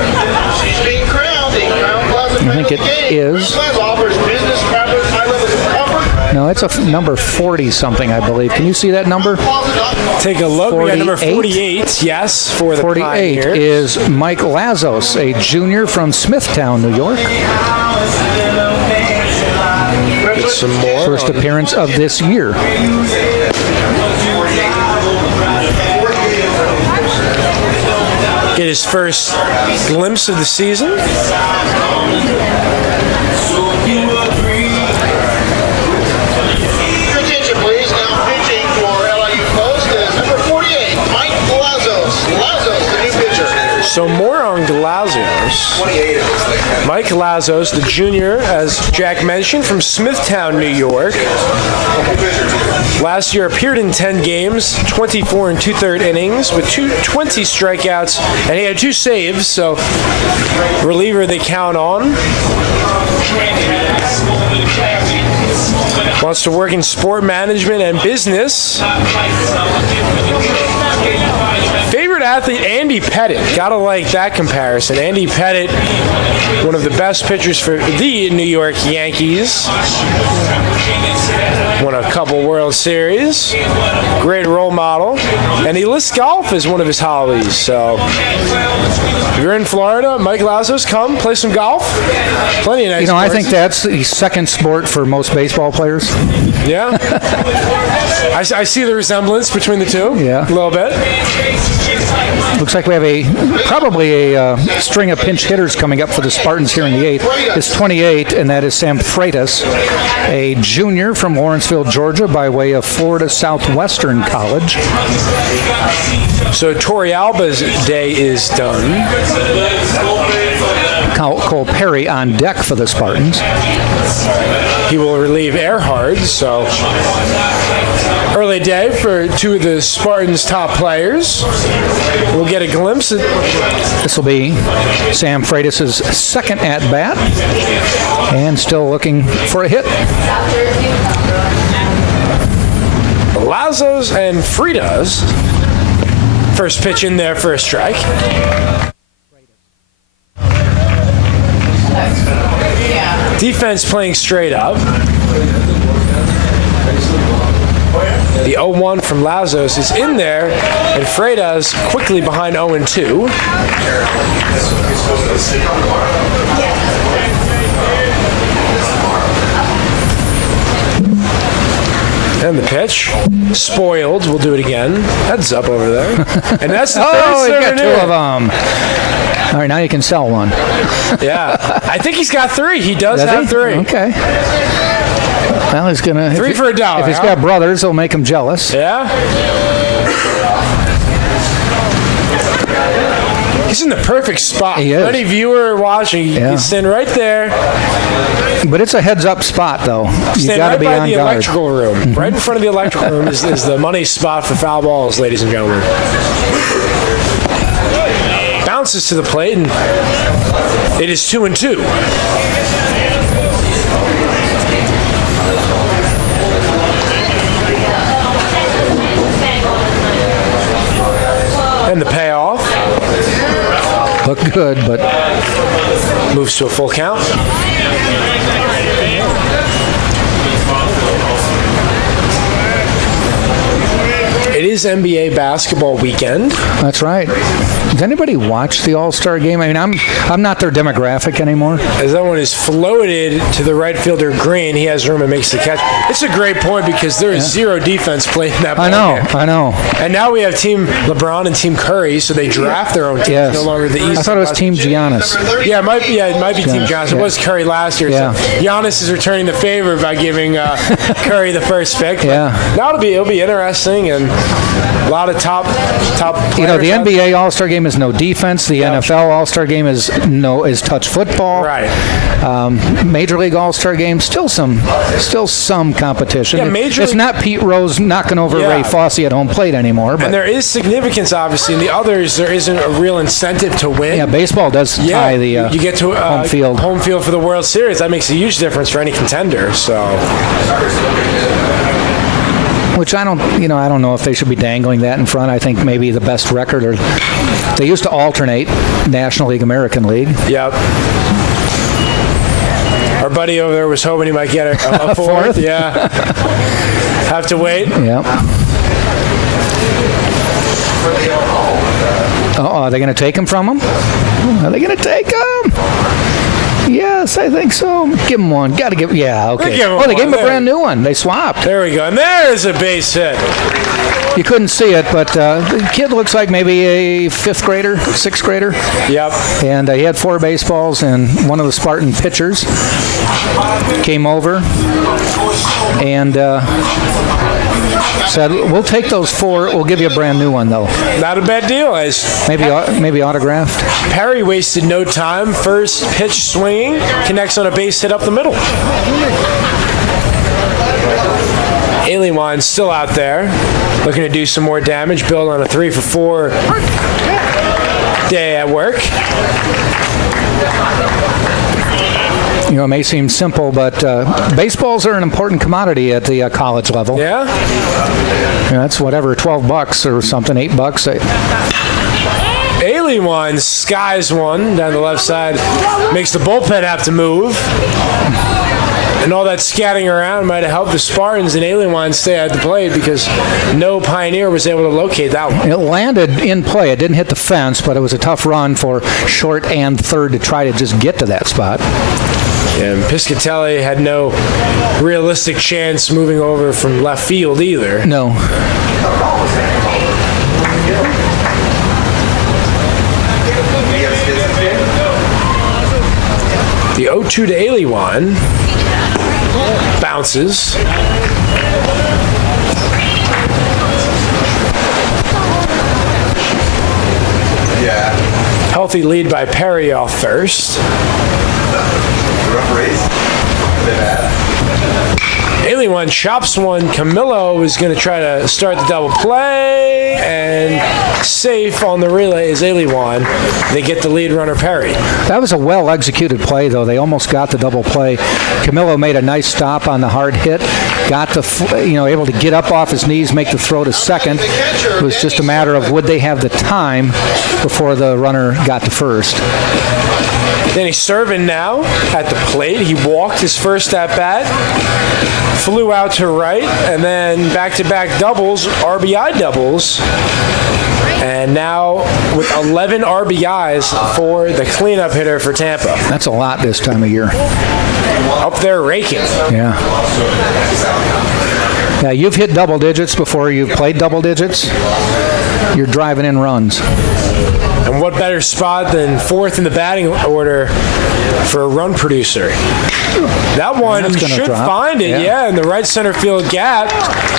She's being crowned. I think it is. Offers business, travelers, high levels of comfort. No, it's a number 40-something, I believe. Can you see that number? Take a look. 48? We got number 48, yes, for the 48 Pioneers. is Mike Lazos, a junior from Smithtown, New York. Get some more. First appearance of this year. Get his first glimpse of the season. Attention, please. Now pitching for LIU Post is number 48, Mike Lazos. Lazos, the new pitcher. So more on Galazos. Mike Lazos, the junior, as Jack mentioned, from Smithtown, New York. Last year appeared in 10 games, 24 and 2/3 innings with 20 strikeouts, and he had 2 saves, so reliever they count on. Wants to work in sport management and business. Favorite athlete, Andy Pettitte. Gotta like that comparison. Andy Pettitte, one of the best pitchers for the New York Yankees. Won a couple World Series. Great role model. And he lists golf as one of his hobbies. So if you're in Florida, Mike Lazos, come play some golf. Plenty of nice I courses. think that's the second sport for most baseball players. Yeah. I see the resemblance between the two. Yeah. A little bit. Looks like we have probably a string of pinch hitters coming up for the Spartans here in the 8th. It's 28, and that is Sam Freitas, a junior from Lawrenceville, Georgia, by way of Florida Southwestern College. So Torrealba's day is done. Cole Perry on deck for the Spartans. He will relieve Earhart, so early day for 2 of the Spartans' top players. We'll get a glimpse. This will be Sam Freitas' second at-bat, and still looking for a hit. Lazos and Freitas First pitch in there for a strike. Defense playing straight up. The 0-1 from Lazos is in there, and Freitas quickly behind 0-2. And the pitch, spoiled. We'll do it again. Heads up over there. And that's the Oh, third you got two souvenir. of them. All right, now you can sell one. Yeah, I think he's got three. He does have three. Okay. Well, he's gonna Three for $1. If he's got brothers, he'll make him jealous. Yeah. He's in the perfect spot. He is. Any viewer watching, you can stand right there. But it's a heads-up spot, though. You Stand got to right be by on the guard. electrical room. Right in front of the electrical room is the money spot for foul balls, ladies and gentlemen. Bounces to the plate, and it is 2-2. And the payoff. Look good, but moves to a full count. It is NBA basketball weekend. That's right. Does anybody watch the All-Star game? I mean, I'm not their demographic anymore. As that one is floated to the right fielder Green, he has room and makes the catch. It's a great point because there is zero defense played in that ball game. I know. And now we have Team LeBron and Team Curry, so they draft their own team. Yes. No longer the East. I thought it was Team Giannis. Yeah, it might be Team Giannis. It was Curry last year. Yeah. So Giannis is returning the favor by giving Curry the first pick. But Yeah. now it'll be interesting and a lot of top. You know, the players. NBA All-Star game is no defense. The NFL All-Star game is touch football. Right. Major League All-Star game still some competition. Yeah, Major it's League- not Pete Rose knocking over Yeah. Ray Fosse at home plate anymore. But And there is significance, obviously. In the others, there isn't a real incentive to win. yeah, baseball does tie the you get to home field. Home field for the World Series. That makes a huge difference for any contender. So. Which I don't know if they should be dangling that in front. I think maybe the best record, or they used to alternate National League, American League. Yep. Our buddy over there was hoping he might get a fourth. Yeah. Have to wait. Yep. Are they going to take him from him? Are they going to take him? Yes, I think so. Give him one. Got to give. Yeah, okay. They gave him They gave him a one. brand new one. They swapped. There we go. And there's a base hit. You couldn't see it, but the kid looks like maybe a sixth grader. Yep. And he had 4 baseballs, and one of the Spartan pitchers came over and said, "We'll take those 4. We'll give you a brand new one, though. Not a bad deal. As Maybe autographed." Perry wasted no time. First pitch swinging. Connects on a base hit up the middle. Alienwine still out there. Looking to do some more damage. Build on a 3 for 4 day at work. You know, it may seem simple, but baseballs are an important commodity at the college level. Yeah? That's whatever, $12 or something, $8. Alienwine skies one down the left side. Makes the bullpen have to move. And all that scatting around might have helped the Spartans and Alienwine stay at the plate because no Pioneer was able to locate that one. It landed in play. It didn't hit the fence, but it was a tough run for short and third to try to just get to that spot. And Piscatelli had no realistic chance moving over from left field either. No. The 0-2 to Alienwine. Bounces. Yeah. Healthy lead by Perry off first. Rough race. Bit bad. LIU chops one. Camillo is going to try to start the double play, and safe on the relay is LIU. They get the lead runner, Perry. That was a well-executed play, though. They almost got the double play. Camillo made a nice stop on the hard hit, got able to get up off his knees, make the throw to second. It was just a matter of would they have the time before the runner got to first. Then he's serving now at the plate. He walked his first at bat, flew out to right, and then back-to-back doubles, RBI doubles. And now with 11 RBIs for the cleanup hitter for Tampa. That's a lot this time of year. Up there raking. Yeah. Yeah, you've hit double digits before you've played double digits. You're driving in runs. And what better spot than fourth in the batting order for a run producer? That one should find it, yeah, in the right center field gap.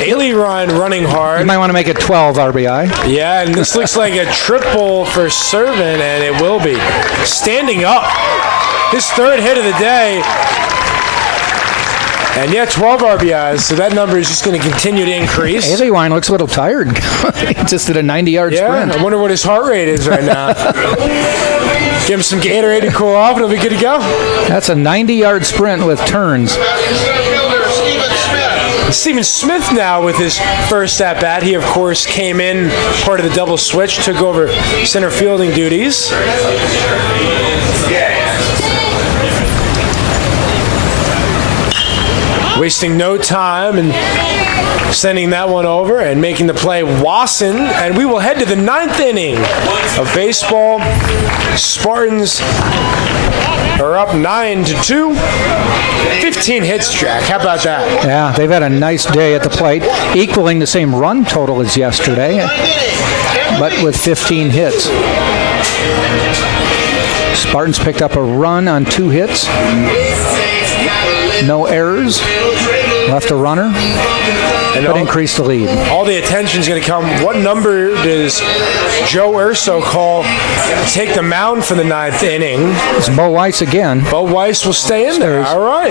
LIU running hard. You might want to make it 12 RBI. Yeah, and this looks like a triple for Servin, and it will be. Standing up. His third hit of the day. And yeah, 12 RBIs, so that number is just going to continue to increase. LIU looks a little tired. He just did a 90-yard sprint. I wonder what his heart rate is right now. Give him some Gatorade to cool off, and he'll be good to go. That's a 90-yard sprint with turns. Steven Smith now with his first at-bat. He, of course, came in part of the double switch, took over center fielding duties. Wasting no time and sending that one over and making the play Wasson. And we will head to the 9th inning of baseball. Spartans are up 9-2. 15 hits, Jack. How about that? Yeah, they've had a nice day at the plate, equaling the same run total as yesterday, but with 15 hits. Spartans picked up a run on 2 hits. No errors. Left a runner, but increased the lead. All the attention is going to come. What number does Joe Urso call take the mound for the 9th inning? It's Bo Weiss again. Bo Weiss will stay in there. All right.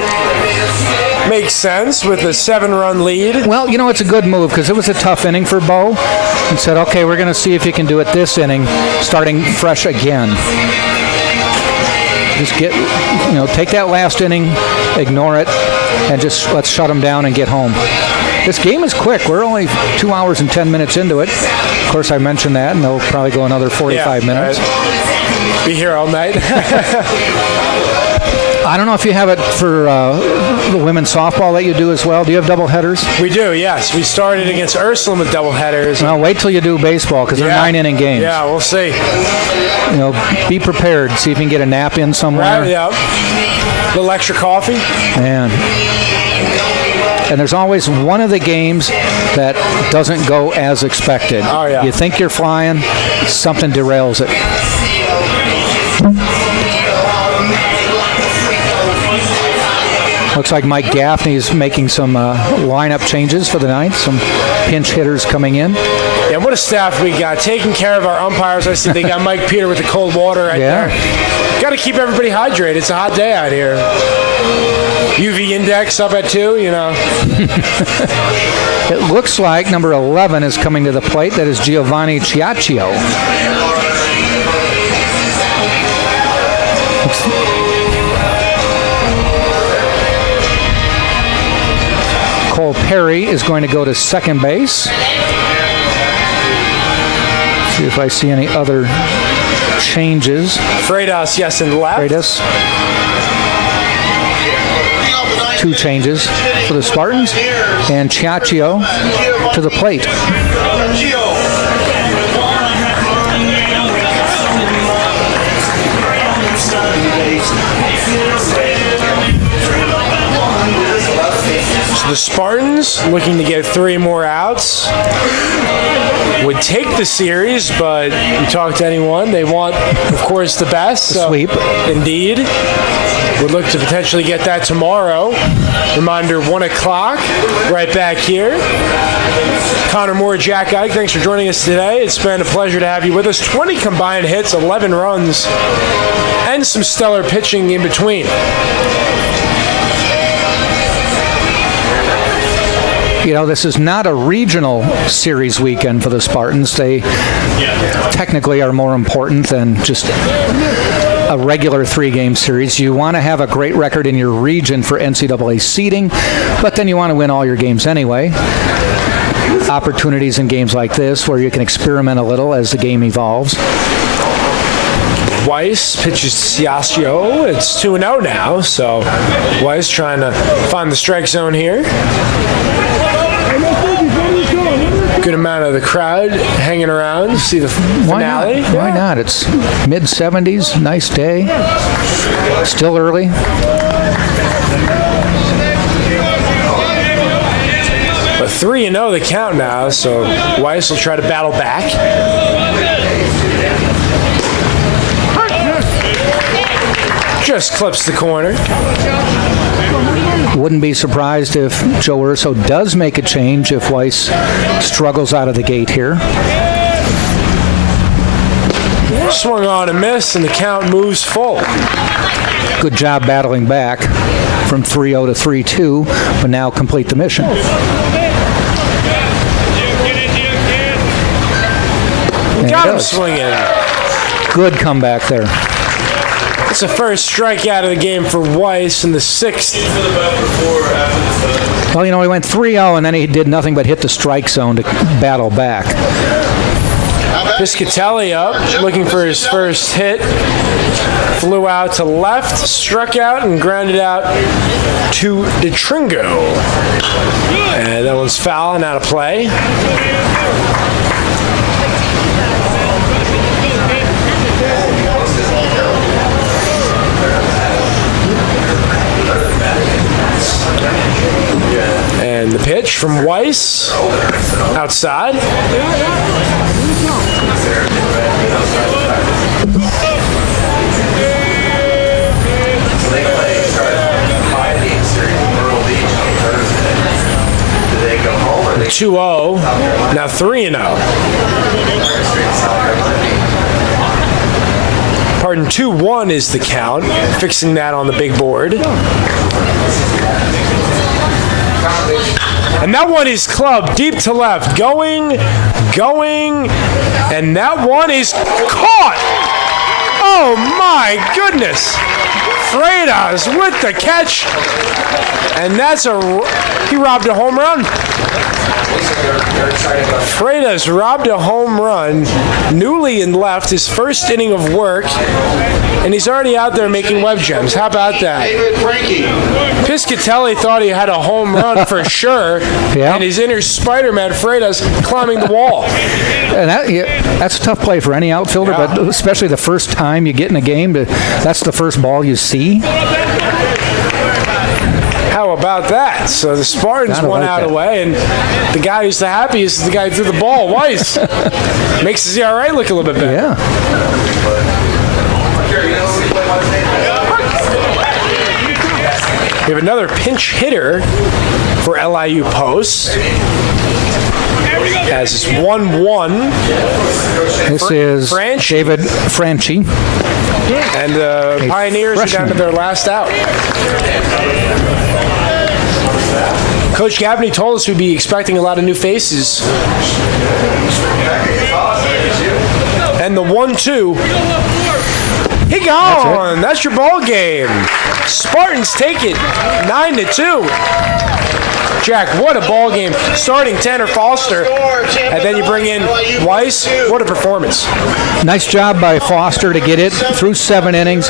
Makes sense with a 7-run lead. Well, it's a good move because it was a tough inning for Bo. And said, okay, we're going to see if you can do it this inning, starting fresh again. Just take that last inning, ignore it, and just let's shut them down and get home. This game is quick. We're only 2 hours and 10 minutes into it. Of course, I mentioned that, and they'll probably go another 45 minutes. Be here all night. I don't know if you have it for the women's softball that you do as well. Do you have double headers? We do, yes. We started against Ursuline with double headers. Well, wait till you do baseball because they're 9-inning games. Yeah, we'll see. Be prepared. See if you can get a nap in somewhere. Right, yeah. A little extra coffee. And there's always one of the games that doesn't go as expected. Oh, yeah. You think you're flying, something derails it. Looks like Mike Gaffney's making some lineup changes for the 9th. Some pinch hitters coming in. Yeah, what a staff we got. Taking care of our umpires. I see they got Mike Peter with the cold water right there. Got to keep everybody hydrated. It's a hot day out here. UV index up at 2, It looks like number 11 is coming to the plate. That is Giovanni Ciaccio. Cole Perry is going to go to second base. See if I see any other changes. Freitas, yes, and left. Freitas. 2 changes for the Spartans. And Ciaccio to the plate. So the Spartans looking to get 3 more outs. Would take the series, but you talk to anyone, they want, of course, the best. So, sweep. Indeed. Would look to potentially get that tomorrow. Reminder, 1 o'clock, right back here. Connor Moore, Jack Ike, thanks for joining us today. It's been a pleasure to have you with us. 20 combined hits, 11 runs, and some stellar pitching in between. this is not a regional series weekend for the Spartans. They technically are more important than just a regular 3-game series. You want to have a great record in your region for NCAA seeding, but then you want to win all your games anyway. Opportunities in games like this where you can experiment a little as the game evolves. Weiss pitches to Ciascio. It's 2-0 now, so Weiss trying to find the strike zone here. Good amount of the crowd hanging around. See the finale. Why not? It's mid-70s. Nice day. Still early. But 3-0 the count now, so Weiss will try to battle back. Just clips the corner. Wouldn't be surprised if Joe Urso does make a change if Weiss struggles out of the gate here. Swung on and missed, and the count moves full. Good job battling back from 3-0 to 3-2, but now complete the mission. Got him swinging. Good comeback there. It's the first strikeout of the game for Weiss in the 6th. Well, he went 3-0, and then he did nothing but hit the strike zone to battle back. Piscatelli up, looking for his first hit. Flew out to left, struck out, and grounded out to DeTringo. And that one's foul and out of play. And the pitch from Weiss, outside. 2-0, now 3-0. Pardon, 2-1 is the count, fixing that on the big board. And that one is clubbed deep to left, going, and that one is caught! Oh my goodness! Freitas with the catch, and he robbed a home run. Freitas robbed a home run, newly in left, his first inning of work, and he's already out there making web gems. How about that? Piscatelli thought he had a home run for sure, and his inner Spider-Man Freitas climbing the wall. And that's a tough play for any outfielder, but especially the first time you get in a game, that's the first ball you see. How about that? So the Spartans won out away, and the guy who's the happiest is the guy who threw the ball, Weiss. Makes his ERA look a little bit better. Yeah. We have another pinch hitter for LIU Post. As it's 1-1. This is David Franchi. And the Pioneers are down to their last out. Coach Gabney told us we'd be expecting a lot of new faces. And the 1-2. He gone. That's your ball game. Spartans take it 9-2. Jack, what a ball game. Starting Tanner Foster, and then you bring in Weiss. What a performance. Nice job by Foster to get it through 7 innings.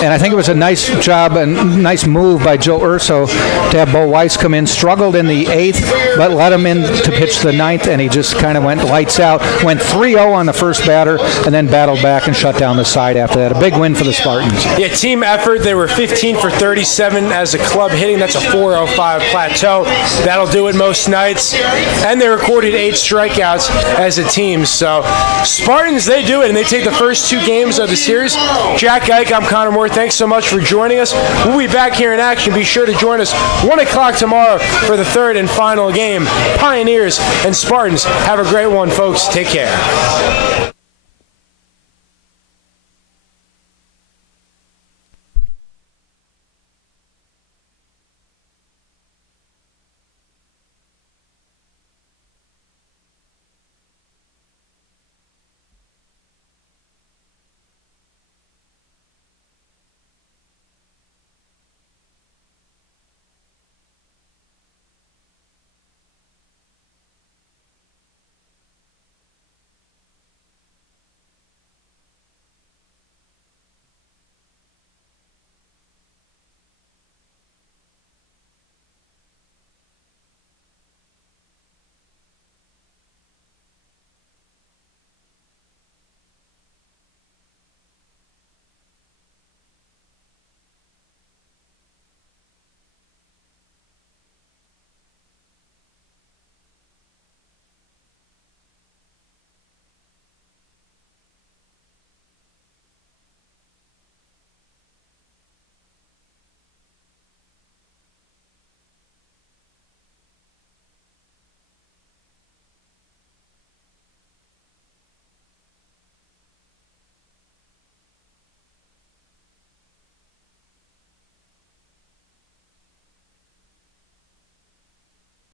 And I think it was a nice job and nice move by Joe Urso to have Bo Weiss come in. Struggled in the 8th, but let him in to pitch the 9th, and he just kind of went lights out. Went 3-0 on the first batter, and then battled back and shut down the side after that. A big win for the Spartans. Yeah, team effort. They were 15 for 37 as a club hitting. That's a 405 plateau. That'll do it most nights. And they recorded 8 strikeouts as a team. So Spartans, they do it, and they take the first 2 games of the series. Jack Ike, I'm Connor Moore. Thanks so much for joining us. We'll be back here in action. Be sure to join us 1 o'clock tomorrow for the 3rd and final game. Pioneers and Spartans. Have a great one, folks. Take care.